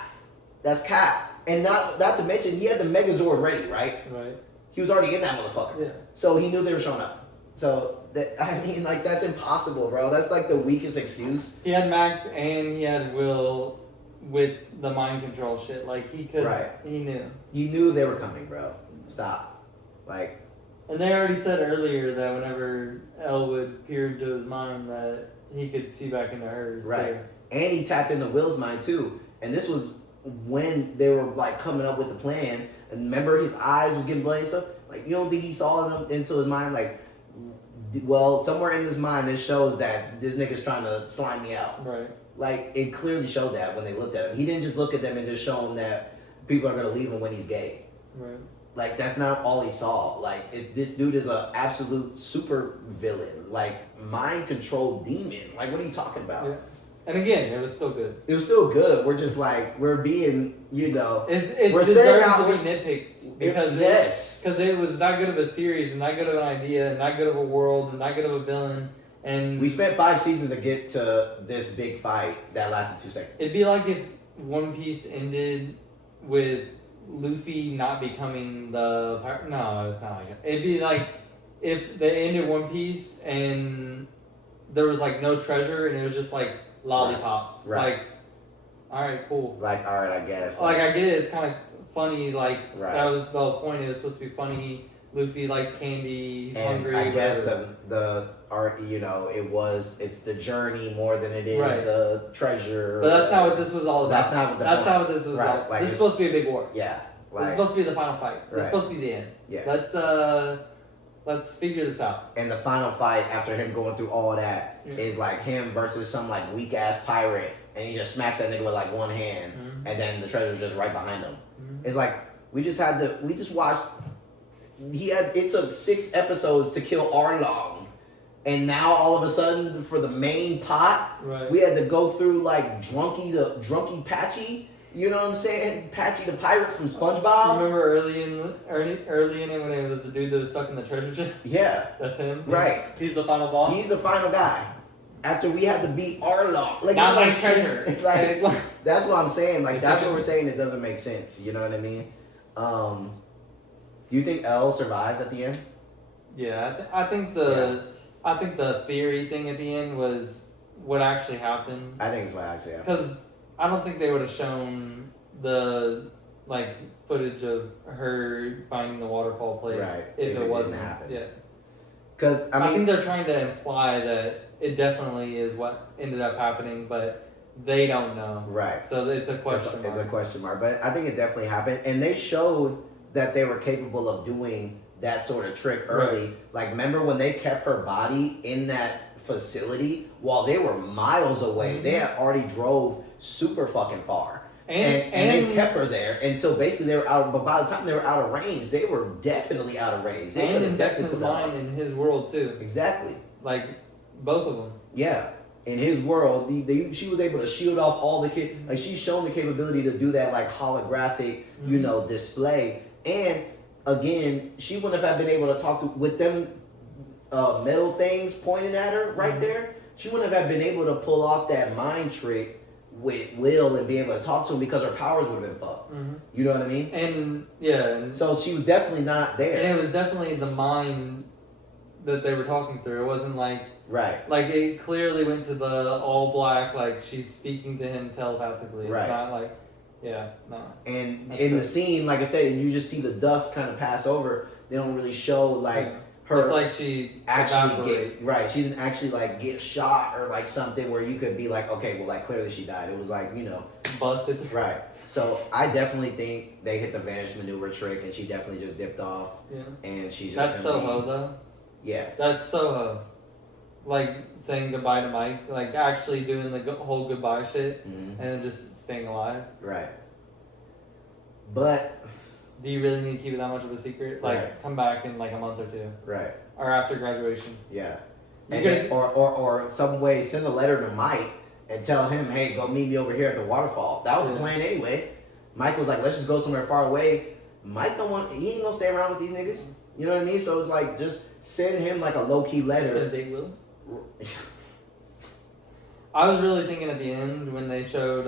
That's cap. And not to mention, he had the Megazord ready, right? Right. He was already in that motherfucker. Yeah. So he knew they were showing up. So, that's impossible, bro. That's like the weakest excuse. He had Max and he had Will with the mind control shit. Like, he could... Right. He knew. You knew they were coming, bro. Stop. Like... And they already said earlier that whenever Elle would peer into his mind that he could see back into hers. Right. Too. And he tapped into Will's mind, too. And this was when they were, like, coming up with the plan. And remember, his eyes was getting bloody and stuff? Like, you don't think he saw them into his mind? Like, well, somewhere in his mind, it shows that this nigga's trying to slime me out. Right. Like, it clearly showed that when they looked at him. He didn't just look at them and just show them that people are going to leave him when he's gay. Right. Like, that's not all he saw. Like, this dude is an absolute super villain. Like, mind-controlled demon. Like, what are you talking about? Yeah. And again, it was still good. It was still good. We're just like, we're being, you know... It we're deserves to be nitpicked. Because it was that good of a series, and that good of an idea, and that good of a world, and that good of a villain, And we spent 5 seasons to get to this big fight that lasted 2 seconds. it'd be like if One Piece ended with Luffy not becoming the pirate. No, it's not like it. It'd be like if they ended One Piece and there was like no treasure and it was just like lollipops. Right. Like, all right, cool. Like, all right, I guess. Like I get it. It's kind of funny. Like Right. that was the whole point. It was supposed to be funny. Luffy likes candy. He's and hungry. I guess whatever. the art, it's the journey more than it is Right. the treasure. But that's not what this was all about. That's not what That's not what this was Right, about. like This is it's- supposed to be a big war. Yeah. This is Like, supposed to be the final fight. This Right. is supposed to be the end. yeah. Let's figure this out. And the final fight after him going through all that is like him versus some like weak ass pirate, and he just smacks that nigga with like one hand, and then the treasure's just right behind him. It's like we just watched. It took 6 episodes to kill Arlong, and now all of a sudden for the main pot, Right. we had to go through like Drunky Patchy. You know what I'm saying? Patchy the pirate from SpongeBob. Remember early in it when it was the dude that was stuck in the treasure chest? Yeah. That's him. Right. He's the final boss. He's the final guy. After we had to beat Arlong. Like, Not you know my what I'm saying? treasure. It's like, that's what I'm saying. Like, that's what Okay. we're saying. It doesn't make sense. You know what I mean? Do you think Elle survived at the end? Yeah, I think the theory thing at the end was what actually happened. I think it's what actually happened. Because I don't think they would have shown the like footage of her finding the waterfall place Right, if if it it didn't wasn't. happen. Yeah. Because, I think they're trying to imply that it definitely is what ended up happening, but they don't know. right. So it's a question mark. It's a question mark. But I think it definitely happened. And they showed that they were capable of doing that sort of trick early. Right. Like, remember when they kept her body in that facility while they were miles away? Mm-hmm. They had already drove super fucking far. And they kept her there until basically they were out. But by the time they were out of range, they were definitely out of range. They and could've in definitely Vecna's put her mind on. in his world too. Exactly. Like both of them. Yeah. In his world, she was able to shield off all the kids. Like, she's shown the capability to do that, like, holographic, display. And again, she wouldn't have been able to talk to with them metal things pointing at her right there. She wouldn't have been able to pull off that mind trick with Will and be able to talk to him because her powers would have been fucked. You know what I mean? And So she was definitely not there. and it was definitely the mind that they were talking through. It wasn't like it clearly went to the all black, like she's speaking to him telepathically. It's Right. not like no. And That's in good. the scene, like I said, and you just see the dust kind of pass over. They don't really show like her. It's like she actually evaporates. she didn't actually like get shot or like something where you could be like, okay, well, like clearly she died. It was like, Busted. right. So I definitely think they hit the vanish maneuver trick, and she definitely just dipped off, Yeah. and she's just That's gonna Soho be, though. yeah, That's Soho. Like saying goodbye to Mike, like actually doing the whole goodbye shit, and then just staying alive. right. But Do you really need to keep it that much of a secret? Like, Right. come back in like a month or two, right, or after graduation. yeah, You and gotta- then, or some way send a letter to Mike and tell him, hey, go meet me over here at the waterfall. That was the plan anyway. Mike was like, let's just go somewhere far away. Mike he ain't gonna stay around with these niggas. You know what I mean? So it's like, just send him like a low key Should letter. date Will? I was really thinking at the end when they showed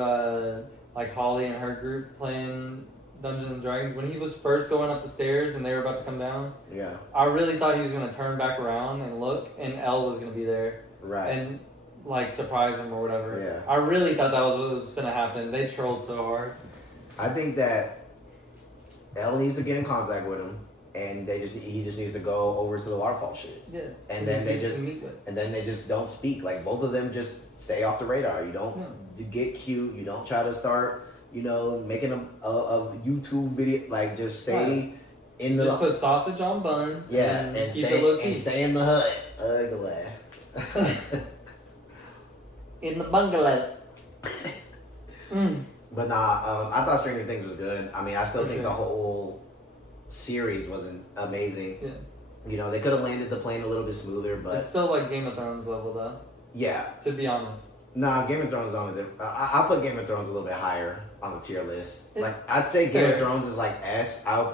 like Holly and her group playing Dungeons and Dragons, when he was first going up the stairs and they were about to come down, Yeah, I really thought he was gonna turn back around and look, and Elle was gonna be there right. and like surprise him or whatever. Yeah. I really thought that was what was gonna happen. They trolled so hard. I think that Elle needs to get in contact with him, and he just needs to go over to the waterfall shit. Yeah. And then they just meet with. and then they just don't speak. Like, both of them just stay off the radar. You don't get cute. You don't try to start, making a YouTube video. Like, just stay in the Just put sausage on buns. and keep it low key. stay in the hut. Ugly. In the bungalow. But nah, I thought Stranger Things was good. I mean, I still think Okay. the whole series wasn't amazing. Yeah. They could have landed the plane a little bit smoother, but It's still like Game of Thrones level though, yeah. to be honest. Nah, Game of Thrones on it. I'll put Game of Thrones a little bit higher on the tier list. Yeah. Like, I'd say Game of Fair. Thrones is like S. I would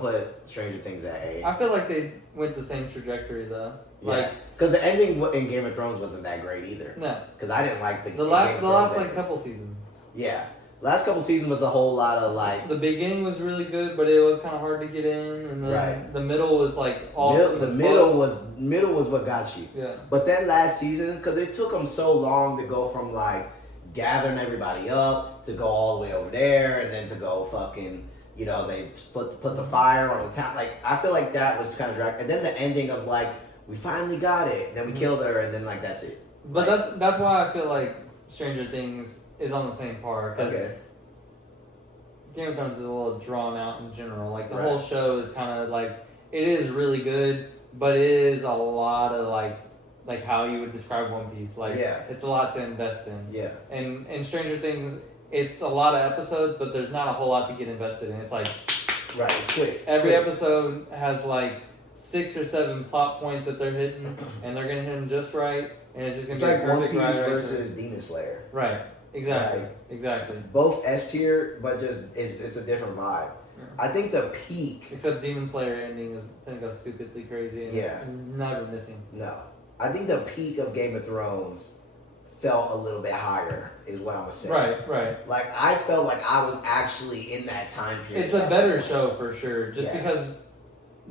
put Stranger Things at A. I feel like they went the same trajectory though. Like, because the ending in Game of Thrones wasn't that great either. no, Because I didn't like the the Game of last Thrones like ending. couple seasons. Yeah, last couple seasons was a whole lot of like The beginning was really good, but it was kind of hard to get in, and then Right. the middle was like awesome. the as middle fuck. was what got you. Yeah. But that last season, because it took them so long to go from like gathering everybody up to go all the way over there, and then to go fucking, you know, they put the fire on the town. Like I feel like that was kind of drag. And then the ending of like we finally got it, then we killed her, and then like that's it. But Like, that's why I feel like Stranger Things is on the same par. 'Cause okay. Game of Thrones is a little drawn out in general. Like the Right. whole show is kind of like it is really good, but it is a lot of like how you would describe One Piece. Like Yeah. it's a lot to invest in. Yeah. And Stranger Things, it's a lot of episodes, but there's not a whole lot to get invested in. It's like Right. It's quick. It's every quick. episode has like 6 or 7 plot points that they're hitting, and they're gonna hit them just right, and it's just gonna It's be like a One perfect Piece ride right versus Demon Slayer. Right. Exactly. Right. Exactly. Both S tier, but just it's a different vibe. Yeah. I think the peak. Except Demon Slayer ending is gonna go stupidly crazy. And Yeah. Never missing. No, I think the peak of Game of Thrones felt a little bit higher, is what I was saying. Right. Like I felt like I was actually in that time period. It's a better show for sure, just Yeah. because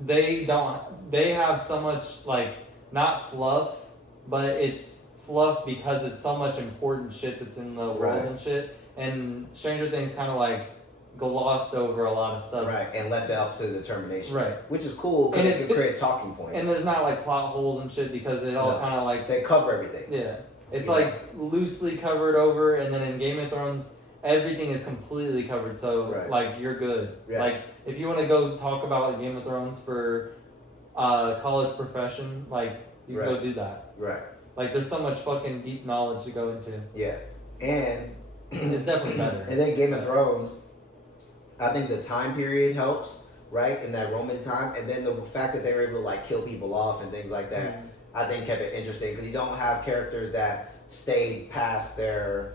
they have so much like not fluff, but it's fluff because it's so much important shit that's in the world Right. and shit. And Stranger Things kind of like glossed over a lot of stuff. Right, and left it up to determination. Right. Which is cool because And it it can create talking points. And there's not like plot holes and shit because it all No. kind of like They cover everything. yeah, it's Yeah. like loosely covered over, and then in Game of Thrones, everything is completely covered. So Right. like you're good. Yeah. Like if you want to go talk about Game of Thrones for college profession, like you can Right. go do that. Right. Like there's so much fucking deep knowledge to go into. Yeah. And It's definitely better. and then Game of Thrones, I think the time period helps, right? In that Roman time, and then the fact that they were able to like kill people off and things like that, I think kept it interesting because you don't have characters that stayed past their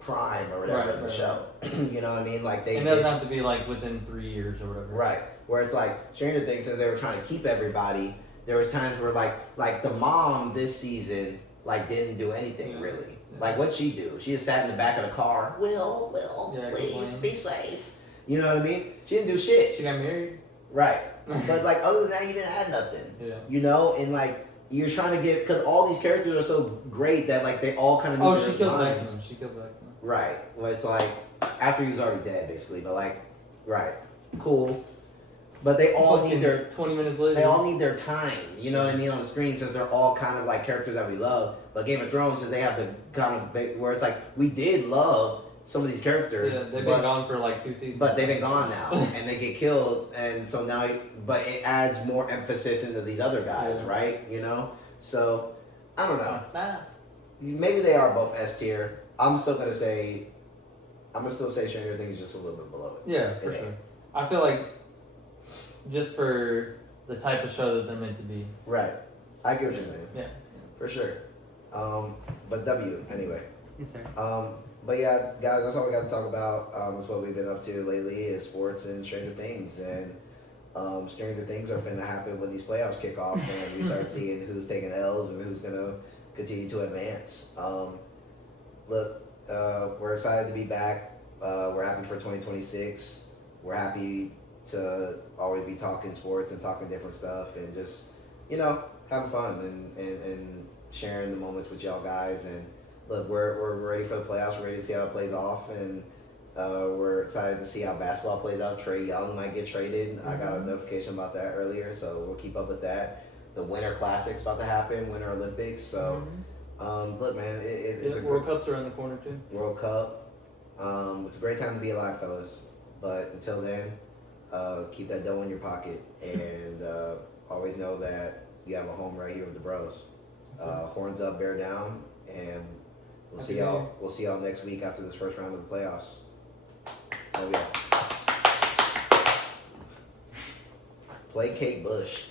prime or whatever Right, in the right, show. You know what I mean? Like they It doesn't did- have to be like within 3 years or whatever. right. Where it's like Stranger Things, since they were trying to keep everybody, there was times where like the mom this season like didn't do anything Yeah. really. Yeah. Like what'd she do? She just sat in the back of the car. Will, Yeah, please complaining. be safe. You know what I mean? She didn't do shit. She got married. Right. But like other than that, you didn't add nothing. Yeah. You know, and like you're trying to get because all these characters are so great that like they all kind of Oh, need she their killed lines. Beckman. She killed Beckman. Right. Well, it's like after he was already dead, basically. But like, right, cool. But they all need their 20 minutes later. they all need their time. You know what I mean on the screen since they're all kind of like characters that we love. But Game of Thrones, since they have the kind of where it's like we did love some of these characters. Yeah, they've but- been gone for like 2 seasons. But they've been gone now, and they get killed, and so now, but it adds more emphasis into these other guys, Yeah. right? You know, so I don't know. Stop. Maybe they are both S tier. I'm still gonna say Stranger Things is just a little bit below it. Yeah, for Yeah. sure. I feel like just for the type of show that they're meant to be. Right. I get what you're saying. Yeah. For sure. But W anyway. Yes, sir. But yeah, guys, that's all we got to talk about. That's what we've been up to lately is sports and Stranger Things. And Stranger Things are finna happen when these playoffs kick off and we start seeing who's taking L's and who's gonna continue to advance. Look, we're excited to be back. We're happy for 2026. We're happy to always be talking sports and talking different stuff and just, you know, having fun and sharing the moments with y'all guys. And look, we're ready for the playoffs. We're ready to see how it plays off, and we're excited to see how basketball plays out. Trae Young might get traded. I got a notification about that earlier, so we'll keep up with that. The Winter Classic's about to happen, Winter Olympics. So, look, man, it's a World Cups are in the corner too. World Cup. It's a great time to be alive, fellas. But until then, keep that dough in your pocket, and always know that you have a home right here with the bros. Horns up, bear down, and we'll see y'all. We'll see y'all next week after this first round of the playoffs. Oh yeah. Play Kate Bush.